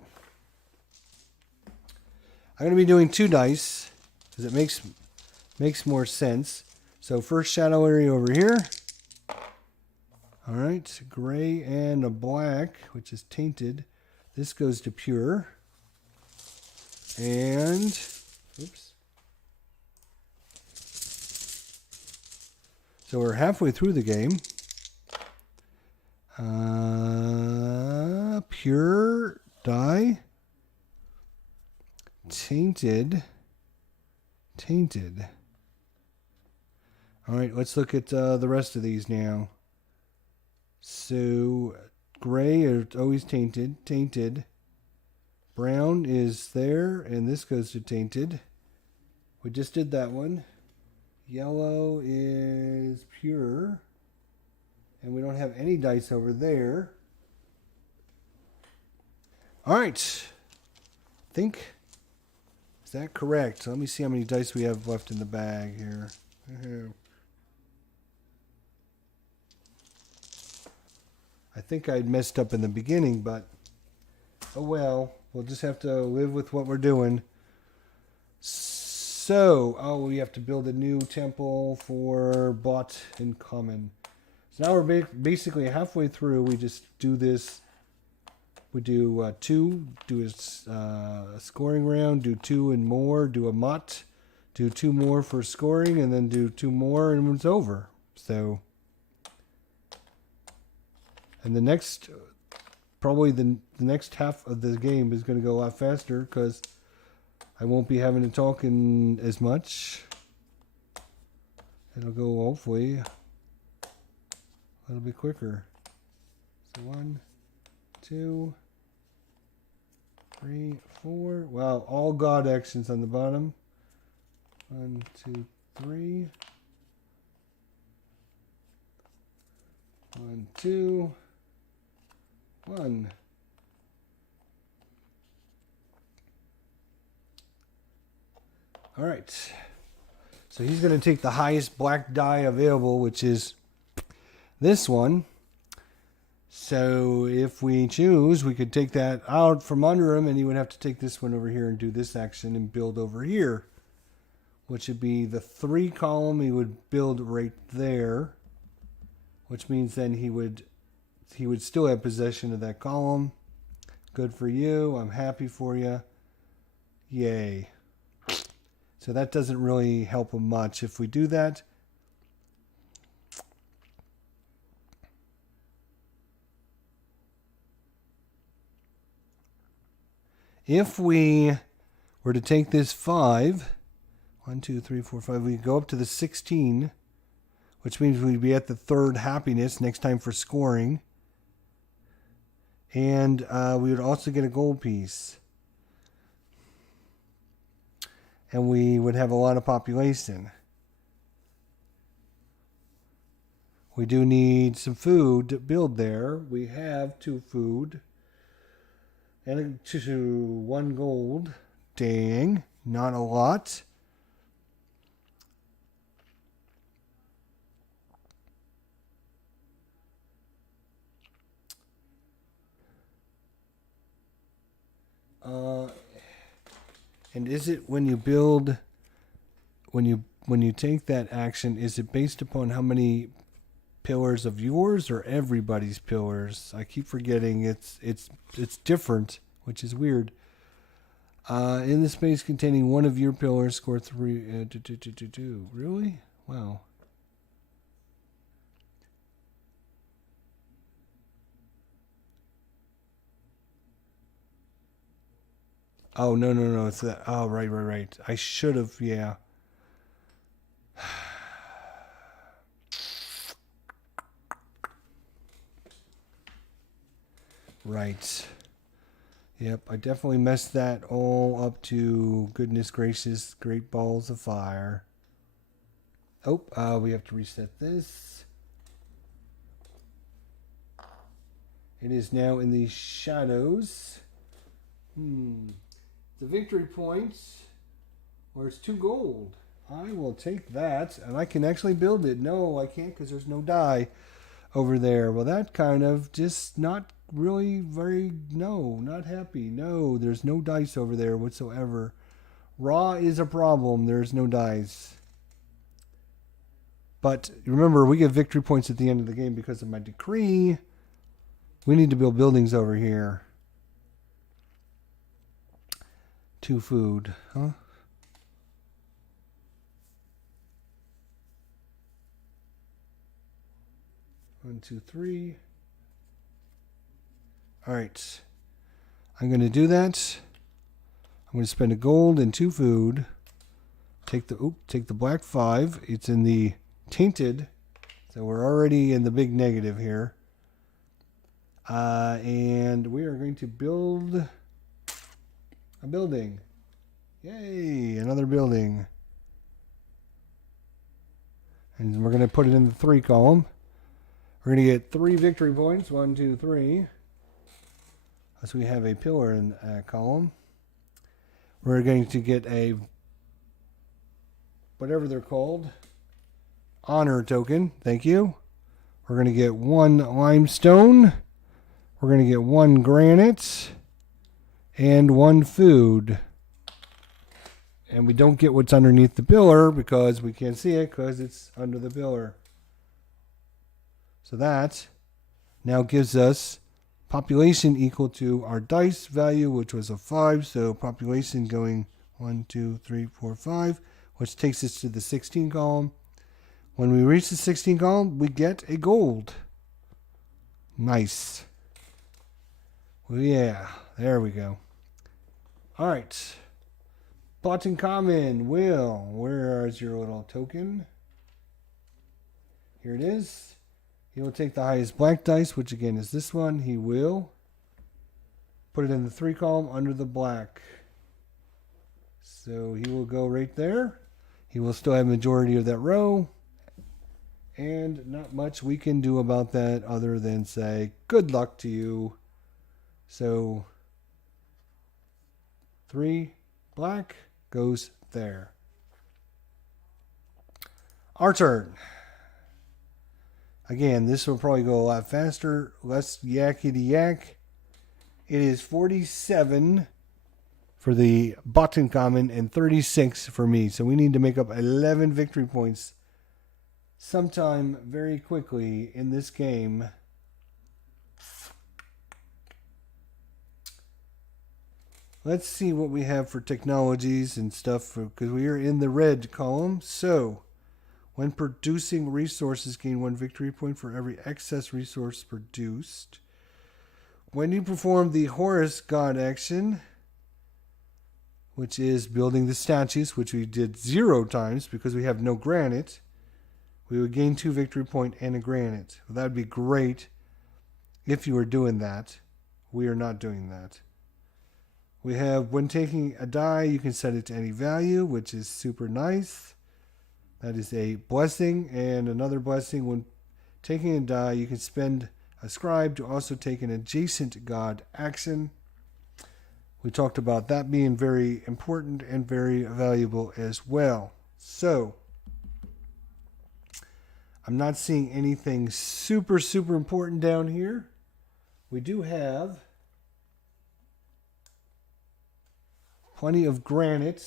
I'm going to be doing 2 dice because it makes more sense. So first shadow area over here. All right, gray and a black, which is tainted. This goes to pure. And, oops. So we're halfway through the game. Pure die. Tainted. All right, let's look at the rest of these now. So gray is always tainted. Brown is there, and this goes to tainted. We just did that one. Yellow is pure. And we don't have any dice over there. All right. Is that correct? So let me see how many dice we have left in the bag here. I think I'd messed up in the beginning, but oh well. We'll just have to live with what we're doing. So, we have to build a new temple for Botankhamun. So now we're basically halfway through. We just do this. We do 2, do a scoring round, do 2 and more, do a mutt, do 2 more for scoring, and then do 2 more, and it's over. So, and the next, probably the next half of the game is going to go a lot faster because I won't be having to talk in as much. It'll go hopefully a little bit quicker. So 1, 2, 3, 4. Wow, all God actions on the bottom. 1, 2, 3. 1, 2. 1. All right. So he's going to take the highest black die available, which is this one. So if we choose, we could take that out from under him, and he would have to take this one over here and do this action and build over here, which would be the 3 column. He would build right there, which means then he would still have possession of that column. Good for you. I'm happy for you. Yay. So that doesn't really help him much. If we do that, If we were to take this 5, 1, 2, 3, 4, 5, we go up to the 16, which means we'd be at the 3rd happiness next time for scoring. And we would also get a gold piece. And we would have a lot of population. We do need some food to build there. We have 2 food. And 1 gold. Dang, not a lot. And is it when you build, when you take that action, is it based upon how many pillars of yours or everybody's pillars? I keep forgetting it's different, which is weird. In the space containing one of your pillars, score 3. Really? Wow. Oh, no. It's that. Oh, right. I should have, yeah. Right. Yep, I definitely messed that all up to goodness gracious, great balls of fire. Oh, we have to reset this. It is now in the shadows. The victory points, or it's 2 gold. I will take that, and I can actually build it. No, I can't because there's no die over there. Well, that kind of just not really very, no, not happy. No, there's no dice over there whatsoever. Raw is a problem. There's no dice. But remember, we get victory points at the end of the game because of my decree. We need to build buildings over here. 2 food, huh? One, 2, 3. All right. I'm going to do that. I'm going to spend a gold and 2 food. Take the black 5. It's in the tainted, so we're already in the big negative here. And we are going to build a building. Yay, another building. And we're going to put it in the 3 column. We're going to get 3 victory points. 1, 2, 3. So we have a pillar in that column. We're going to get a, whatever they're called, honor token. Thank you. We're going to get 1 limestone. We're going to get 1 granite. And 1 food. And we don't get what's underneath the pillar because we can't see it because it's under the pillar. So that now gives us population equal to our dice value, which was a 5. So population going 1, 2, 3, 4, 5, which takes us to the 16 column. When we reach the 16 column, we get a gold. Nice. Well, yeah, there we go. All right. Botankhamun, Will, where is your little token? Here it is. He will take the highest black dice, which again is this one. He will put it in the 3 column under the black. So he will go right there. He will still have majority of that row. And not much we can do about that other than say, good luck to you. So 3 black goes there. Our turn. Again, this will probably go a lot faster, less yakety yak. It is 47 for the Botankhamun and 36 for me. So we need to make up 11 victory points sometime very quickly in this game. Let's see what we have for technologies and stuff, because we are in the red column. So, when producing resources, gain 1 victory point for every excess resource produced. When you perform the Horus God action, which is building the statues, which we did 0 times because we have no granite. We would gain 2 victory points and a granite. Well, that would be great if you were doing that. We are not doing that. We have, when taking a die, you can set it to any value, which is super nice. That is a blessing. And another blessing, when taking a die, you can spend a scribe to also take an adjacent god action. We talked about that being very important and very valuable as well. So, I'm not seeing anything super, super important down here. We do have plenty of granite,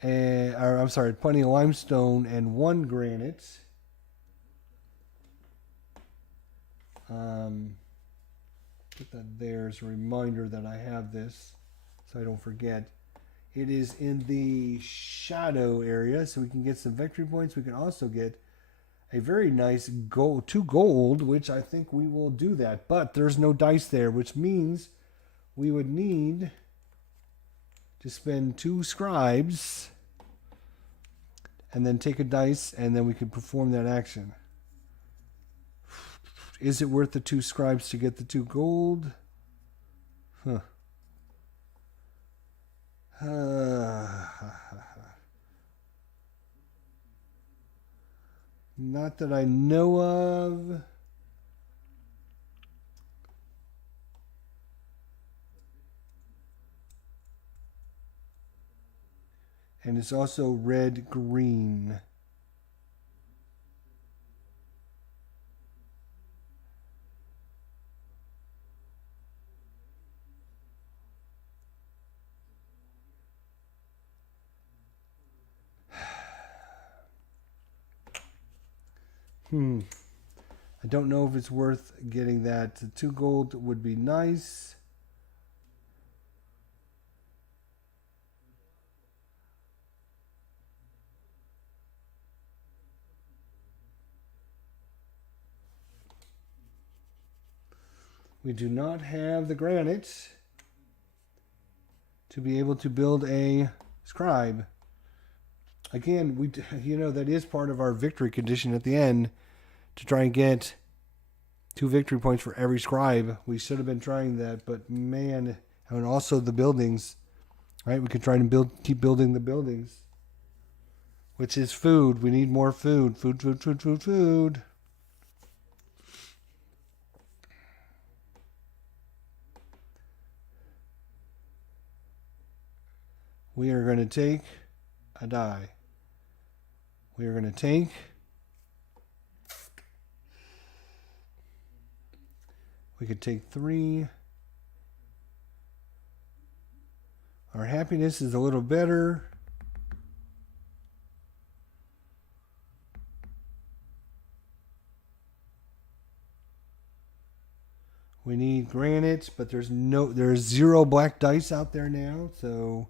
plenty of limestone and 1 granite. Put that there as a reminder that I have this so I don't forget. It is in the shadow area, so we can get some victory points. We can also get a very nice gold, 2 gold, which I think we will do that. But there's no dice there, which means we would need to spend 2 scribes and then take a dice, and then we can perform that action. Is it worth the 2 scribes to get the 2 gold? Not that I know of. And it's also red-green. I don't know if it's worth getting that. 2 gold would be nice. We do not have the granite to be able to build a scribe. Again, that is part of our victory condition at the end, to try and get 2 victory points for every scribe. We should have been trying that, but man, and also the buildings, right? We could try and keep building the buildings, which is food. We need more food. Food. We are going to take a die. We are going to take we could take 3. Our happiness is a little better. We need granite, but there's 0 black dice out there now, so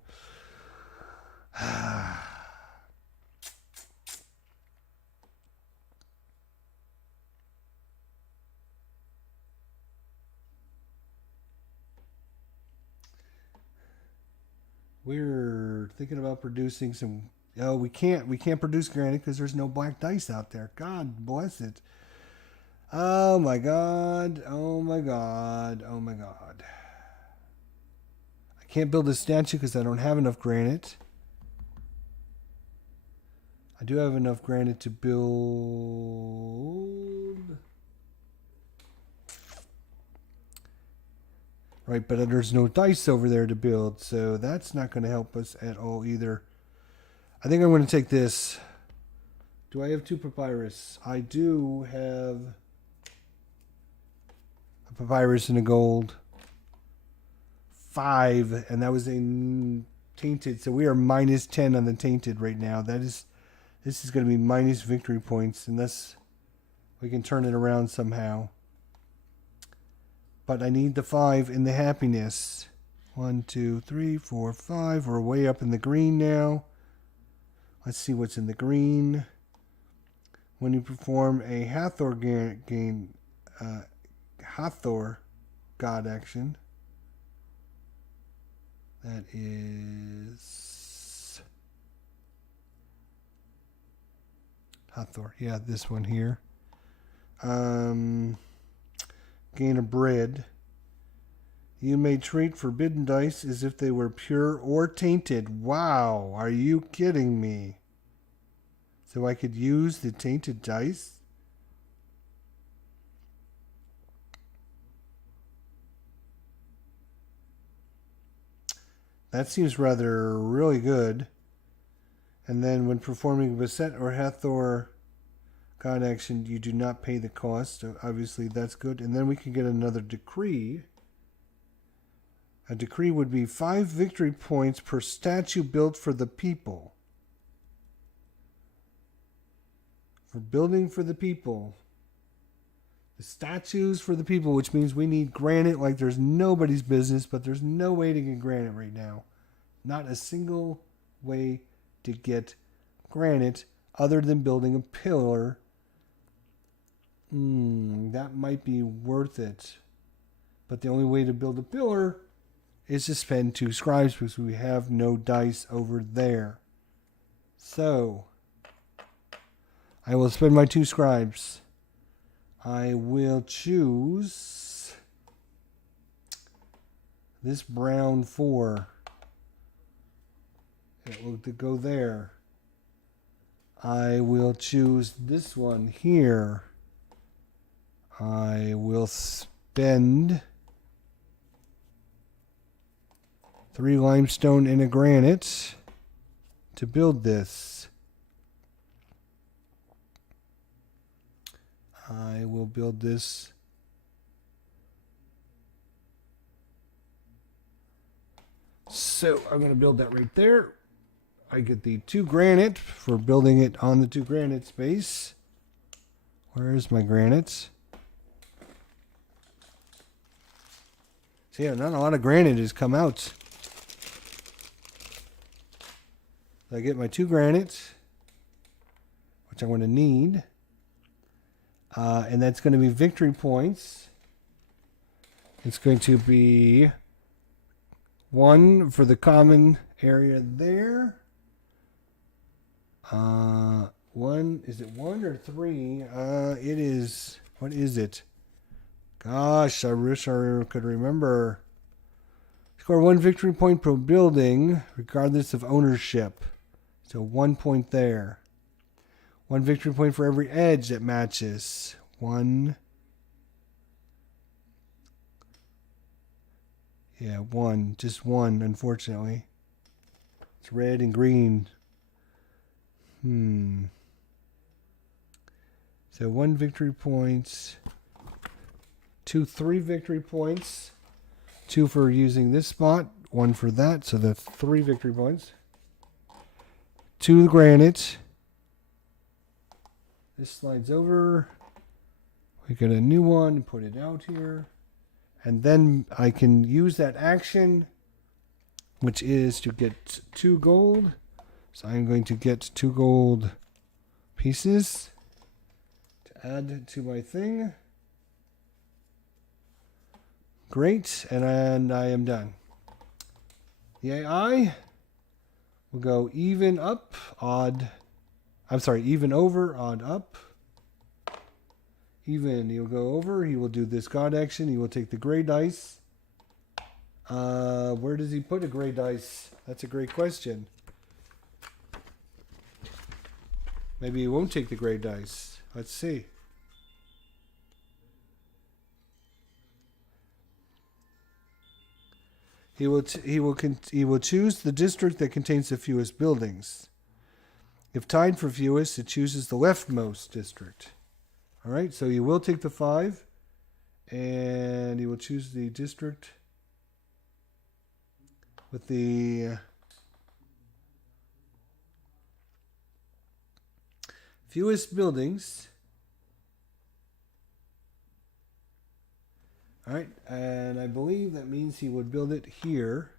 we're thinking about producing some. Oh, we can't produce granite because there's no black dice out there. God bless it. Oh my God. I can't build a statue because I don't have enough granite. I do have enough granite to build. Right, but there's no dice over there to build, so that's not going to help us at all either. I think I'm going to take this. Do I have 2 papyrus? I do have a papyrus and a gold. 5, and that was a tainted, so we are minus 10 on the tainted right now. This is going to be minus victory points unless we can turn it around somehow. But I need the 5 in the happiness. 1, 2, 3, 4, 5. We're way up in the green now. Let's see what's in the green. When you perform a Hathor Hathor, God action. That is Hathor. Yeah, this one here. Gain a bread. You may treat forbidden dice as if they were pure or tainted. Wow, are you kidding me? So I could use the tainted dice? That seems rather really good. And then when performing Beset or Hathor God action, you do not pay the cost. So obviously, that's good. And then we can get another decree. A decree would be 5 victory points per statue built for the people. For building for the people. The statues for the people, which means we need granite like there's nobody's business, but there's no way to get granite right now. Not a single way to get granite other than building a pillar. That might be worth it. But the only way to build a pillar is to spend 2 scribes because we have no dice over there. So, I will spend my 2 scribes. I will choose this brown 4. It will go there. I will choose this one here. I will spend 3 limestone and a granite to build this. I will build this. So I'm going to build that right there. I get the 2 granite for building it on the 2 granite space. Where is my granite? So yeah, not a lot of granite has come out. So I get my 2 granite, which I'm going to need. And that's going to be victory points. It's going to be 1 for the common area there. 1, is it 1 or 3? It is, what is it? Gosh, I wish I could remember. Score 1 victory point per building, regardless of ownership. So 1 point there. 1 victory point for every edge that matches. 1. Yeah, 1. Just 1, unfortunately. It's red and green. So 1 victory points. 2, 3 victory points. 2 for using this spot. 1 for that. So that's 3 victory points. 2 granite. This slides over. We get a new one and put it out here. And then I can use that action, which is to get 2 gold. So I'm going to get 2 gold pieces to add to my thing. Great, and I am done. The AI will go even up, odd. I'm sorry, even over, odd up. Even, he'll go over. He will do this god action. He will take the gray dice. Where does he put a gray dice? That's a great question. Maybe he won't take the gray dice. Let's see. He will choose the district that contains the fewest buildings. If tied for fewest, it chooses the leftmost district. All right, so you will take the 5, and you will choose the district with the fewest buildings. All right, and I believe that means he would build it here.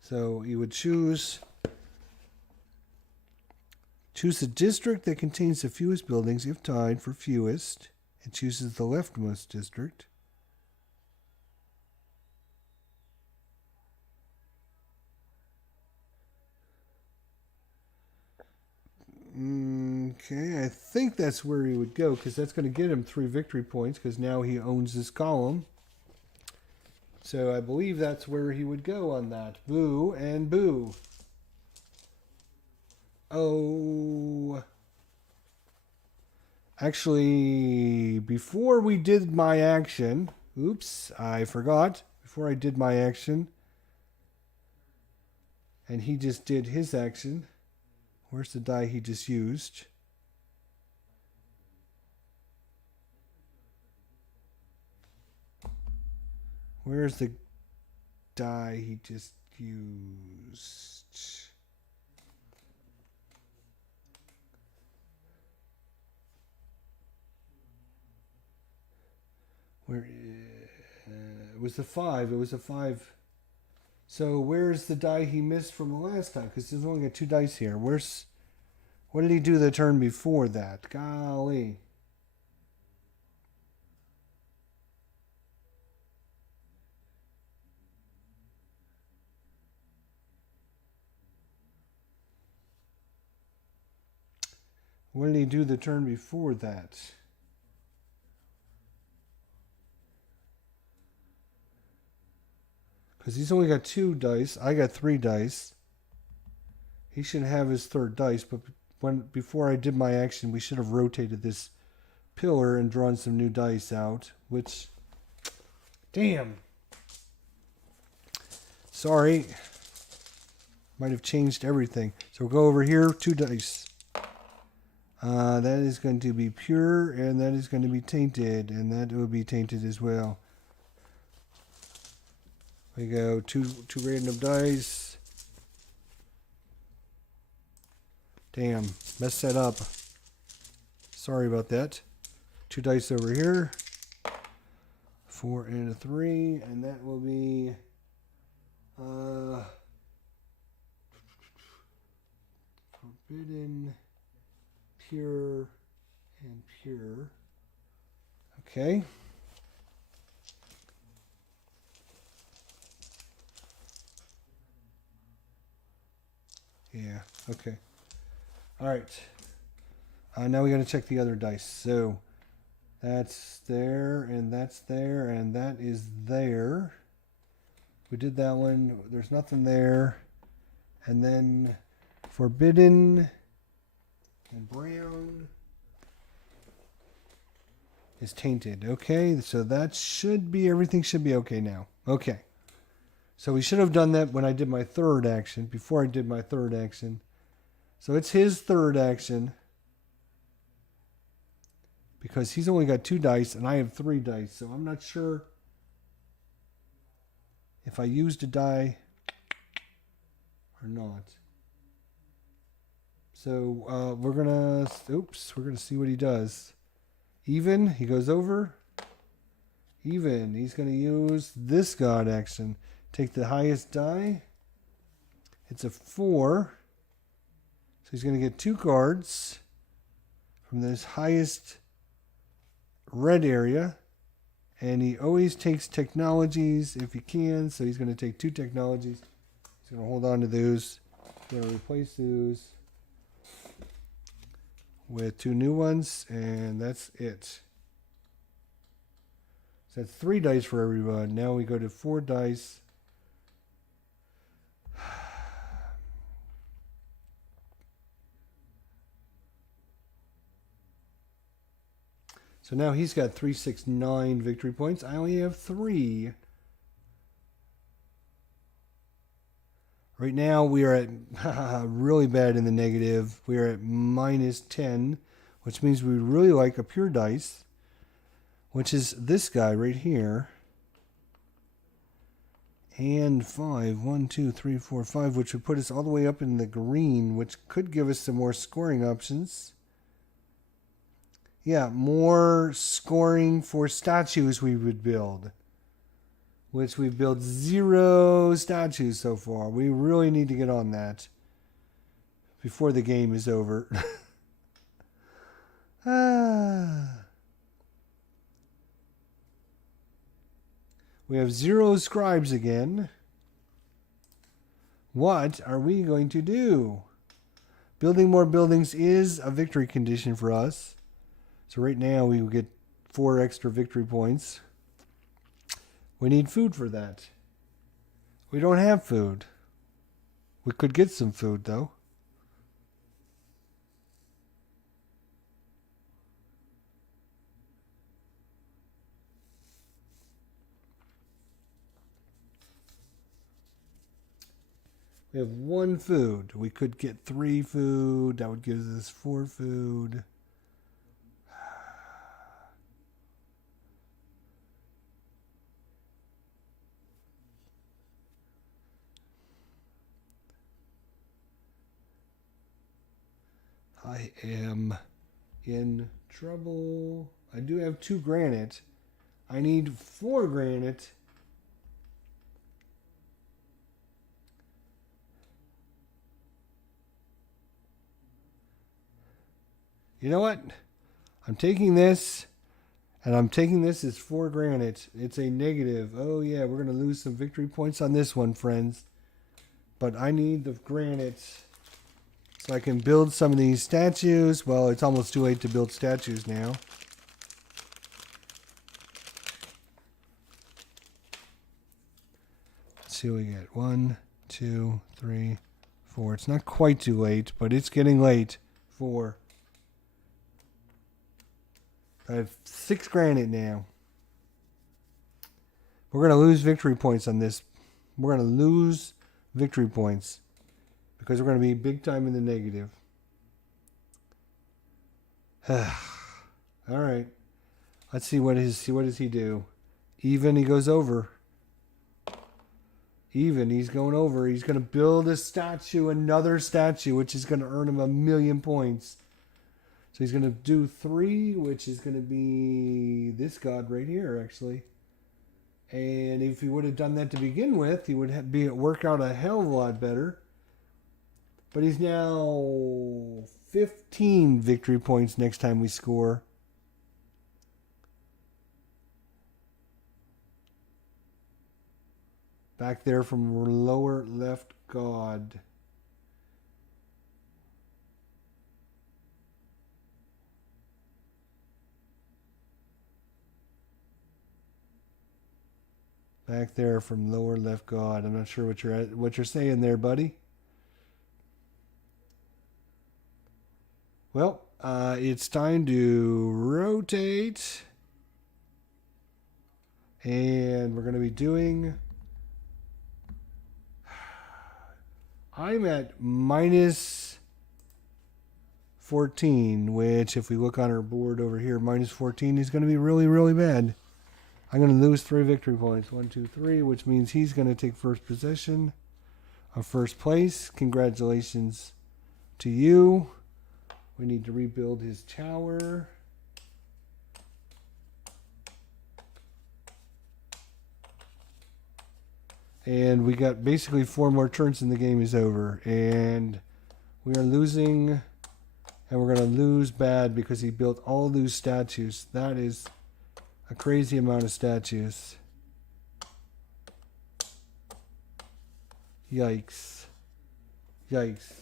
So you would choose the district that contains the fewest buildings. If tied for fewest, it chooses the leftmost district. Okay, I think that's where he would go because that's going to get him 3 victory points because now he owns this column. So I believe that's where he would go on that. Boo and boo. Oh. Actually, before we did my action, oops, I forgot. Before I did my action, and he just did his action. Where's the die he just used? Where's the die he just used? Where it was a 5. It was a 5. So where's the die he missed from the last time? Because there's only got 2 dice here. What did he do the turn before that? Golly. What did he do the turn before that? Because he's only got 2 dice. I got 3 dice. He should have his 3rd dice, but before I did my action, we should have rotated this pillar and drawn some new dice out, which, damn. Sorry. Might have changed everything. So we'll go over here, 2 dice. That is going to be pure, and that is going to be tainted, and that will be tainted as well. We go two random dice. Damn, messed that up. Sorry about that. 2 dice over here. 4 and a 3, and that will be forbidden, pure, and pure. Okay. Yeah, okay. All right. Now we got to check the other dice. So that's there, and that's there, and that is there. We did that one. There's nothing there. And then forbidden and brown is tainted. Okay, so that should be, everything should be okay now. Okay. So we should have done that when I did my 3rd action, before I did my 3rd action. So it's his 3rd action. Because he's only got 2 dice and I have 3 dice. So I'm not sure if I used a die or not. So we're going to see what he does. Even, he goes over. Even, he's going to use this god action. Take the highest die. It's a 4. So he's going to get 2 cards from this highest red area. And he always takes technologies if he can. So he's going to take 2 technologies. He's going to hold on to those. He's going to replace those with 2 new ones. And that's it. So that's 3 dice for everyone. Now we go to 4 dice. So now he's got 3, 6, 9 victory points. I only have 3. Right now we are at really bad in the negative. We are at -10, which means we really like a pure dice, which is this guy right here. And 5, 1, 2, 3, 4, 5, which would put us all the way up in the green, which could give us some more scoring options. Yeah, more scoring for statues we would build. Which we've built 0 statues so far. We really need to get on that before the game is over. We have 0 scribes again. What are we going to do? Building more buildings is a victory condition for us. So right now we will get 4 extra victory points. We need food for that. We don't have food. We could get some food though. We have 1 food. We could get 3 food. That would give us 4 food. I am in trouble. I do have 2 granite. I need 4 granite. You know what? I'm taking this, and I'm taking this as 4 granite. It's a negative. Oh, yeah, we're going to lose some victory points on this one, friends. But I need the granite so I can build some of these statues. Well, it's almost too late to build statues now. Let's see what we get. 1, 2, 3, 4. It's not quite too late, but it's getting late. 4. I have 6 granite now. We're going to lose victory points on this. We're going to lose victory points because we're going to be big time in the negative. All right. Let's see what does he do? Even, he goes over. Even, he's going over. He's going to build a statue, another statue, which is going to earn him 1,000,000 points. So he's going to do 3, which is going to be this god right here, actually. And if he would have done that to begin with, he would work out a hell of a lot better. But he's now 15 victory points next time we score. Back there from lower left god. Back there from lower left god. I'm not sure what you're saying there, buddy. Well, it's time to rotate. And we're going to be doing... I'm at minus 14, which if we look on our board over here, minus 14 is going to be really, really bad. I'm going to lose 3 victory points. 1, 2, 3, which means he's going to take first position of first place. Congratulations to you. We need to rebuild his tower. And we got basically 4 more turns and the game is over. And we are losing, and we're going to lose bad because he built all those statues. That is a crazy amount of statues. Yikes. Yikes.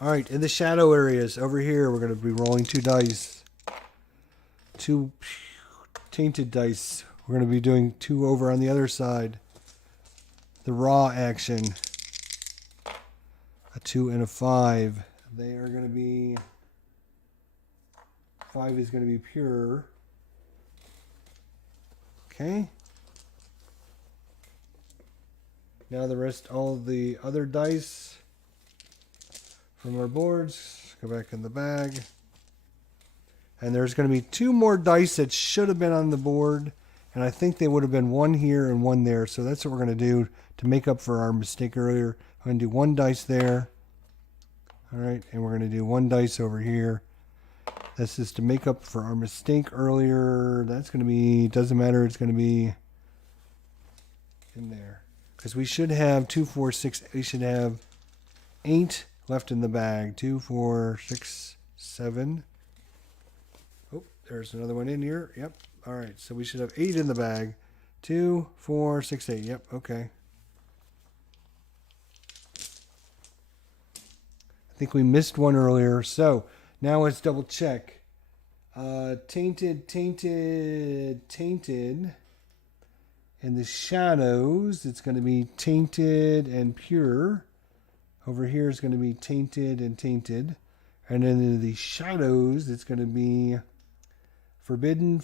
Alright, in the shadow areas over here, we're going to be rolling 2 dice. 2 tainted dice. We're going to be doing 2 over on the other side. The raw action. A 2 and a 5. They are going to be... 5 is going to be pure. Okay. Now the rest, all the other dice from our boards, go back in the bag. And there's going to be 2 more dice that should have been on the board. And I think they would have been 1 here and 1 there. So that's what we're going to do to make up for our mistake earlier. I'm going to do 1 dice there. All right. And we're going to do 1 dice over here. This is to make up for our mistake earlier. That's going to be, doesn't matter. It's going to be in there. Because we should have 2, 4, 6. We should have 8 left in the bag. 2, 4, 6, 7. Oh, there's another one in here. Yep. All right. So we should have 8 in the bag. 2, 4, 6, 8. Yep. Okay. think we missed one earlier. So now let's double check. Tainted. In the shadows, it's going to be tainted and pure. Over here is going to be tainted and tainted. And then in the shadows, it's going to be forbidden,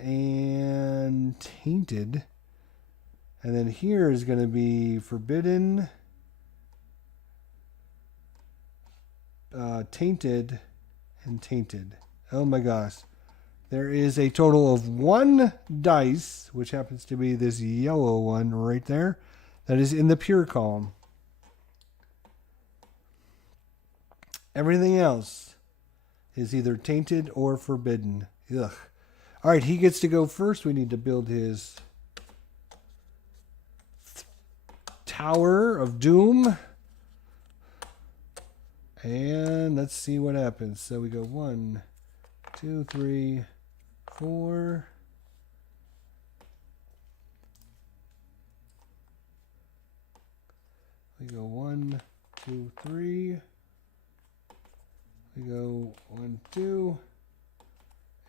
and tainted. And then here is going to be forbidden, tainted, and tainted. Oh my gosh. There is a total of 1 dice, which happens to be this yellow one right there, that is in the pure column. Everything else is either tainted or forbidden. Ugh. All right, he gets to go first. We need to build his Tower of Doom. And let's see what happens. So we go 1, 2, 3, 4. We go 1, 2, 3. We go 1, 2,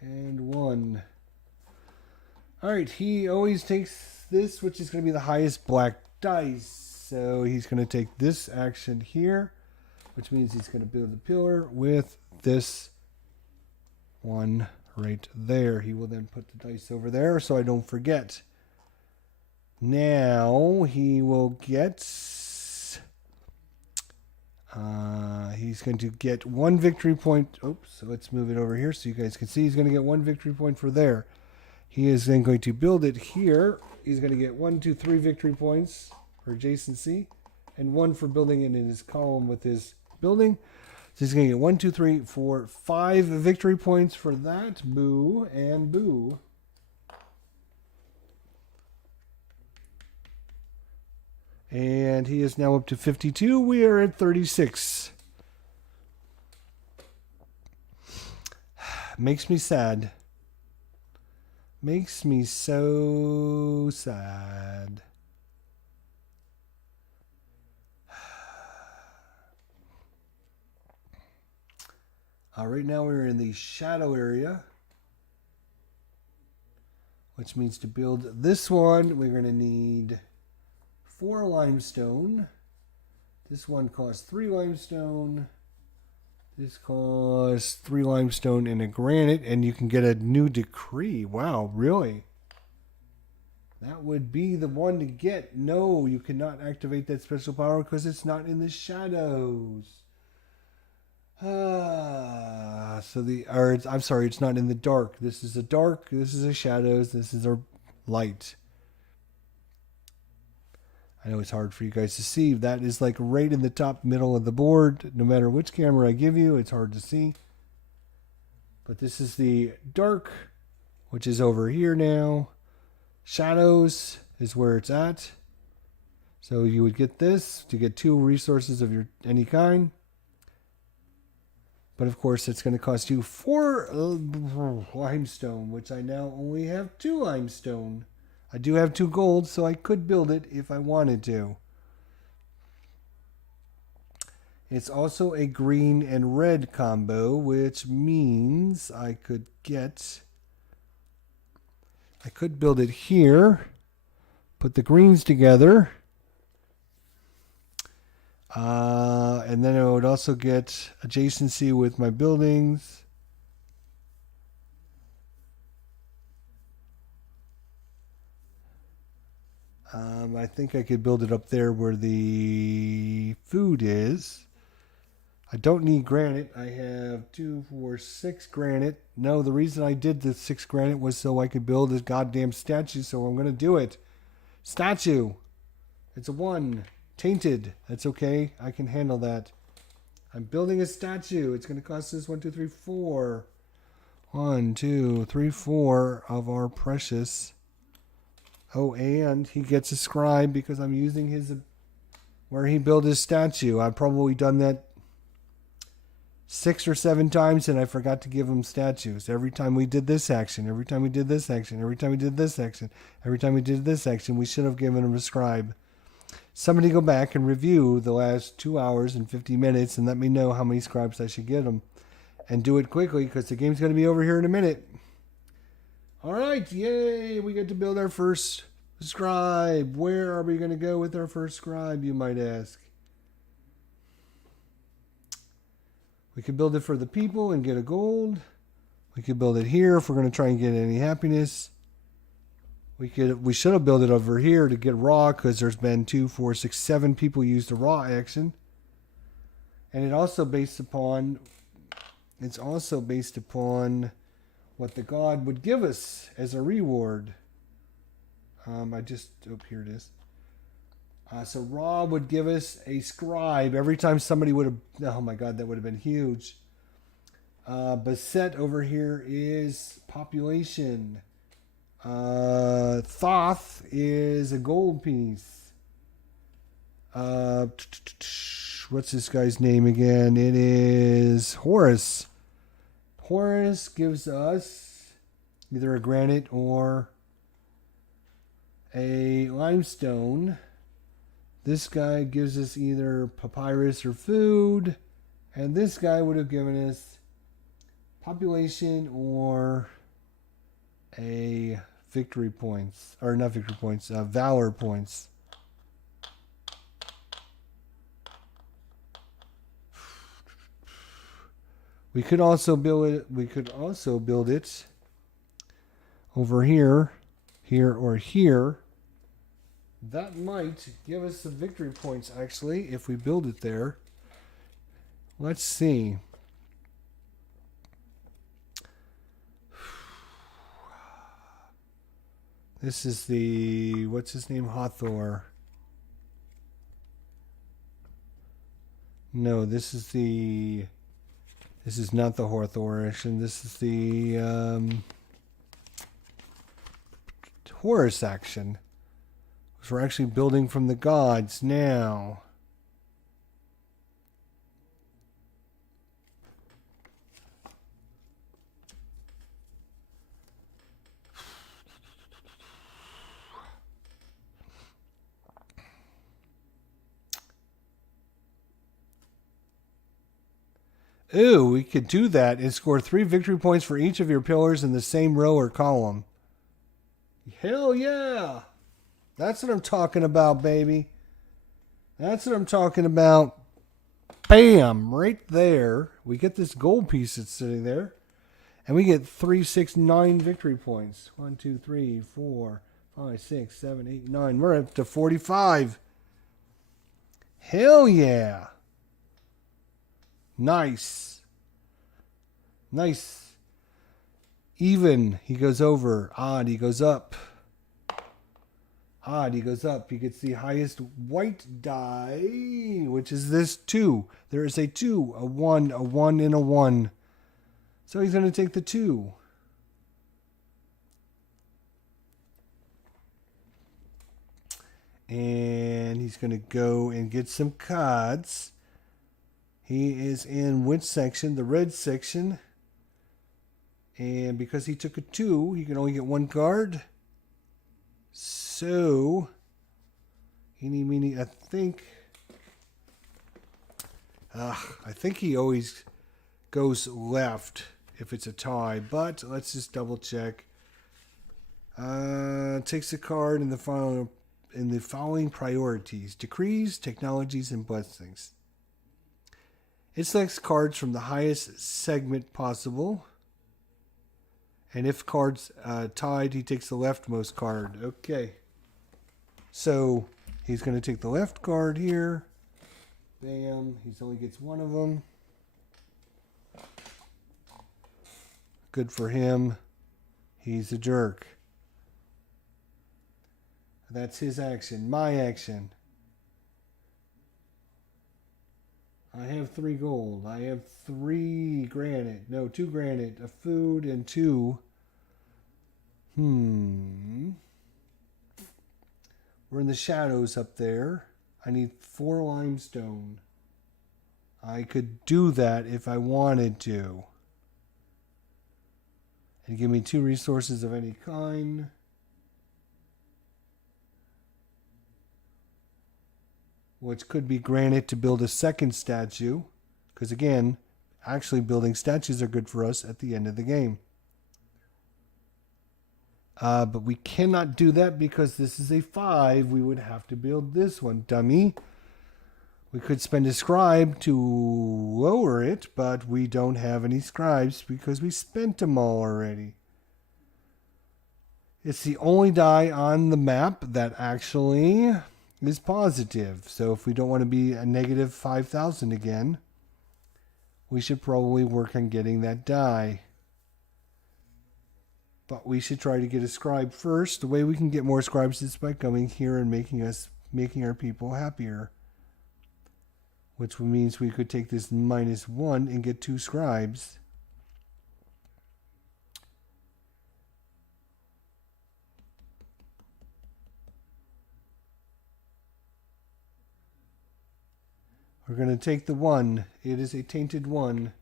and 1. All right, he always takes this, which is going to be the highest black dice. So he's going to take this action here, which means he's going to build the pillar with this one right there. He will then put the dice over there so I don't forget. Now he will get... he's going to get 1 victory point. Oops, so let's move it over here so you guys can see. He's going to get 1 victory point for there. He is then going to build it here. He's going to get 1, 2, 3 victory points for adjacency, and 1 for building it in his column with his building. So he's going to get 1, 2, 3, 4, 5 victory points for that. Boo and boo. And he is now up to 52. We are at 36. Makes me sad. Makes me so sad. Right now we're in the shadow area, which means to build this one, we're going to need 4 limestone. This one costs 3 limestone. This costs 3 limestone and a granite, and you can get a new decree. Wow, really? That would be the one to get. No, you cannot activate that special power because it's not in the shadows. I'm sorry, it's not in the dark. This is a dark, this is a shadows, this is a light. I know it's hard for you guys to see. That is like right in the top middle of the board. No matter which camera I give you, it's hard to see. But this is the dark, which is over here now. Shadows is where it's at. So you would get this to get 2 resources of your any kind. But of course, it's going to cost you 4 limestone, which I now only have 2 limestone. I do have 2 gold, so I could build it if I wanted to. It's also a green and red combo, which means I could build it here, put the greens together, and then I would also get adjacency with my buildings. I think I could build it up there where the food is. I don't need granite. I have 2, 4, 6 granite. No, the reason I did the 6 granite was so I could build this goddamn statue, so I'm going to do it. Statue. It's a 1. Tainted. That's okay. I can handle that. I'm building a statue. It's going to cost us 1, 2, 3, 4. 1, 2, 3, 4 of our precious. Oh, and he gets a scribe because I'm using his where he built his statue. I've probably done that 6 or 7 times, and I forgot to give him statues. Every time we did this action, every time we did this action, every time we did this action, every time we did this action, we should have given him a scribe. somebody go back and review the last 2 hours and 50 minutes and let me know how many scribes I should get them. And do it quickly because the game's going to be over here in a minute. All right, yay, we get to build our first scribe. Where are we going to go with our first scribe, you might ask? We could build it for the people and get a gold. We could build it here if we're going to try and get any happiness. We should have built it over here to get raw because there's been 2, 4, 6, 7 people use the raw action. And it's also based upon what the god would give us as a reward. Here it is. So raw would give us a scribe every time somebody would have, oh my god, that would have been huge. Beset over here is population. Thoth is a gold piece. What's this guy's name again? It is Horus. Horus gives us either a granite or a limestone. This guy gives us either papyrus or food. And this guy would have given us population or a victory points. Or not victory points, valor points. We could also build it over here, or here. That might give us some victory points, actually, if we build it there. Let's see. This is the, what's his name? Hathor. No, this is not the Hathor action. This is the Horus action. So we're actually building from the gods now. Ooh, we could do that and score 3 victory points for each of your pillars in the same row or column. Hell yeah! That's what I'm talking about, baby. That's what I'm talking about. Bam! Right there. We get this gold piece that's sitting there. And we get 3, 6, 9 victory points. 1, 2, 3, 4, 5, 6, 7, 8, 9. We're up to 45. Hell yeah! Nice. Nice. Even, he goes over. Odd, he goes up. Odd, he goes up. He gets the highest white die, which is this 2. There is a 2, a 1, and a 1. So he's going to take the 2. And he's going to go and get some cards. He is in which section? The red section. And because he took a 2, he can only get 1 card. So, I think he always goes left if it's a tie. But let's just double check. Takes a card in the following priorities: decrees, technologies, and blessings. It selects cards from the highest segment possible. And if cards tied, he takes the leftmost card. Okay. So he's going to take the left card here. Bam. He only gets 1 of them. Good for him. He's a jerk. That's his action. My action. I have 3 gold. I have 3 granite. No, 2 granite. A food and 2. We're in the shadows up there. I need 4 limestone. I could do that if I wanted to. And give me 2 resources of any kind. which could be granite to build a second statue. Because again, actually building statues are good for us at the end of the game. But we cannot do that because this is a 5. We would have to build this one, dummy. We could spend a scribe to lower it, but we don't have any scribes because we spent them all already. It's the only die on the map that actually is positive. So if we don't want to be a negative 5,000 again, we should probably work on getting that die. But we should try to get a scribe first. The way we can get more scribes is by coming here and making our people happier. Which means we could take this -1 and get 2 scribes. We're going to take the 1. It is a tainted 1.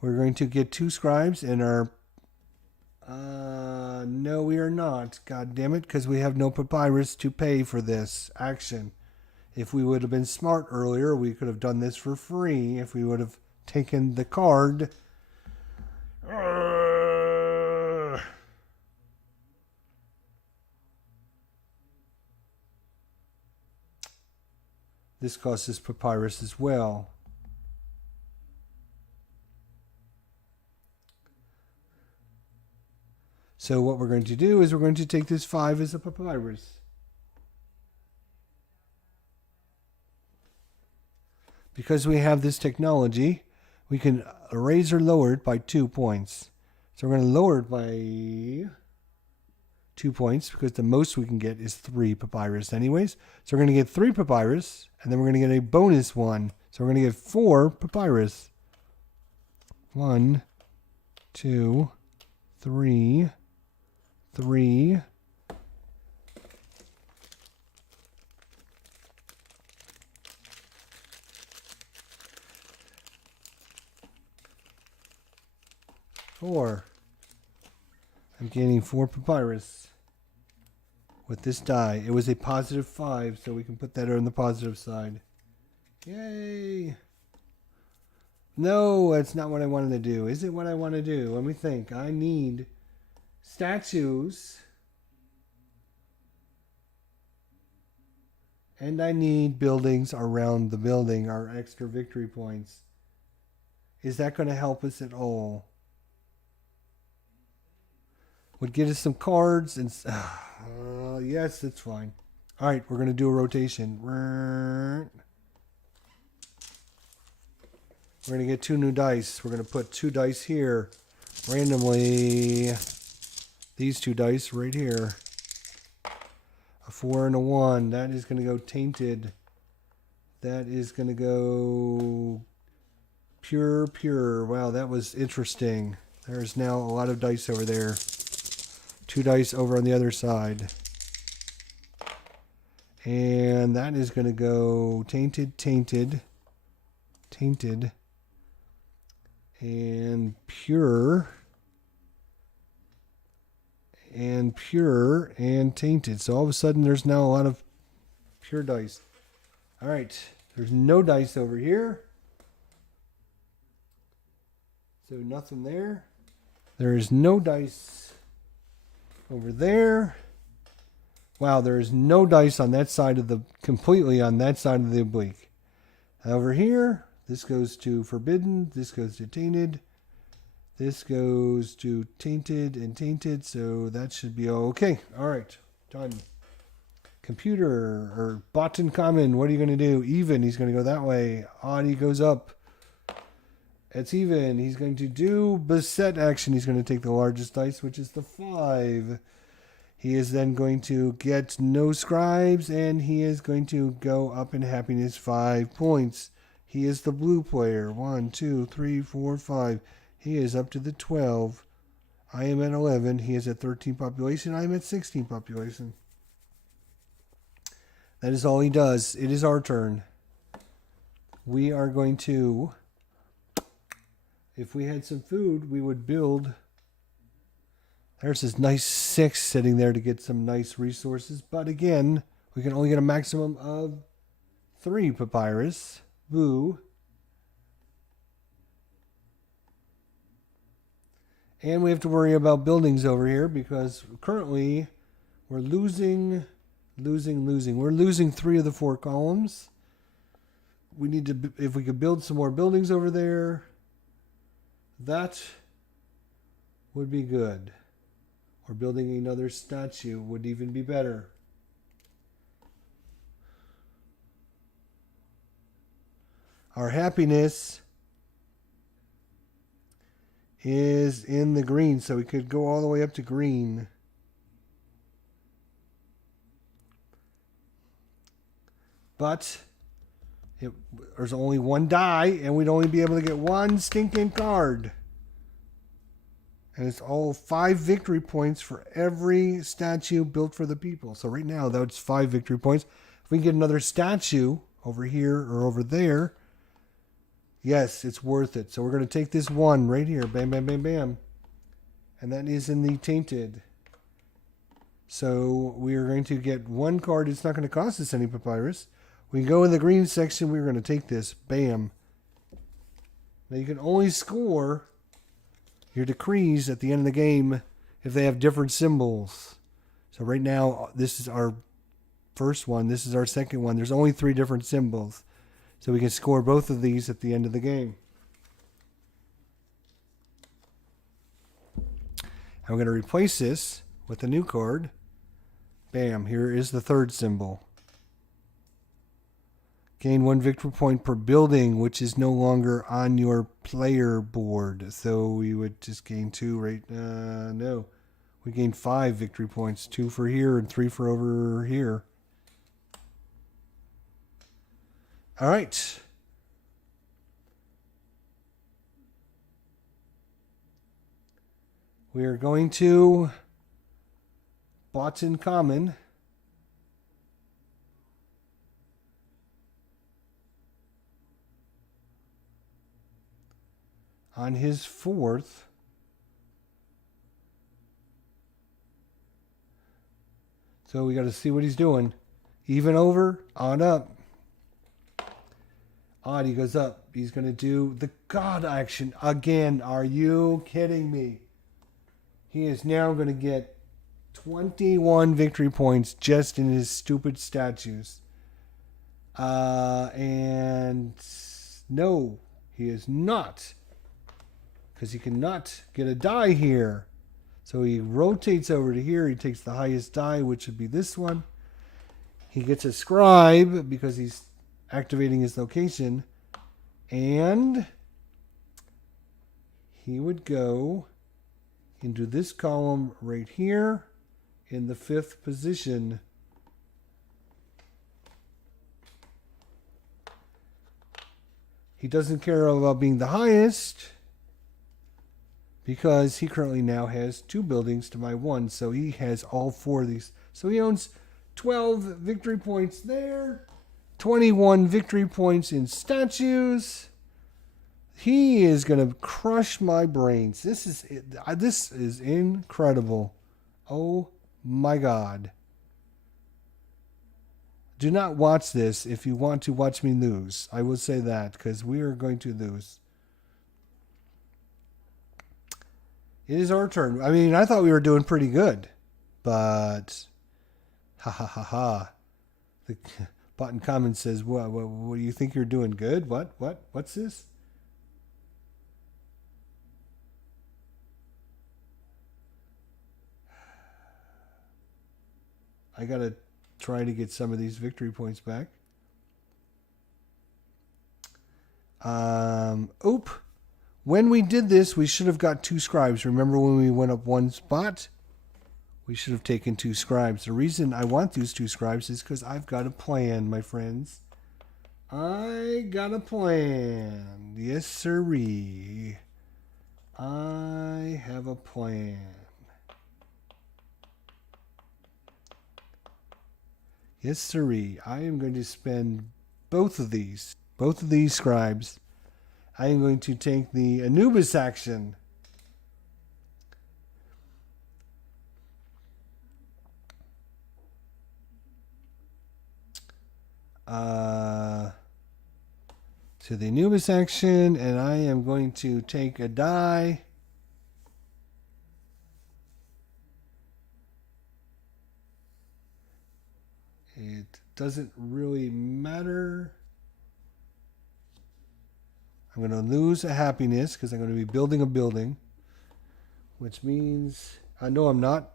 We're going to get 2 scribes and our... no, we are not. God damn it, because we have no papyrus to pay for this action. If we would have been smart earlier, we could have done this for free. If we would have taken the card. This costs us papyrus as well. So what we're going to do is we're going to take this 5 as a papyrus. Because we have this technology, we can raise or lower it by 2 points. So we're going to lower it by 2 points because the most we can get is 3 papyrus anyways. So we're going to get 3 papyrus and then we're going to get a bonus 1. So we're going to get 4 papyrus. 1, 2, 3, 3. 4. I'm gaining 4 papyrus with this die. It was a positive 5, so we can put that on the positive side. Yay! No, that's not what I wanted to do. Is it what I want to do? Let me think. I need statues. And I need buildings around the building, our extra victory points. Is that going to help us at all? Would get us some cards and yes, that's fine. All right, we're going to do a rotation. We're going to get 2 new dice. We're going to put 2 dice here randomly. These 2 dice right here. A 4 and a 1. That is going to go tainted. That is going to go pure. Wow, that was interesting. There's now a lot of dice over there. 2 dice over on the other side. And that is going to go tainted, and pure, and tainted. So all of a sudden there's now a lot of pure dice. All right, there's no dice over here. So nothing there. There is no dice over there. Wow, there is no dice on that side of the, completely on that side of the oblique. Over here, this goes to forbidden, this goes to tainted, this goes to tainted and tainted, so that should be okay. All right, done. Computer, or Botankhamun, what are you going to do? Even, he's going to go that way. Odd, he goes up. It's even. He's going to do beset action. He's going to take the largest dice, which is the 5. He is then going to get no scribes, and he is going to go up in happiness 5 points. He is the blue player. 1, 2, 3, 4, 5. He is up to the 12. I am at 11. He is at 13 population. I am at 16 population. That is all he does. It is our turn. We are going to... If we had some food, we would build. There's this nice 6 sitting there to get some nice resources. But again, we can only get a maximum of 3 papyrus. Boo. And we have to worry about buildings over here because currently we're losing. We're losing 3 of the 4 columns. We need to, if we could build some more buildings over there, that would be good. Or building another statue would even be better. Our happiness is in the green, so we could go all the way up to green. But there's only 1 die, and we'd only be able to get 1 stinking card. And it's all 5 victory points for every statue built for the people. So right now, that's 5 victory points. If we can get another statue over here or over there, yes, it's worth it. So we're going to take this 1 right here. Bam, bam, bam, bam. And that is in the Tainted. So we are going to get 1 card. It's not going to cost us any papyrus. We go in the green section. We're going to take this. Bam. Now you can only score your decrees at the end of the game if they have different symbols. So right now, this is our first one. This is our second one. There's only 3 different symbols. So we can score both of these at the end of the game. I'm going to replace this with a new card. Bam, here is the 3rd symbol. Gain 1 victory point per building, which is no longer on your player board. So we would just gain 2 right no. We gain 5 victory points. 2 for here and 3 for over here. All right. We are going to Botankhamun. On his 4th. So we got to see what he's doing. Even over, on up. Odd, he goes up. He's going to do the God action again. Are you kidding me? He is now going to get 21 victory points just in his stupid statues. And no, he is not. Because he cannot get a die here. So he rotates over to here. He takes the highest die, which would be this one. He gets a scribe because he's activating his location. And he would go into this column right here in the 5th position. He doesn't care about being the highest because he currently now has 2 buildings to my 1. So he has all 4 of these. So he owns 12 victory points there. 21 victory points in statues. He is going to crush my brains. This is incredible. Oh my God. Do not watch this if you want to watch me lose. I will say that because we are going to lose. It is our turn. I mean, I thought we were doing pretty good. But ha ha ha ha. The Botankhamun says, what do you think you're doing good? What's this? I got to try to get some of these victory points back. Oop. When we did this, we should have got 2 scribes. Remember when we went up 1 spot? We should have taken 2 scribes. The reason I want these 2 scribes is because I've got a plan, my friends. I got a plan. Yes, sirree. I have a plan. Yes, sirree. I am going to spend both of these scribes. I am going to take the Anubis action. to the Anubis action, and I am going to take a die. It doesn't really matter. I'm going to lose a happiness because I'm going to be building a building, which means no, I'm not.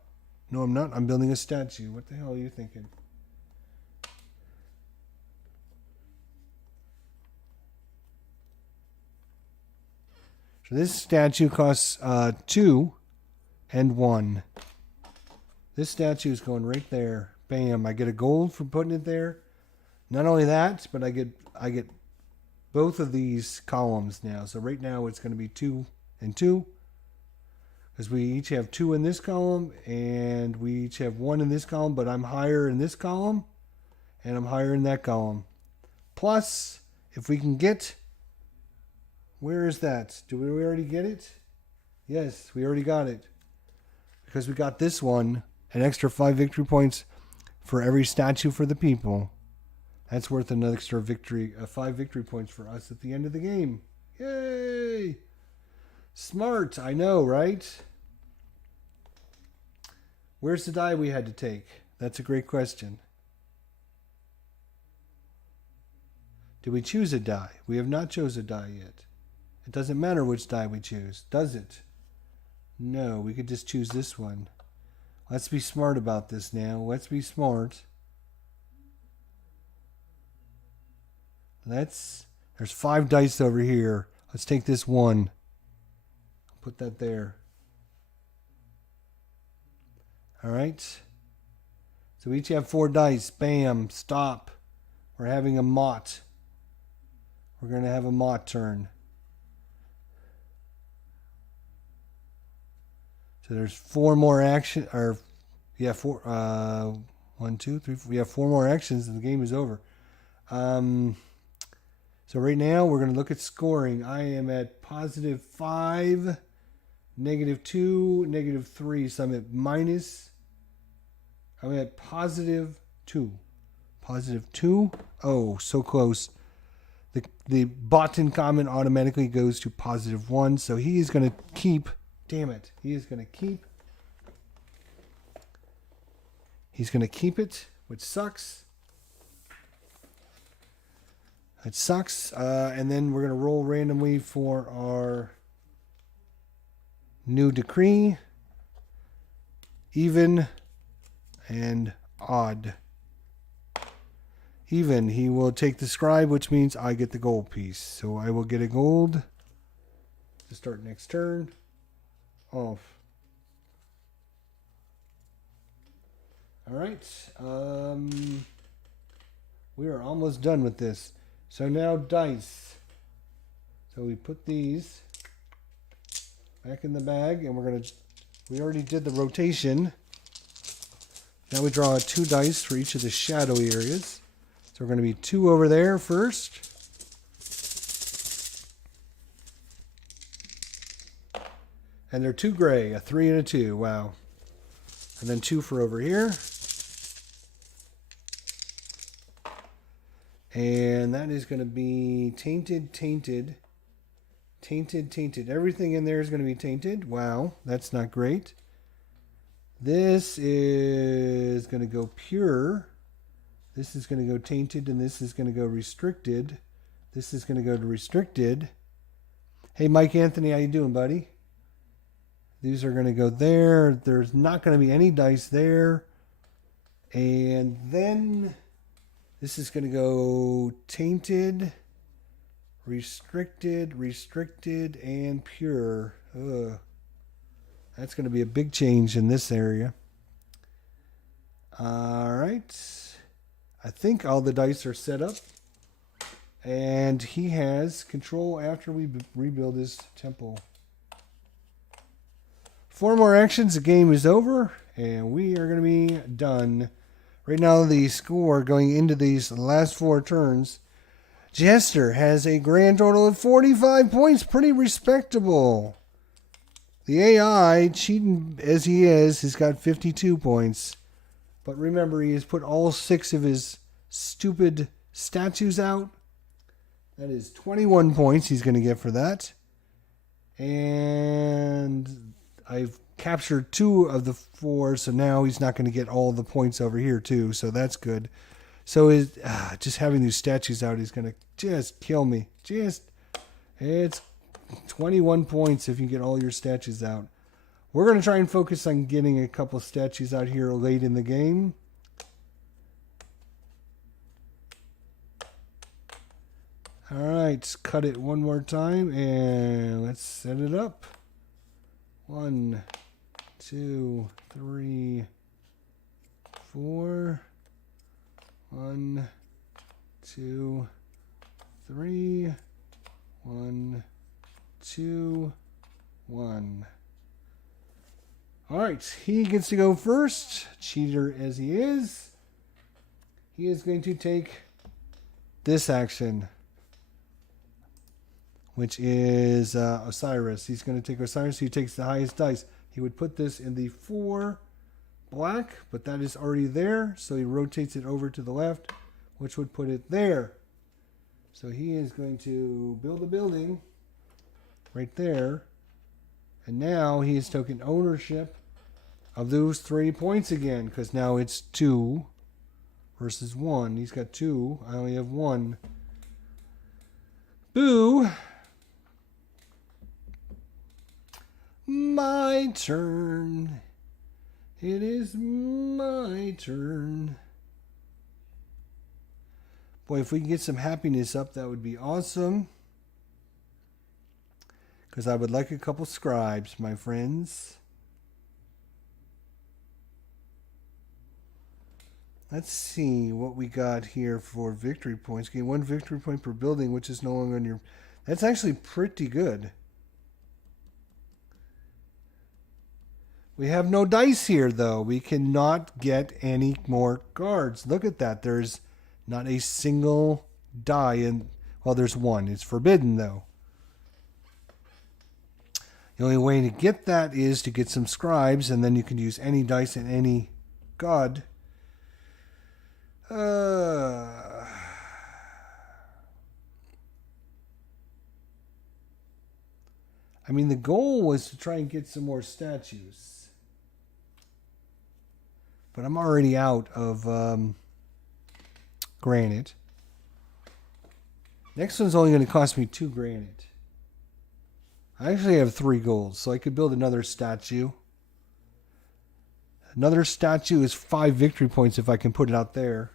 No, I'm not. I'm building a statue. What the hell are you thinking? So this statue costs 2 and 1. This statue is going right there. Bam! I get a gold for putting it there. Not only that, but I get both of these columns now. So right now it's going to be 2 and 2. Because we each have 2 in this column, and we each have 1 in this column, but I'm higher in this column, and I'm higher in that column. Plus, if we can get... Where is that? Do we already get it? Yes, we already got it. Because we got this one, an extra 5 victory points for every statue for the people. That's worth an extra victory, 5 victory points for us at the end of the game. Yay! Smart, I know, right? Where's the die we had to take? That's a great question. Did we choose a die? We have not chose a die yet. It doesn't matter which die we choose, does it? No, we could just choose this one. Let's be smart about this now. Let's be smart. There's 5 dice over here. Let's take this one. Put that there. All right. So we each have 4 dice. Bam. Stop. We're having a mott. We're going to have a mott turn. So there's 4 more action, or yeah, 4. 1, 2, 3. 4, we have 4 more actions, and the game is over. So right now we're going to look at scoring. I am at +5, -2, -3. So I'm at minus. I'm at +2. +2. Oh, so close. The Botankhamun automatically goes to +1. So he is going to keep. Damn it. He is going to keep. He's going to keep it, which sucks. It sucks. And then we're going to roll randomly for our new decree. Even and odd. Even, he will take the scribe, which means I get the gold piece. So I will get a gold to start next turn. Off. All right. We are almost done with this. So now dice. So we put these back in the bag, and we already did the rotation. Now we draw 2 dice for each of the shadowy areas. So we're going to be 2 over there first. And they're 2 gray, a 3 and a 2. Wow. And then 2 for over here. And that is going to be tainted, tainted, tainted, tainted. Everything in there is going to be tainted. Wow, that's not great. This is going to go pure. This is going to go tainted, and this is going to go restricted. This is going to go to restricted. Hey, Mike Anthony, how you doing, buddy? These are going to go there. There's not going to be any dice there. And then this is going to go tainted, restricted, restricted, and pure. Ugh. That's going to be a big change in this area. All right. I think all the dice are set up. And he has control after we rebuild his temple. 4 more actions, the game is over, and we are going to be done. Right now, the score going into these last 4 turns, Jester has a grand total of 45 points. Pretty respectable. The AI, cheating as he is, has got 52 points. But remember, he has put all 6 of his stupid statues out. That is 21 points he's going to get for that. And I've captured 2 of the 4, so now he's not going to get all the points over here too, so that's good. So just having these statues out is going to just kill me. It's 21 points if you get all your statues out. We're going to try and focus on getting a couple statues out here late in the game. All right, cut it one more time and let's set it up. 1, 2, 3, 4. 1, 2, 3. 1, 2, 1. All right, he gets to go first. Cheater as he is. He is going to take this action, which is Osiris. He's going to take Osiris. He takes the highest dice. He would put this in the 4 black, but that is already there. So he rotates it over to the left, which would put it there. So he is going to build a building right there. And now he has taken ownership of those 3 points again, because now it's 2 versus 1. He's got 2. I only have 1. Boo! My turn. It is my turn. Boy, if we can get some happiness up, that would be awesome. Because I would like a couple scribes, my friends. Let's see what we got here for victory points. Gain 1 victory point per building, which is no longer on your... That's actually pretty good. We have no dice here, though. We cannot get any more cards. Look at that. There's not a single die in... Well, there's 1. It's forbidden, though. The only way to get that is to get some scribes, and then you can use any dice and any god. I mean, the goal was to try and get some more statues. But I'm already out of granite. Next one's only going to cost me 2 granite. I actually have 3 golds, so I could build another statue. Another statue is 5 victory points if I can put it out there.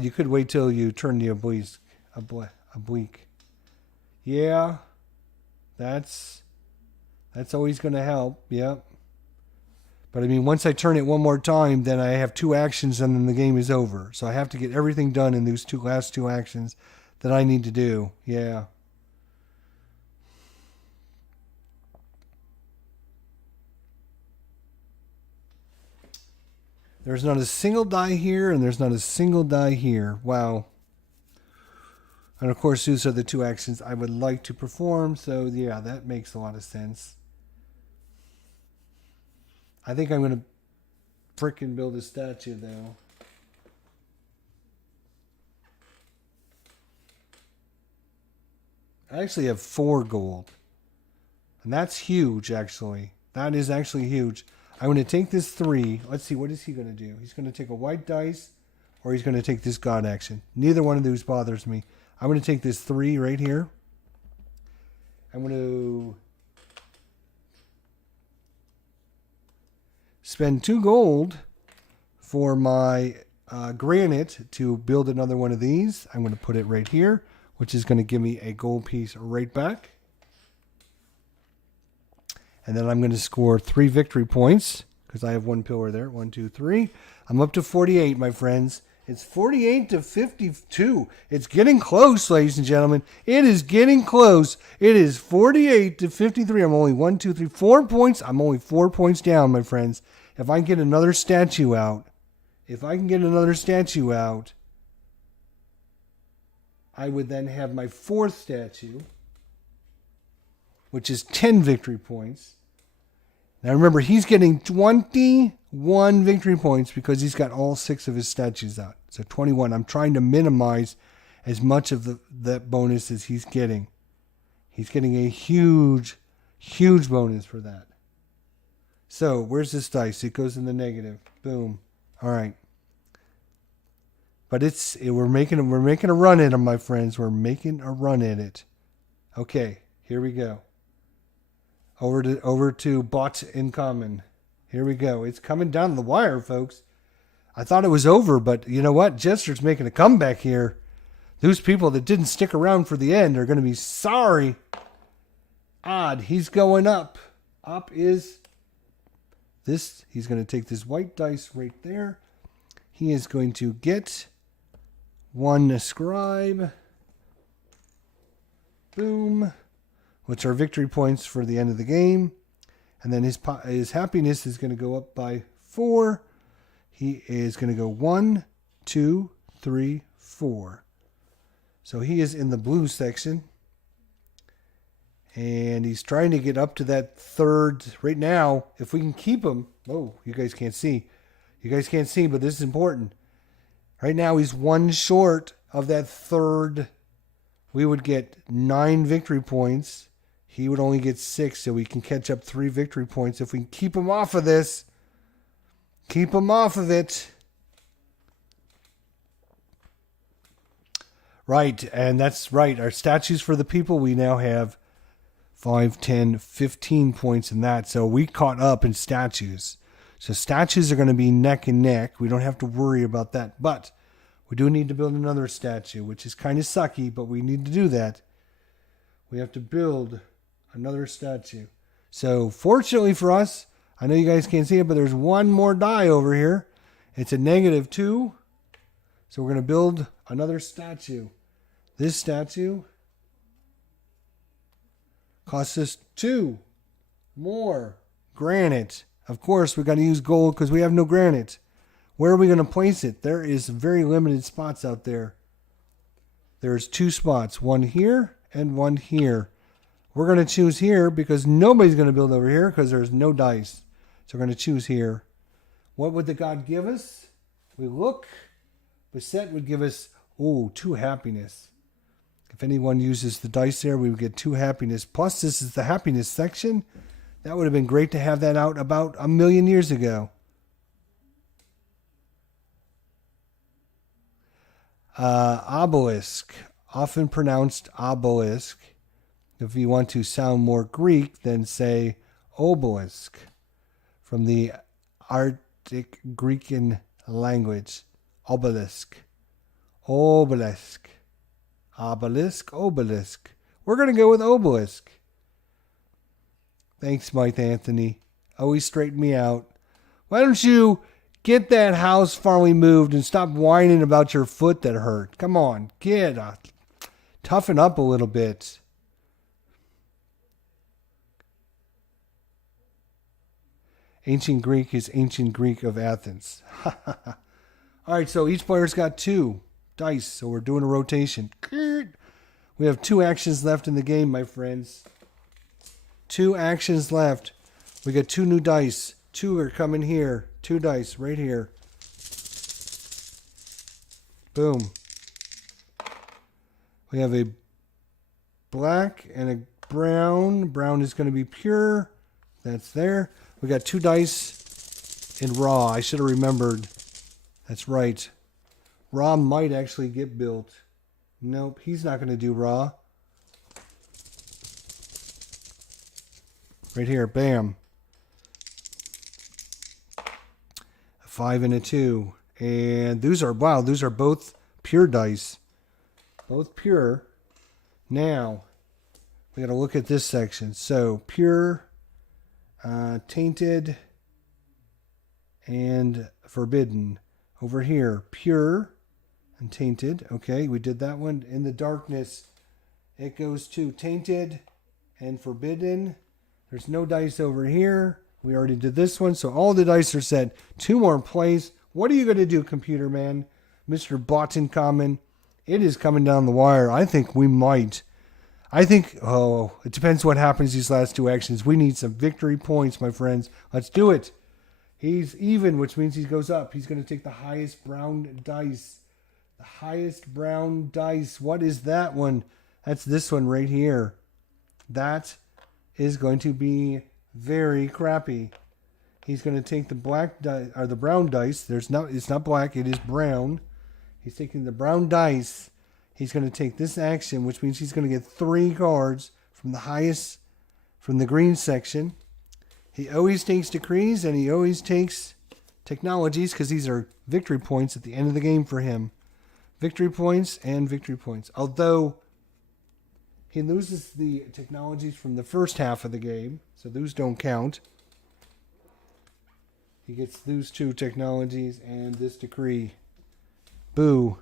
You could wait till you turn the oblique. Yeah, that's always going to help. Yep. But I mean, once I turn it one more time, then I have 2 actions and then the game is over. So I have to get everything done in those last 2 actions that I need to do. Yeah. There's not a single die here, and there's not a single die here. Wow. And of course, these are the 2 actions I would like to perform. So yeah, that makes a lot of sense. I think I'm going to frickin' build a statue, though. I actually have 4 gold. And that's huge, actually. That is actually huge. I'm going to take this 3. Let's see, what is he going to do? He's going to take a white dice, or he's going to take this god action. Neither one of those bothers me. I'm going to take this 3 right here. I'm going to spend 2 gold for my granite to build another one of these. I'm going to put it right here, which is going to give me a gold piece right back. And then I'm going to score 3 victory points because I have 1 pillar there. 1, 2, 3. I'm up to 48, my friends. It's 48 to 52. It's getting close, ladies and gentlemen. It is getting close. It is 48 to 53. I'm only 1, 2, 3, 4 points. I'm only 4 points down, my friends. If I can get another statue out, I would then have my 4th statue, which is 10 victory points. Now remember, he's getting 21 victory points because he's got all 6 of his statues out. So 21. I'm trying to minimize as much of that bonus as he's getting. He's getting a huge, huge bonus for that. So where's this dice? It goes in the negative. Boom. All right. But we're making a run at him, my friends. We're making a run at it. Okay, here we go. Over to Botankhamun. Here we go. It's coming down the wire, folks. I thought it was over, but you know what? Jester's making a comeback here. Those people that didn't stick around for the end are going to be sorry. Odd. He's going up. Up is this. He's going to take this white dice right there. He is going to get 1 scribe. Boom. Which are victory points for the end of the game. And then his happiness is going to go up by 4. He is going to go 1, 2, 3, 4. So he is in the blue section. And he's trying to get up to that third. Right now, if we can keep him. Oh, you guys can't see. You guys can't see, but this is important. Right now, he's 1 short of that third. We would get 9 victory points. He would only get 6, so we can catch up 3 victory points. If we can keep him off of this. Keep him off of it. Right, and that's right. Our statues for the people, we now have 5, 10, 15 points in that. So we caught up in statues. So statues are going to be neck and neck. We don't have to worry about that. But we do need to build another statue, which is kind of sucky, but we need to do that. We have to build another statue. So fortunately for us, I know you guys can't see it, but there's one more die over here. It's a -2. So we're going to build another statue. This statue costs us 2 more granite. Of course, we got to use gold because we have no granite. Where are we going to place it? There is very limited spots out there. There's 2 spots, one here and one here. We're going to choose here because nobody's going to build over here because there's no dice. So we're going to choose here. What would the god give us? We look. Beset would give us, 2 happiness. If anyone uses the dice there, we would get 2 happiness. Plus, this is the happiness section. That would have been great to have that out about 1,000,000 years ago. Obelisk, often pronounced obelisk. If you want to sound more Greek, then say obelisk from the Arctic Greekan language. Obelisk. Obelisk. Obelisk. Obelisk. We're going to go with obelisk. Thanks, Mike Anthony. Always straighten me out. Why don't you get that house finally moved and stop whining about your foot that hurt? Come on, toughen up a little bit. Ancient Greek is ancient Greek of Athens. All right, so each player's got 2 dice, so we're doing a rotation. We have 2 actions left in the game, my friends. 2 actions left. We got 2 new dice. 2 are coming here. 2 dice right here. Boom. We have a black and a brown. Brown is going to be pure. That's there. We got 2 dice in raw. I should have remembered. That's right. Raw might actually get built. Nope, he's not going to do raw. Right here, bam. A 5 and a 2. And those are both pure dice. Both pure. Now, we got to look at this section. So, pure, tainted, and forbidden. Over here, pure and tainted. Okay, we did that one. In the darkness, it goes to tainted and forbidden. There's no dice over here. We already did this one, so all the dice are set. 2 more plays. What are you going to do, computer man? Mr. Botankhamun? It is coming down the wire. I think we might I think, it depends what happens these last two actions. We need some victory points, my friends. Let's do it. He's even, which means he goes up. He's going to take the highest brown dice. The highest brown dice. What is that one? That's this one right here. That is going to be very crappy. He's going to take the black dice, or the brown dice. It's not black, it is brown. He's taking the brown dice. He's going to take this action, which means he's going to get 3 cards from the green section. He always takes decrees and he always takes technologies because these are victory points at the end of the game for him. Victory points and victory points. Although he loses the technologies from the first half of the game, so those don't count. He gets those 2 technologies and this decree. Boo.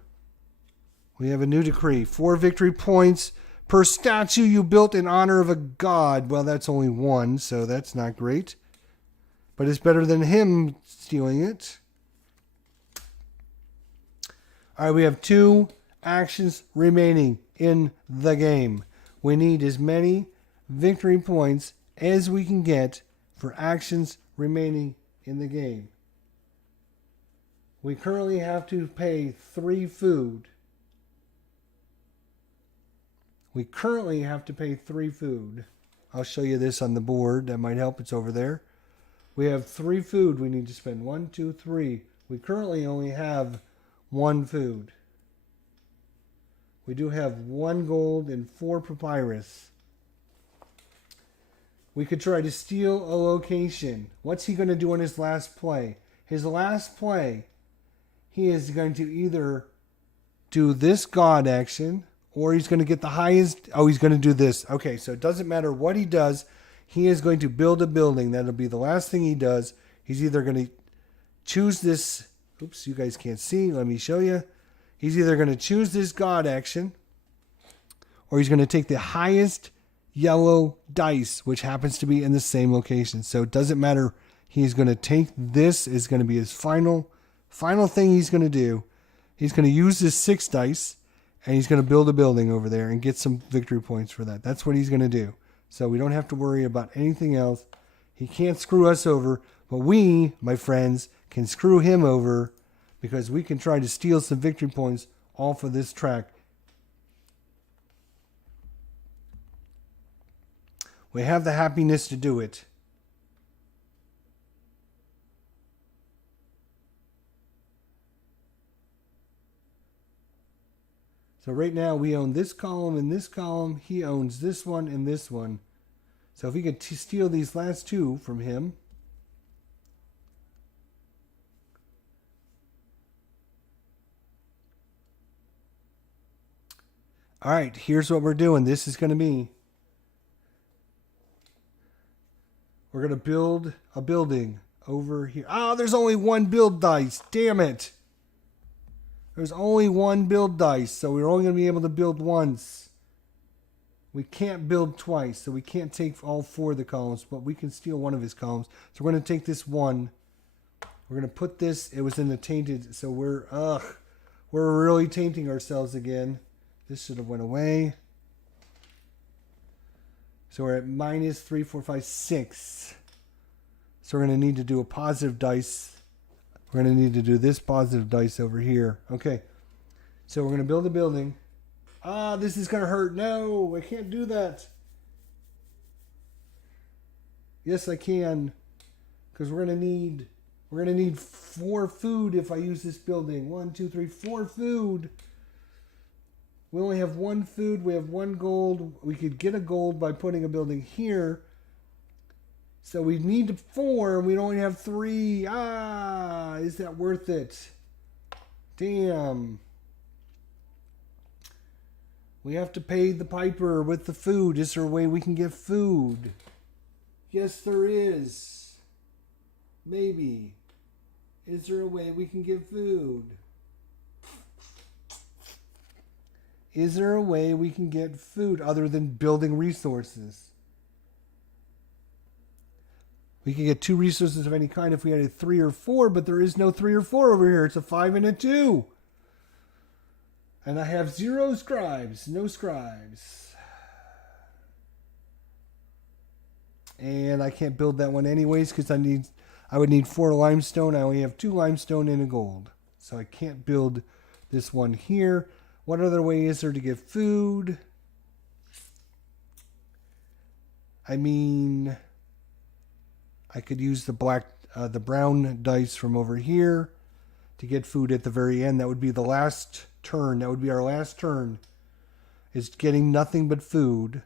We have a new decree. 4 victory points per statue you built in honor of a god. Well, that's only 1, so that's not great. But it's better than him stealing it. All right, we have 2 actions remaining in the game. We need as many victory points as we can get for actions remaining in the game. We currently have to pay 3 food. We currently have to pay 3 food. I'll show you this on the board. That might help. It's over there. We have 3 food we need to spend. 1, 2, 3. We currently only have 1 food. We do have 1 gold and 4 papyrus. We could try to steal a location. What's he going to do on his last play? His last play, he is going to either do this god action, or he's going to get the highest. Oh, he's going to do this. Okay, so it doesn't matter what he does. He is going to build a building. That'll be the last thing he does. He's either going to choose this. Oops, you guys can't see. Let me show you. He's either going to choose this god action, or he's going to take the highest yellow dice, which happens to be in the same location. So it doesn't matter. He's going to take this. Is going to be his final thing he's going to do. He's going to use this 6 dice. And he's going to build a building over there and get some victory points for that. That's what he's going to do. So we don't have to worry about anything else. He can't screw us over. But we, my friends, can screw him over because we can try to steal some victory points off of this track. We have the happiness to do it. So right now we own this column and this column. He owns this one and this one. So if we could steal these last 2 from him. All right, here's what we're doing. This is going to be. We're going to build a building over here. Oh, there's only 1 build dice. Damn it. There's only 1 build dice, so we're only going to be able to build once. We can't build twice, so we can't take all 4 of the columns, but we can steal one of his columns. So we're going to take this 1. We're going to put this, it was in the tainted, so we're really tainting ourselves again. This should have went away. So we're at minus 3, 4, 5, 6. So we're going to need to do a positive dice. We're going to need to do this positive dice over here. Okay. So we're going to build a building. Ah, this is going to hurt. No, I can't do that. Yes, I can. Because we're going to need 4 food if I use this building. 1, 2, 3, 4 food. We only have 1 food. We have 1 gold. We could get a gold by putting a building here. So we need 4, and we only have 3. Ah, is that worth it? Damn. We have to pay the piper with the food. Is there a way we can get food? Yes, there is. Maybe. Is there a way we can get food? Is there a way we can get food other than building resources? We could get 2 resources of any kind if we had a 3 or 4, but there is no 3 or 4 over here. It's a 5 and a 2. And I have 0 scribes. No scribes. And I can't build that one anyways because I would need 4 limestone. I only have 2 limestone and a gold. So I can't build this one here. What other way is there to get food? I mean, I could use the brown dice from over here to get food at the very end. That would be the last turn. That would be our last turn. Is getting nothing but food.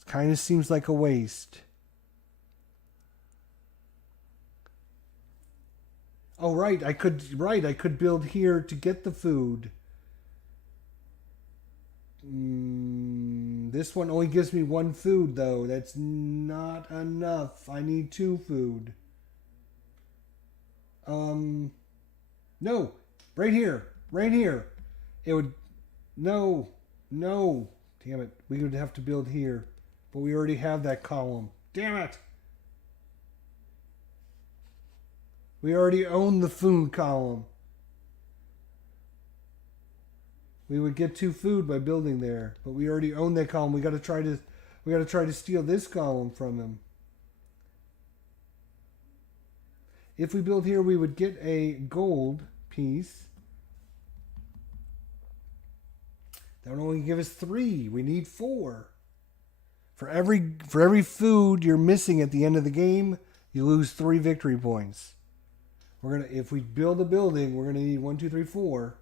It kind of seems like a waste. Oh, right. I could build here to get the food. This one only gives me 1 food, though. That's not enough. I need 2 food. No. Right here. Right here. It would... No. No. Damn it. We would have to build here. But we already have that column. Damn it. We already own the food column. We would get 2 food by building there, but we already own that column. We got to try to steal this column from him. If we build here, we would get a gold piece. That would only give us 3. We need 4. For every food you're missing at the end of the game, you lose 3 victory points. If we build a building, we're gonna need 1, 2, 3, 4.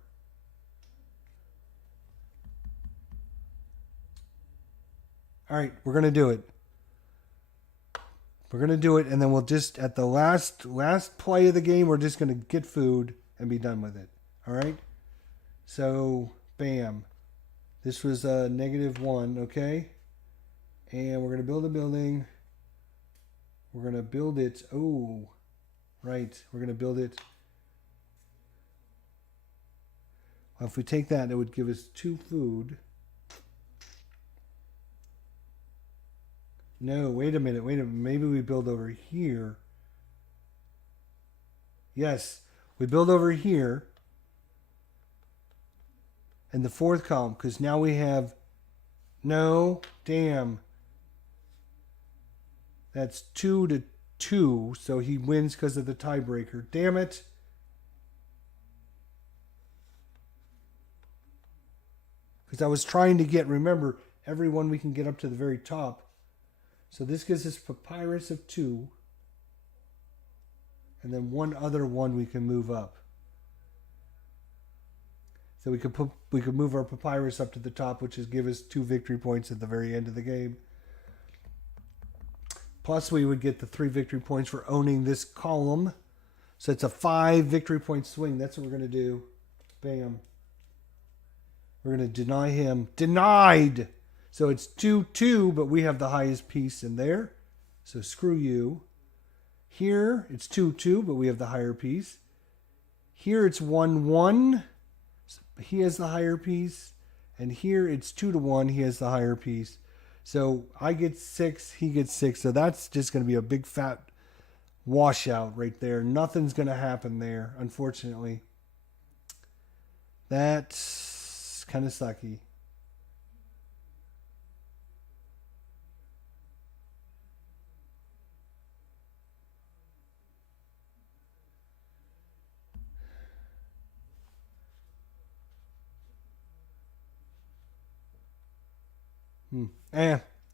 All right, we're gonna do it. We're gonna do it, and then we'll just at the last play of the game, we're just gonna get food and be done with it. All right. So, bam. This was a -1, okay? And we're gonna build a building. We're gonna build it. Oh, right. We're gonna build it. Well, if we take that, it would give us 2 food. No, wait a minute. Maybe we build over here. Yes, we build over here. And the 4th column, because now we have... No, damn. That's 2 to 2, so he wins because of the tiebreaker. Damn it. Because I was trying to get, remember, every one we can get up to the very top. So this gives us papyrus of 2. And then 1 other one we can move up. So we could move our papyrus up to the top, which is give us 2 victory points at the very end of the game. Plus we would get the 3 victory points for owning this column. So it's a 5 victory point swing. That's what we're going to do. Bam. We're going to deny him. Denied! So it's 2-2, but we have the highest piece in there. So screw you. Here it's 2-2, but we have the higher piece. Here it's 1-1. He has the higher piece. And here it's 2-1. He has the higher piece. So I get 6, he gets 6. So that's just going to be a big fat washout right there. Nothing's going to happen there, unfortunately. That's kind of sucky.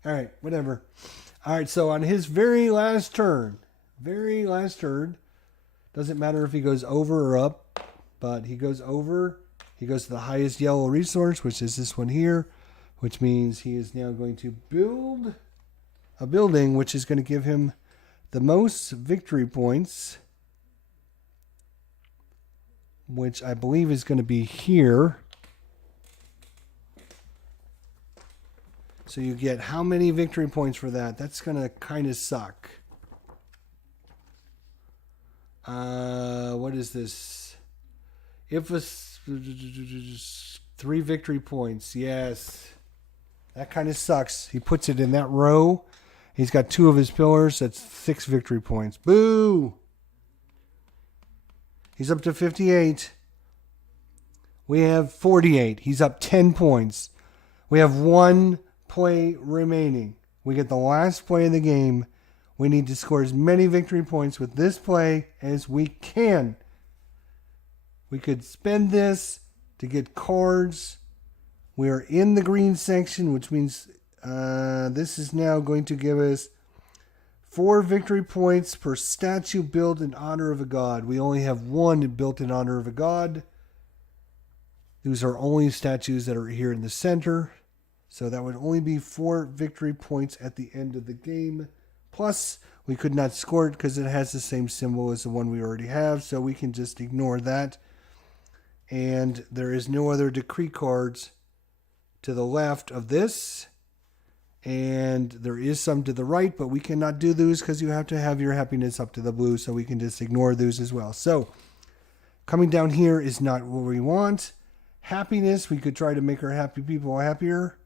All right, whatever. All right, so on his very last turn, doesn't matter if he goes over or up, but he goes over. He goes to the highest yellow resource, which is this one here, which means he is now going to build a building, which is going to give him the most victory points, which I believe is going to be here. So you get how many victory points for that? That's going to kind of suck. What is this? If it's 3 victory points. Yes. That kind of sucks. He puts it in that row. He's got 2 of his pillars. That's 6 victory points. Boo! He's up to 58. We have 48. He's up 10 points. We have 1 play remaining. We get the last play of the game. We need to score as many victory points with this play as we can. We could spend this to get cards. We are in the green section, which means this is now going to give us 4 victory points per statue built in honor of a god. We only have 1 built in honor of a god. These are only statues that are here in the center. So that would only be 4 victory points at the end of the game. Plus, we could not score it because it has the same symbol as the one we already have. So we can just ignore that. And there is no other decree cards to the left of this. And there is some to the right, but we cannot do those because you have to have your happiness up to the blue. So we can just ignore those as well. So coming down here is not what we want. Happiness, we could try to make our happy people happier.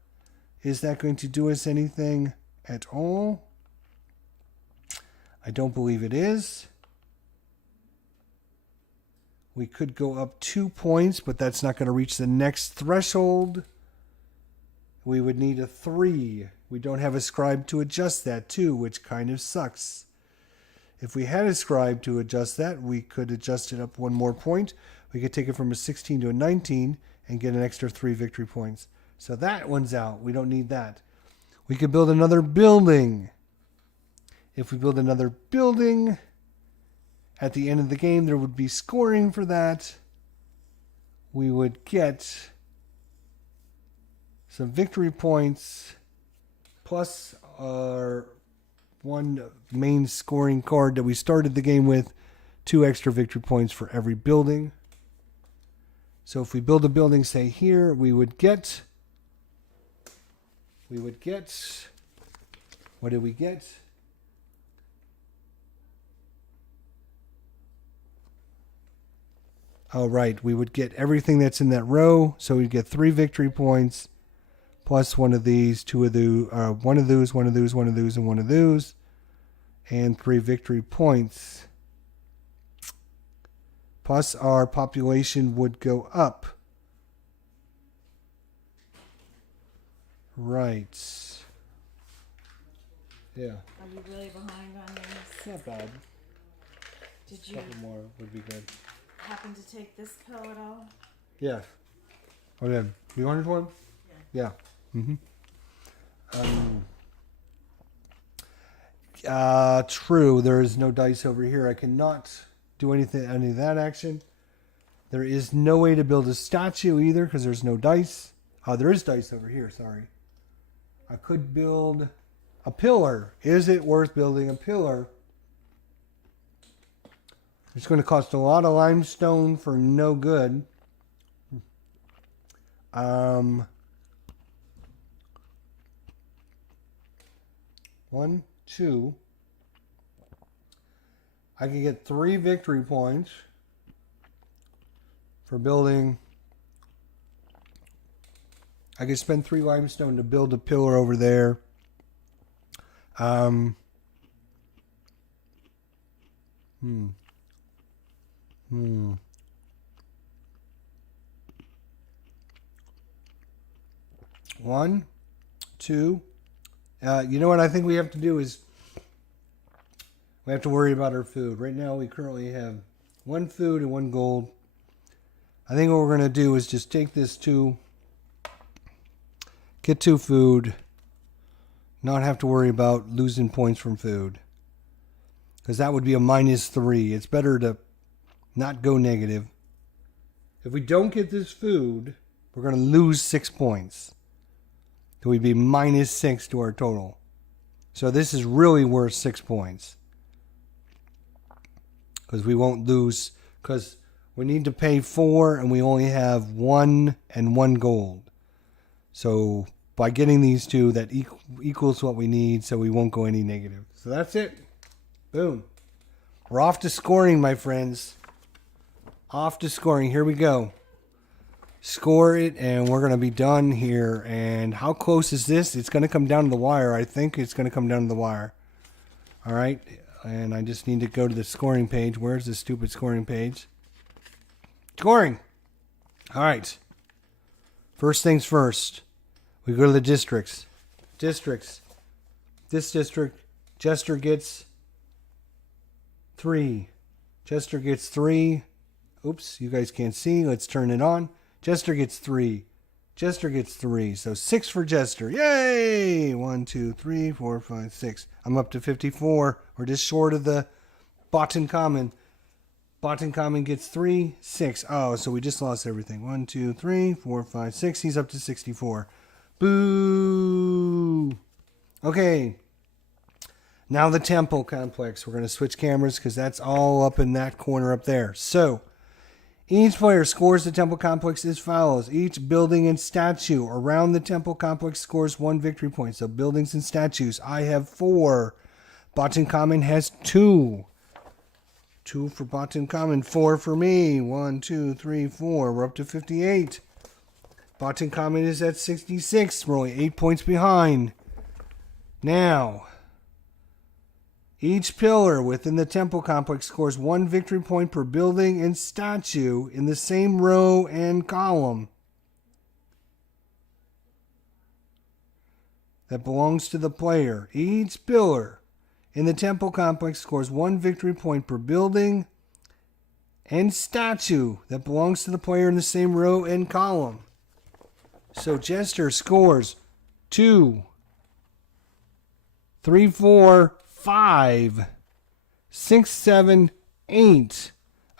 Is that going to do us anything at all? I don't believe it is. We could go up 2 points, but that's not going to reach the next threshold. We would need a 3. We don't have a scribe to adjust that too, which kind of sucks. If we had a scribe to adjust that, we could adjust it up 1 more point. We could take it from a 16 to a 19 and get an extra 3 victory points. So that one's out. We don't need that. We could build another building. If we build another building, at the end of the game, there would be scoring for that. We would get some victory points plus our 1 main scoring card that we started the game with, 2 extra victory points for every building. So if we build a building, say here, we would get, what did we get? All right, we would get everything that's in that row. So we'd get 3 victory points plus 1 of these, 2 of those, 1 of those, 1 of those, 1 of those, and 1 of those, and 3 victory points. Plus our population would go up. Right. Yeah. Are you really behind on these? Not bad. Did A you couple more would be good. happen to take this pill at all? Yeah. Oh, yeah. You wanted one? Yeah. True. There is no dice over here. I cannot do any of that action. There is no way to build a statue either because there's no dice. There is dice over here. Sorry. I could build a pillar. Is it worth building a pillar? It's going to cost a lot of limestone for no good. 1, 2. I can get 3 victory points for building. I could spend 3 limestone to build a pillar over there. One, 2. You know what I think we have to do is we have to worry about our food. Right now we currently have 1 food and 1 gold. I think what we're going to do is just take this 2, get 2 food, not have to worry about losing points from food. Because that would be a -3. It's better to not go negative. If we don't get this food, we're going to lose 6 points. So we'd be -6 to our total. So this is really worth 6 points. Because we won't lose. Because we need to pay 4 and we only have 1 and 1 gold. So by getting these 2, that equals what we need. So we won't go any negative. So that's it. Boom. We're off to scoring, my friends. Off to scoring. Here we go. Score it, and we're going to be done here. And how close is this? It's going to come down to the wire. I think it's going to come down to the wire. All right. And I just need to go to the scoring page. Where's the stupid scoring page? Scoring. All right. First things first. We go to the districts. districts. This district, Jester gets 3. Jester gets 3. Oops, you guys can't see. Let's turn it on. Jester gets 3. Jester gets 3. So 6 for Jester. Yay! 1, 2, 3, 4, 5, 6. I'm up to 54. We're just short of the Botankhamun. Botankhamun gets 3, 6. Oh, so we just lost everything. 1, 2, 3, 4, 5, 6. He's up to 64. Boo! Okay. Now the temple complex. We're going to switch cameras because that's all up in that corner up there. So, each player scores the temple complex as follows. Each building and statue around the temple complex scores 1 victory point. So, buildings and statues. I have 4. Botankhamun has 2. 2 for Botankhamun, 4 for me. 1, 2, 3, 4. We're up to 58. Botankhamun is at 66. We're only 8 points behind. Now, each pillar within the temple complex scores 1 victory point per building and statue in the same row and column that belongs to the player. Each pillar in the temple complex scores 1 victory point per building and statue that belongs to the player in the same row and column. So Jester scores 2, 3, 4, 5, 6, 7, 8.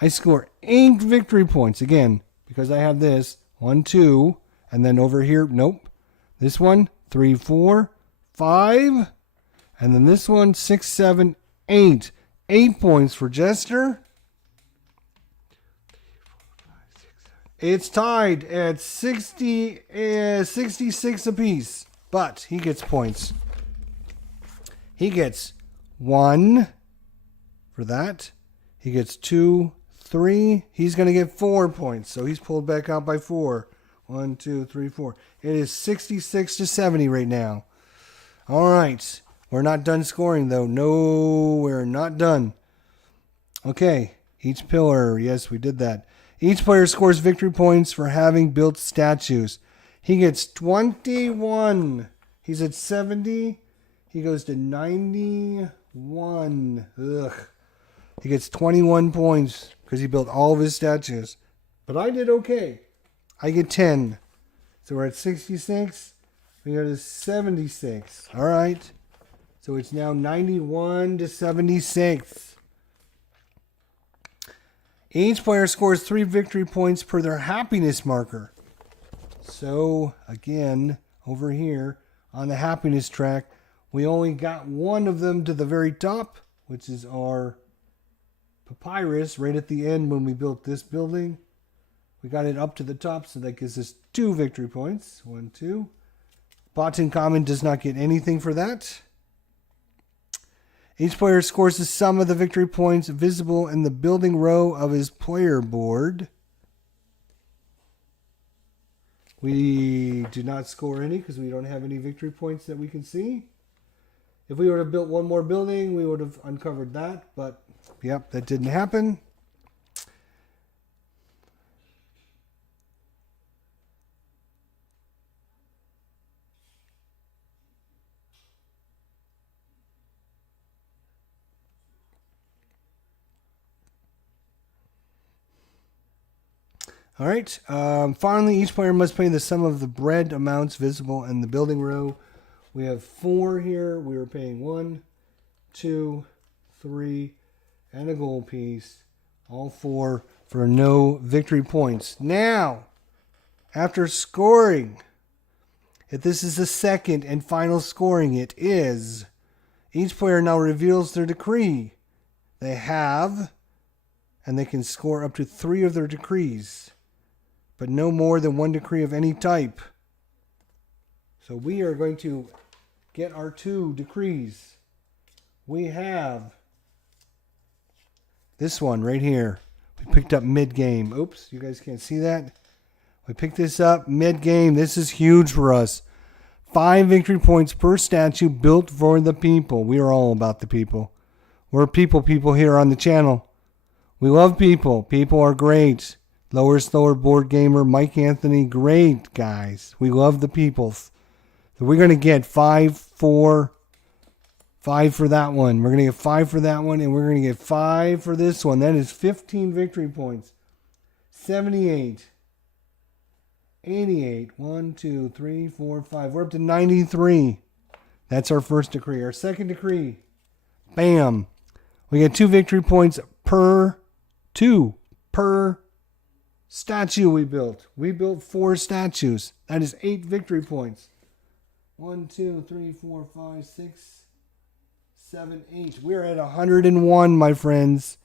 I score 8 victory points. Again, because I have this. 1, 2. And then over here, nope. This one, 3, 4, 5. And then this one, 6, 7, 8. 8 points for Jester. It's tied at 66 apiece. But he gets points. He gets 1 for that. He gets 2, 3. He's going to get 4 points. So he's pulled back out by 4. 1, 2, 3, 4. It is 66 to 70 right now. All right. We're not done scoring, though. No, we're not done. Okay. Each pillar. Yes, we did that. Each player scores victory points for having built statues. He gets 21. He's at 70. He goes to 91. Ugh. He gets 21 points because he built all of his statues. But I did okay. I get 10. So we're at 66. We go to 76. All right. So it's now 91 to 76. Each player scores 3 victory points per their happiness marker. So, again, over here on the happiness track, we only got one of them to the very top, which is our papyrus right at the end when we built this building. We got it up to the top, so that gives us 2 victory points. 1, 2. Botankhamun does not get anything for that. Each player scores the sum of the victory points visible in the building row of his player board. We do not score any because we don't have any victory points that we can see. If we would have built one more building, we would have uncovered that. But, yep, that didn't happen. All right. Finally, each player must pay the sum of the bread amounts visible in the building row. We have 4 here. We were paying 1, 2, 3, and a gold piece. All 4 for no victory points. Now, after scoring, if this is the second and final scoring, it is. Each player now reveals their decree. They have, and they can score up to 3 of their decrees, but no more than 1 decree of any type. So we are going to get our 2 decrees. We have this one right here. We picked up mid-game. Oops, you guys can't see that. We picked this up mid-game. This is huge for us. 5 victory points per statue built for the people. We are all about the people. We're people here on the channel. We love people. People are great. Lower Slower Board Gamer, Mike Anthony, great guys. We love the peoples. So we're going to get 5 for that one. We're going to get 5 for that one, and we're going to get 5 for this one. That is 15 victory points. 78. 88. 1, 2, 3, 4, 5. We're up to 93. That's our first decree. Our second decree. Bam. We get 2 victory points per statue we built. We built 4 statues. That is 8 victory points. 1, 2, 3, 4, 5, 6, 7, 8. We're at 101, my friends.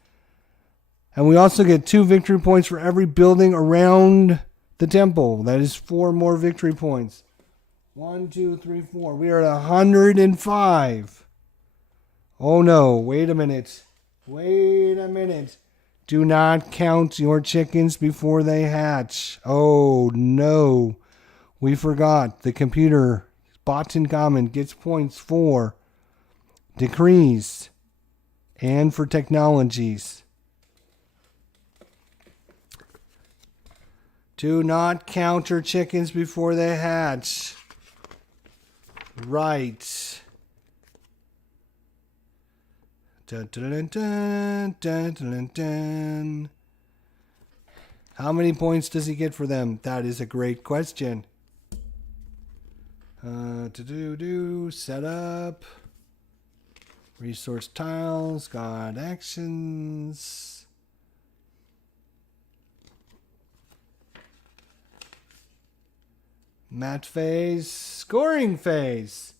And we also get 2 victory points for every building around the temple. That is 4 more victory points. 1, 2, 3, 4. We are at 105. Oh no, wait a minute. Wait a minute. Do not count your chickens before they hatch. Oh no. We forgot. The computer, Botankhamun, gets points for decrees and for technologies. Do not count your chickens before they hatch. Right. Dun, dun, dun, dun, dun, dun. How many points does he get for them? That is a great question. Set up. Resource tiles. God actions. Match phase. Scoring phase.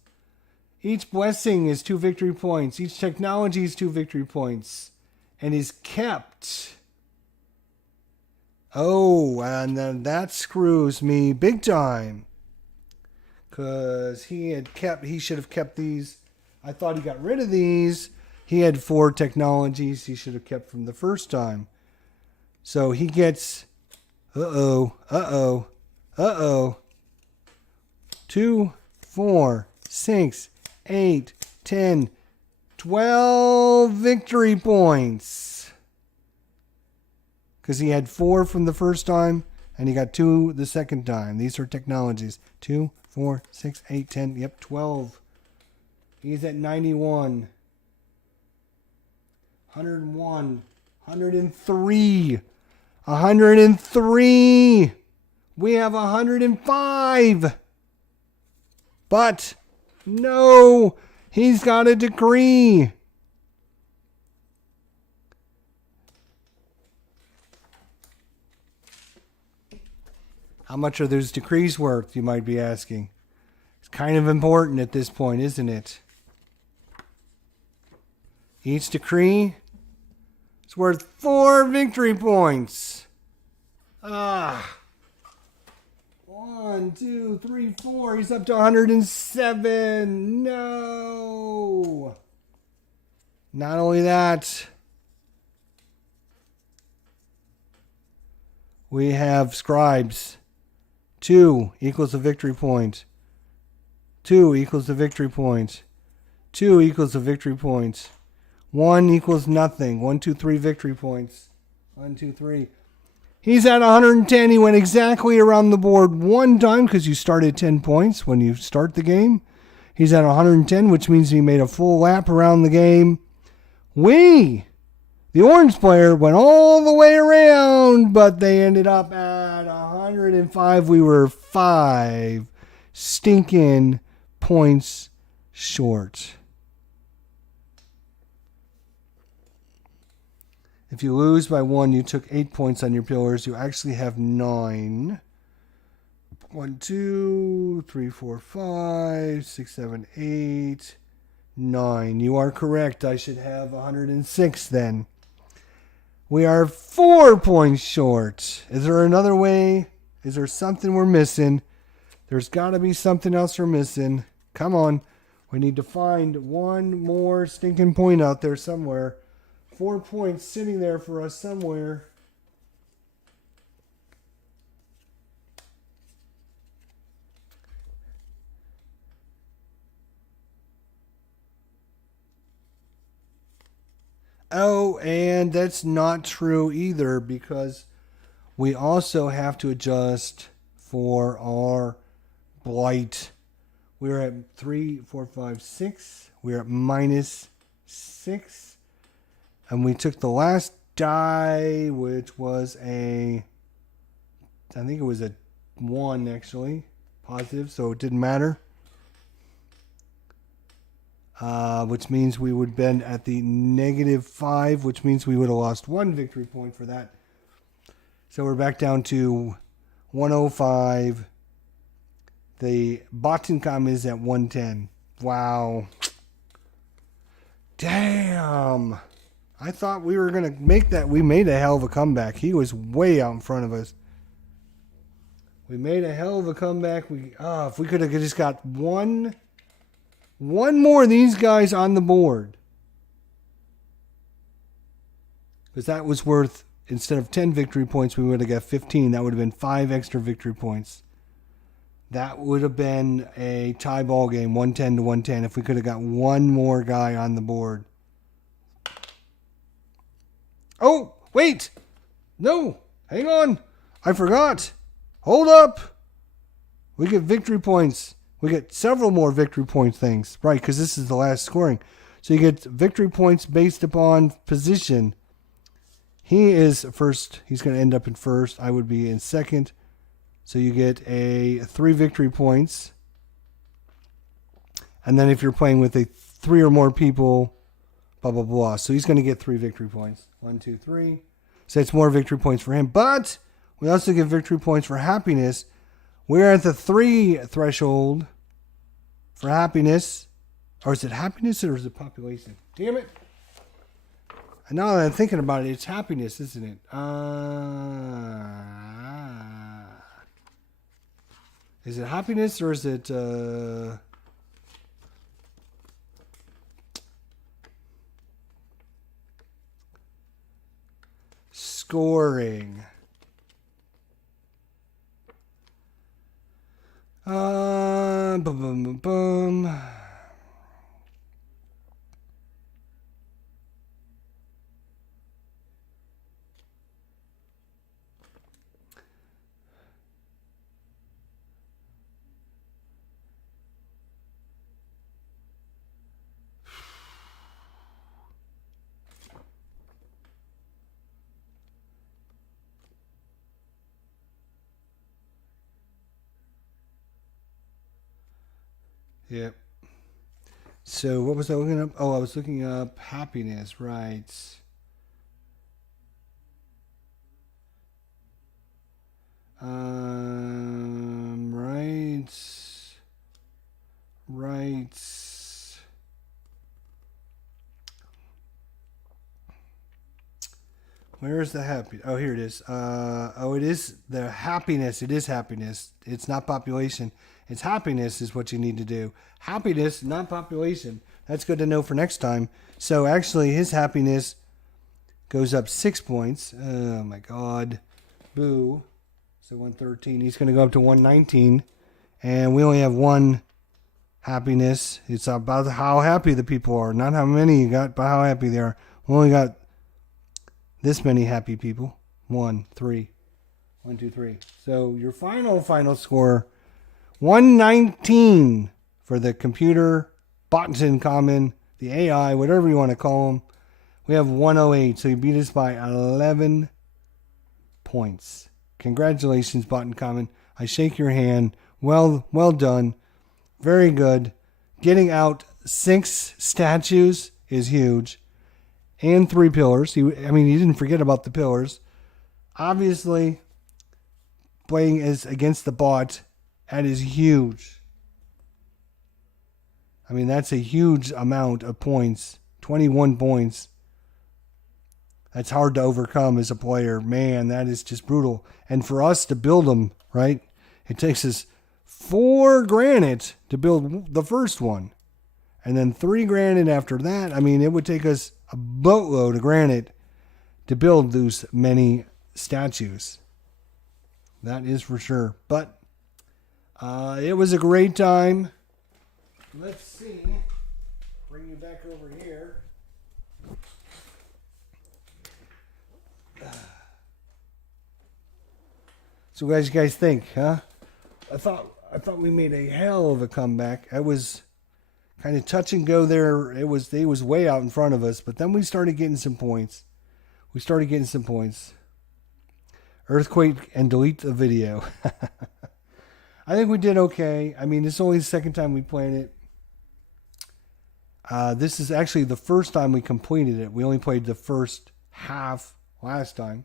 Each blessing is 2 victory points. Each technology is 2 victory points. And is kept. Oh, and then that screws me big time. Because he should have kept these. I thought he got rid of these. He had 4 technologies he should have kept from the first time. So he gets, 2, 4, 6, 8, 10, 12 victory points. Because he had 4 from the first time, and he got 2 the second time. These are technologies. 2, 4, 6, 8, 10, yep, 12. He's at 91. 101. 103. 103. We have 105. But, no, he's got a decree. How much are those decrees worth, you might be asking? It's kind of important at this point, isn't it? Each decree is worth 4 victory points. 1, 2, 3, 4. He's up to 107. No. Not only that, we have scribes. 2 equals a victory point. 2 equals a victory point. 2 equals a victory point. 1 equals nothing. 1, 2, 3 victory points. 1, 2, 3. He's at 110. He went exactly around the board one time because you start at 10 points when you start the game. He's at 110, which means he made a full lap around the game. The orange player, went all the way around, but they ended up at 105. We were 5 stinking points short. If you lose by 1, you took 8 points on your pillars. You actually have 9. 1, 2, 3, 4, 5, 6, 7, 8, 9. You are correct. I should have 106 then. We are 4 points short. Is there another way? Is there something we're missing? There's got to be something else we're missing. Come on. We need to find one more stinking point out there somewhere. 4 points sitting there for us somewhere. Oh, and that's not true either because we also have to adjust for our blight. We're at 3, 4, 5, 6. We're at minus 6. And we took the last die, which was I think it was a 1 actually. Positive, so it didn't matter. Which means we would have been at the -5, which means we would have lost 1 victory point for that. So we're back down to 105. The Botankhamun is at 110. Wow. Damn. I thought we were going to make that. We made a hell of a comeback. He was way out in front of us. We made a hell of a comeback. If we could have just got one more of these guys on the board. Because that was worth, instead of 10 victory points, we would have got 15. That would have been 5 extra victory points. That would have been a tie ball game, 110 to 110, if we could have got one more guy on the board. Oh, wait. No, hang on. I forgot. Hold up. We get victory points. We get several more victory point things. Right, because this is the last scoring. So you get victory points based upon position. He is first. He's going to end up in first. I would be in second. So you get 3 victory points. And then if you're playing with 3 or more people, blah, blah, blah. So he's going to get 3 victory points. 1, 2, 3. So it's more victory points for him. But we also get victory points for happiness. We're at the 3 threshold for happiness. Or is it happiness or is it population? Damn it. And now that I'm thinking about it, it's happiness, isn't it? Is it happiness or is it... scoring? Boom, boom, boom, boom. Yep. So what was I looking up? Oh, I was looking up happiness, right. Right. Where is the happy? Oh, here it is. It is the happiness. It is happiness. It's not population. It's happiness is what you need to do. Happiness, not population. That's good to know for next time. So actually, his happiness goes up 6 points. Oh my God. Boo. So 113. He's going to go up to 119. And we only have 1 happiness. It's about how happy the people are. Not how many you got, but how happy they are. We only got this many happy people. 1, 3. 1, 2, 3. So your final score, 119 for the computer, Botankhamun, the AI, whatever you want to call them. We have 108, so you beat us by 11 points. Congratulations, Botankhamun. I shake your hand. Well done. Very good. Getting out 6 statues is huge. And 3 pillars. He didn't forget about the pillars. Obviously, playing is against the bot. That is huge. I mean, that's a huge amount of points. 21 points. That's hard to overcome as a player. Man, that is just brutal. And for us to build them, right? It takes us 4 granite to build the first one. And then 3 granite after that. I mean, it would take us a boatload of granite to build those many statues. That is for sure. But it was a great time. Let's see. Bring you back over here. So what do you guys think, huh? I thought we made a hell of a comeback. It was kind of touch and go there. It was way out in front of us, but then we started getting some points. Earthquake and delete the video. I think we did okay. I mean, it's only the second time we played it. This is actually the first time we completed it. We only played the first half last time.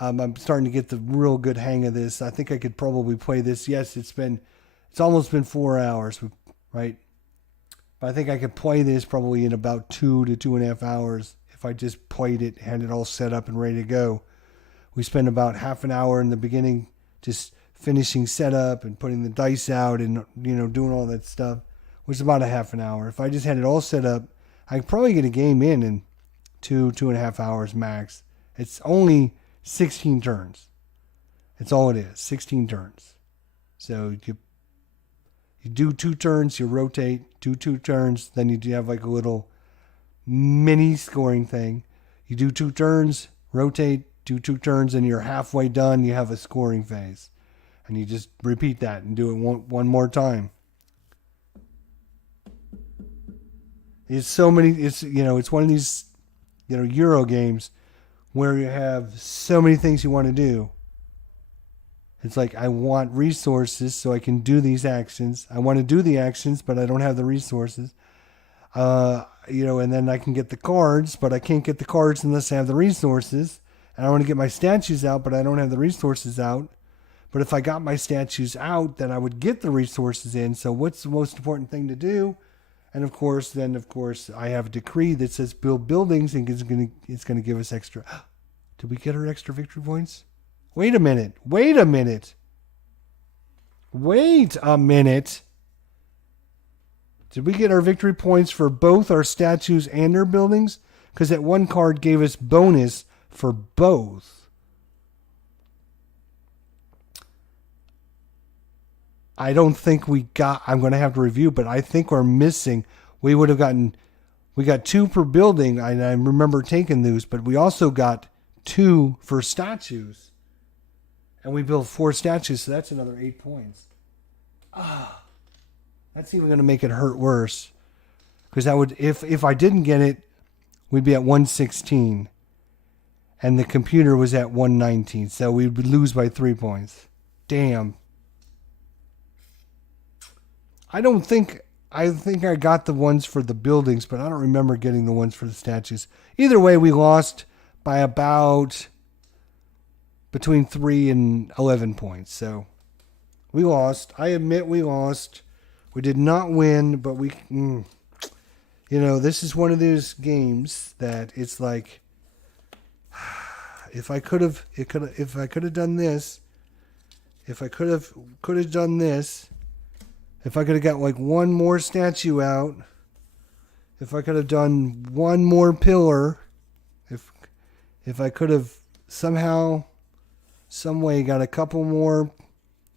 I'm starting to get the real good hang of this. I think I could probably play this. Yes, it's almost been 4 hours, right? But I think I could play this probably in about 2 to 2.5 hours if I just played it, had it all set up and ready to go. We spent about half an hour in the beginning just finishing setup and putting the dice out and, doing all that stuff, which is about a half an hour. If I just had it all set up, I could probably get a game in 2.5 hours max. It's only 16 turns. That's all it is, 16 turns. So you do 2 turns, you rotate, do 2 turns, then you have like a little mini scoring thing. You do 2 turns, rotate, do 2 turns, and you're halfway done, you have a scoring phase. And you just repeat that and do it one more time. It's one of these, Euro games where you have so many things you want to do. It's like, I want resources so I can do these actions. I want to do the actions, but I don't have the resources. And then I can get the cards, but I can't get the cards unless I have the resources. And I want to get my statues out, but I don't have the resources out. But if I got my statues out, then I would get the resources in. So what's the most important thing to do? And of course, I have a decree that says build buildings, and it's going to give us extra. Did we get our extra victory points? Wait a minute. Did we get our victory points for both our statues and our buildings? Because that one card gave us bonus for both. I don't think I'm going to have to review, but I think we're missing. We got 2 per building. I remember taking those, but we also got 2 for statues. And we built 4 statues, so that's another 8 points. That's even going to make it hurt worse. Because that would, if I didn't get it, we'd be at 116. And the computer was at 119. So we would lose by 3 points. Damn. I think I got the ones for the buildings, but I don't remember getting the ones for the statues. Either way, we lost by about between 3 and 11 points. So we lost. I admit we lost. We did not win, but this is one of those games that it's like, if I could have done this, if I could have done this. If I could have got like one more statue out, if I could have done one more pillar, if I could have somehow, some way got a couple more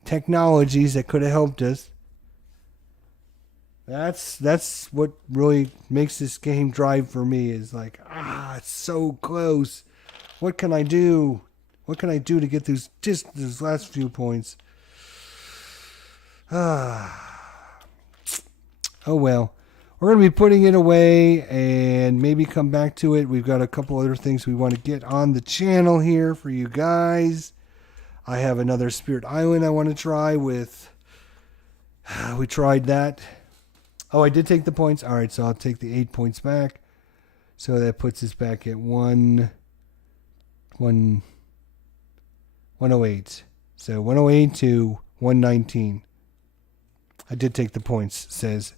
technologies that could have helped us, that's what really makes this game drive for me, is like, it's so close. What can I do? What can I do to get those last few points? Oh well, we're going to be putting it away and maybe come back to it. We've got a couple other things we want to get on the channel here for you guys. I have another Spirit Island I want to try with. We tried that. Oh, I did take the points. All right, so I'll take the 8 points back. So that puts us back at 108. So 108 to 119. I did take the points, says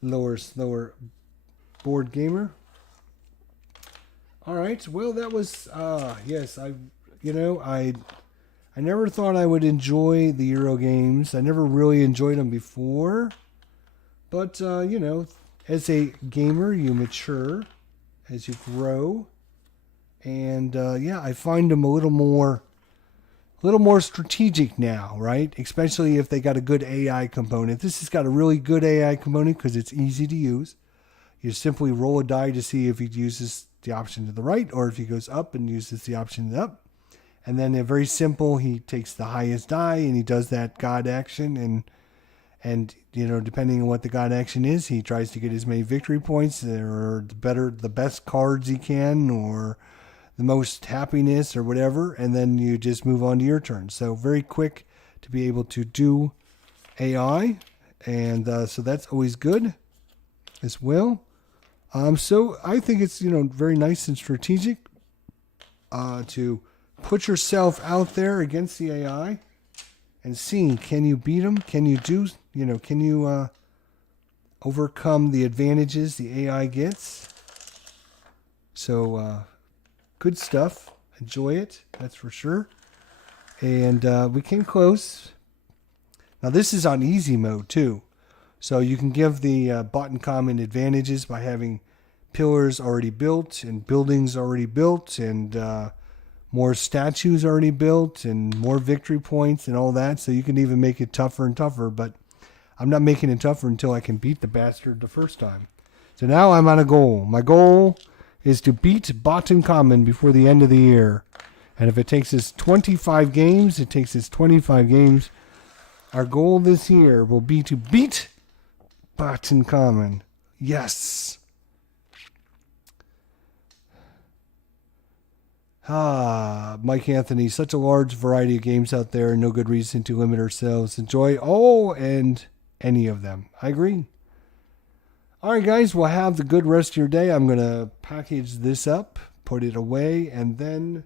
Slower Board Gamer. All right. Well, that was yes. I never thought I would enjoy the Euro games. I never really enjoyed them before, but as a gamer, you mature as you grow, and I find them a little more strategic now, right? Especially if they got a good AI component. This has got a really good AI component because it's easy to use. You simply roll a die to see if he uses the option to the right or if he goes up and uses the option up. And then very simple, he takes the highest die and he does that God action, and depending on what the God action is, he tries to get as many victory points or the best cards he can, or the most happiness or whatever, and then you just move on to your turn. So very quick to be able to do AI, and so that's always good as well. So I think it's very nice and strategic to put yourself out there against the AI and see, can you beat them? Can you overcome the advantages the AI gets? So good stuff. Enjoy it, that's for sure. And we came close. Now this is on easy mode too. So you can give the Botankhamun advantages by having pillars already built and buildings already built and more statues already built and more victory points and all that. So you can even make it tougher and tougher. But I'm not making it tougher until I can beat the bastard the first time. So now I'm on a goal. My goal is to beat Botankhamun before the end of the year. And if it takes us 25 games, it takes us 25 games. Our goal this year will be to beat Botankhamun. Yes. Mike Anthony, such a large variety of games out there, no good reason to limit ourselves. Enjoy all and any of them. I agree. All right, guys, well, have the good rest of your day. I'm going to package this up, put it away, and then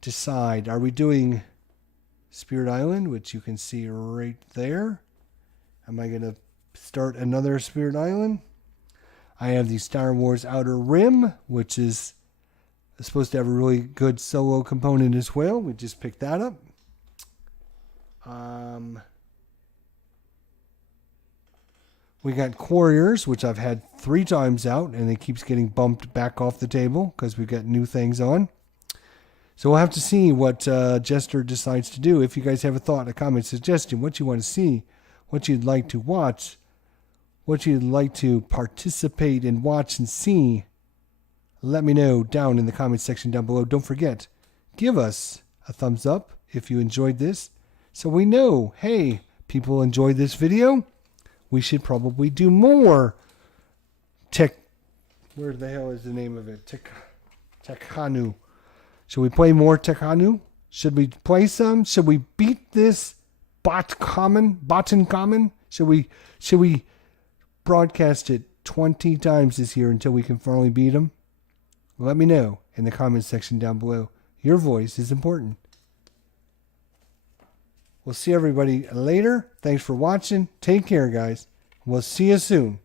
decide. Are we doing Spirit Island, which you can see right there? Am I going to start another Spirit Island? I have the Star Wars Outer Rim, which is supposed to have a really good solo component as well. We just picked that up. We got Quarriors, which I've had 3 times out, and it keeps getting bumped back off the table because we've got new things on. So we'll have to see what Jester decides to do. If you guys have a thought, a comment, suggestion, what you want to see, what you'd like to watch, what you'd like to participate and watch and see, let me know down in the comment section down below. Don't forget, give us a thumbs up if you enjoyed this, so we know, hey, people enjoyed this video. We should probably do more where the hell is the name of it? TEKHENU. Should we play more TEKHENU? Should we play some? Should we beat this Botankhamun? Should we broadcast it 20 times this year until we can finally beat him? Let me know in the comment section down below. Your voice is important. We'll see everybody later. Thanks for watching. Take care, guys. We'll see you soon.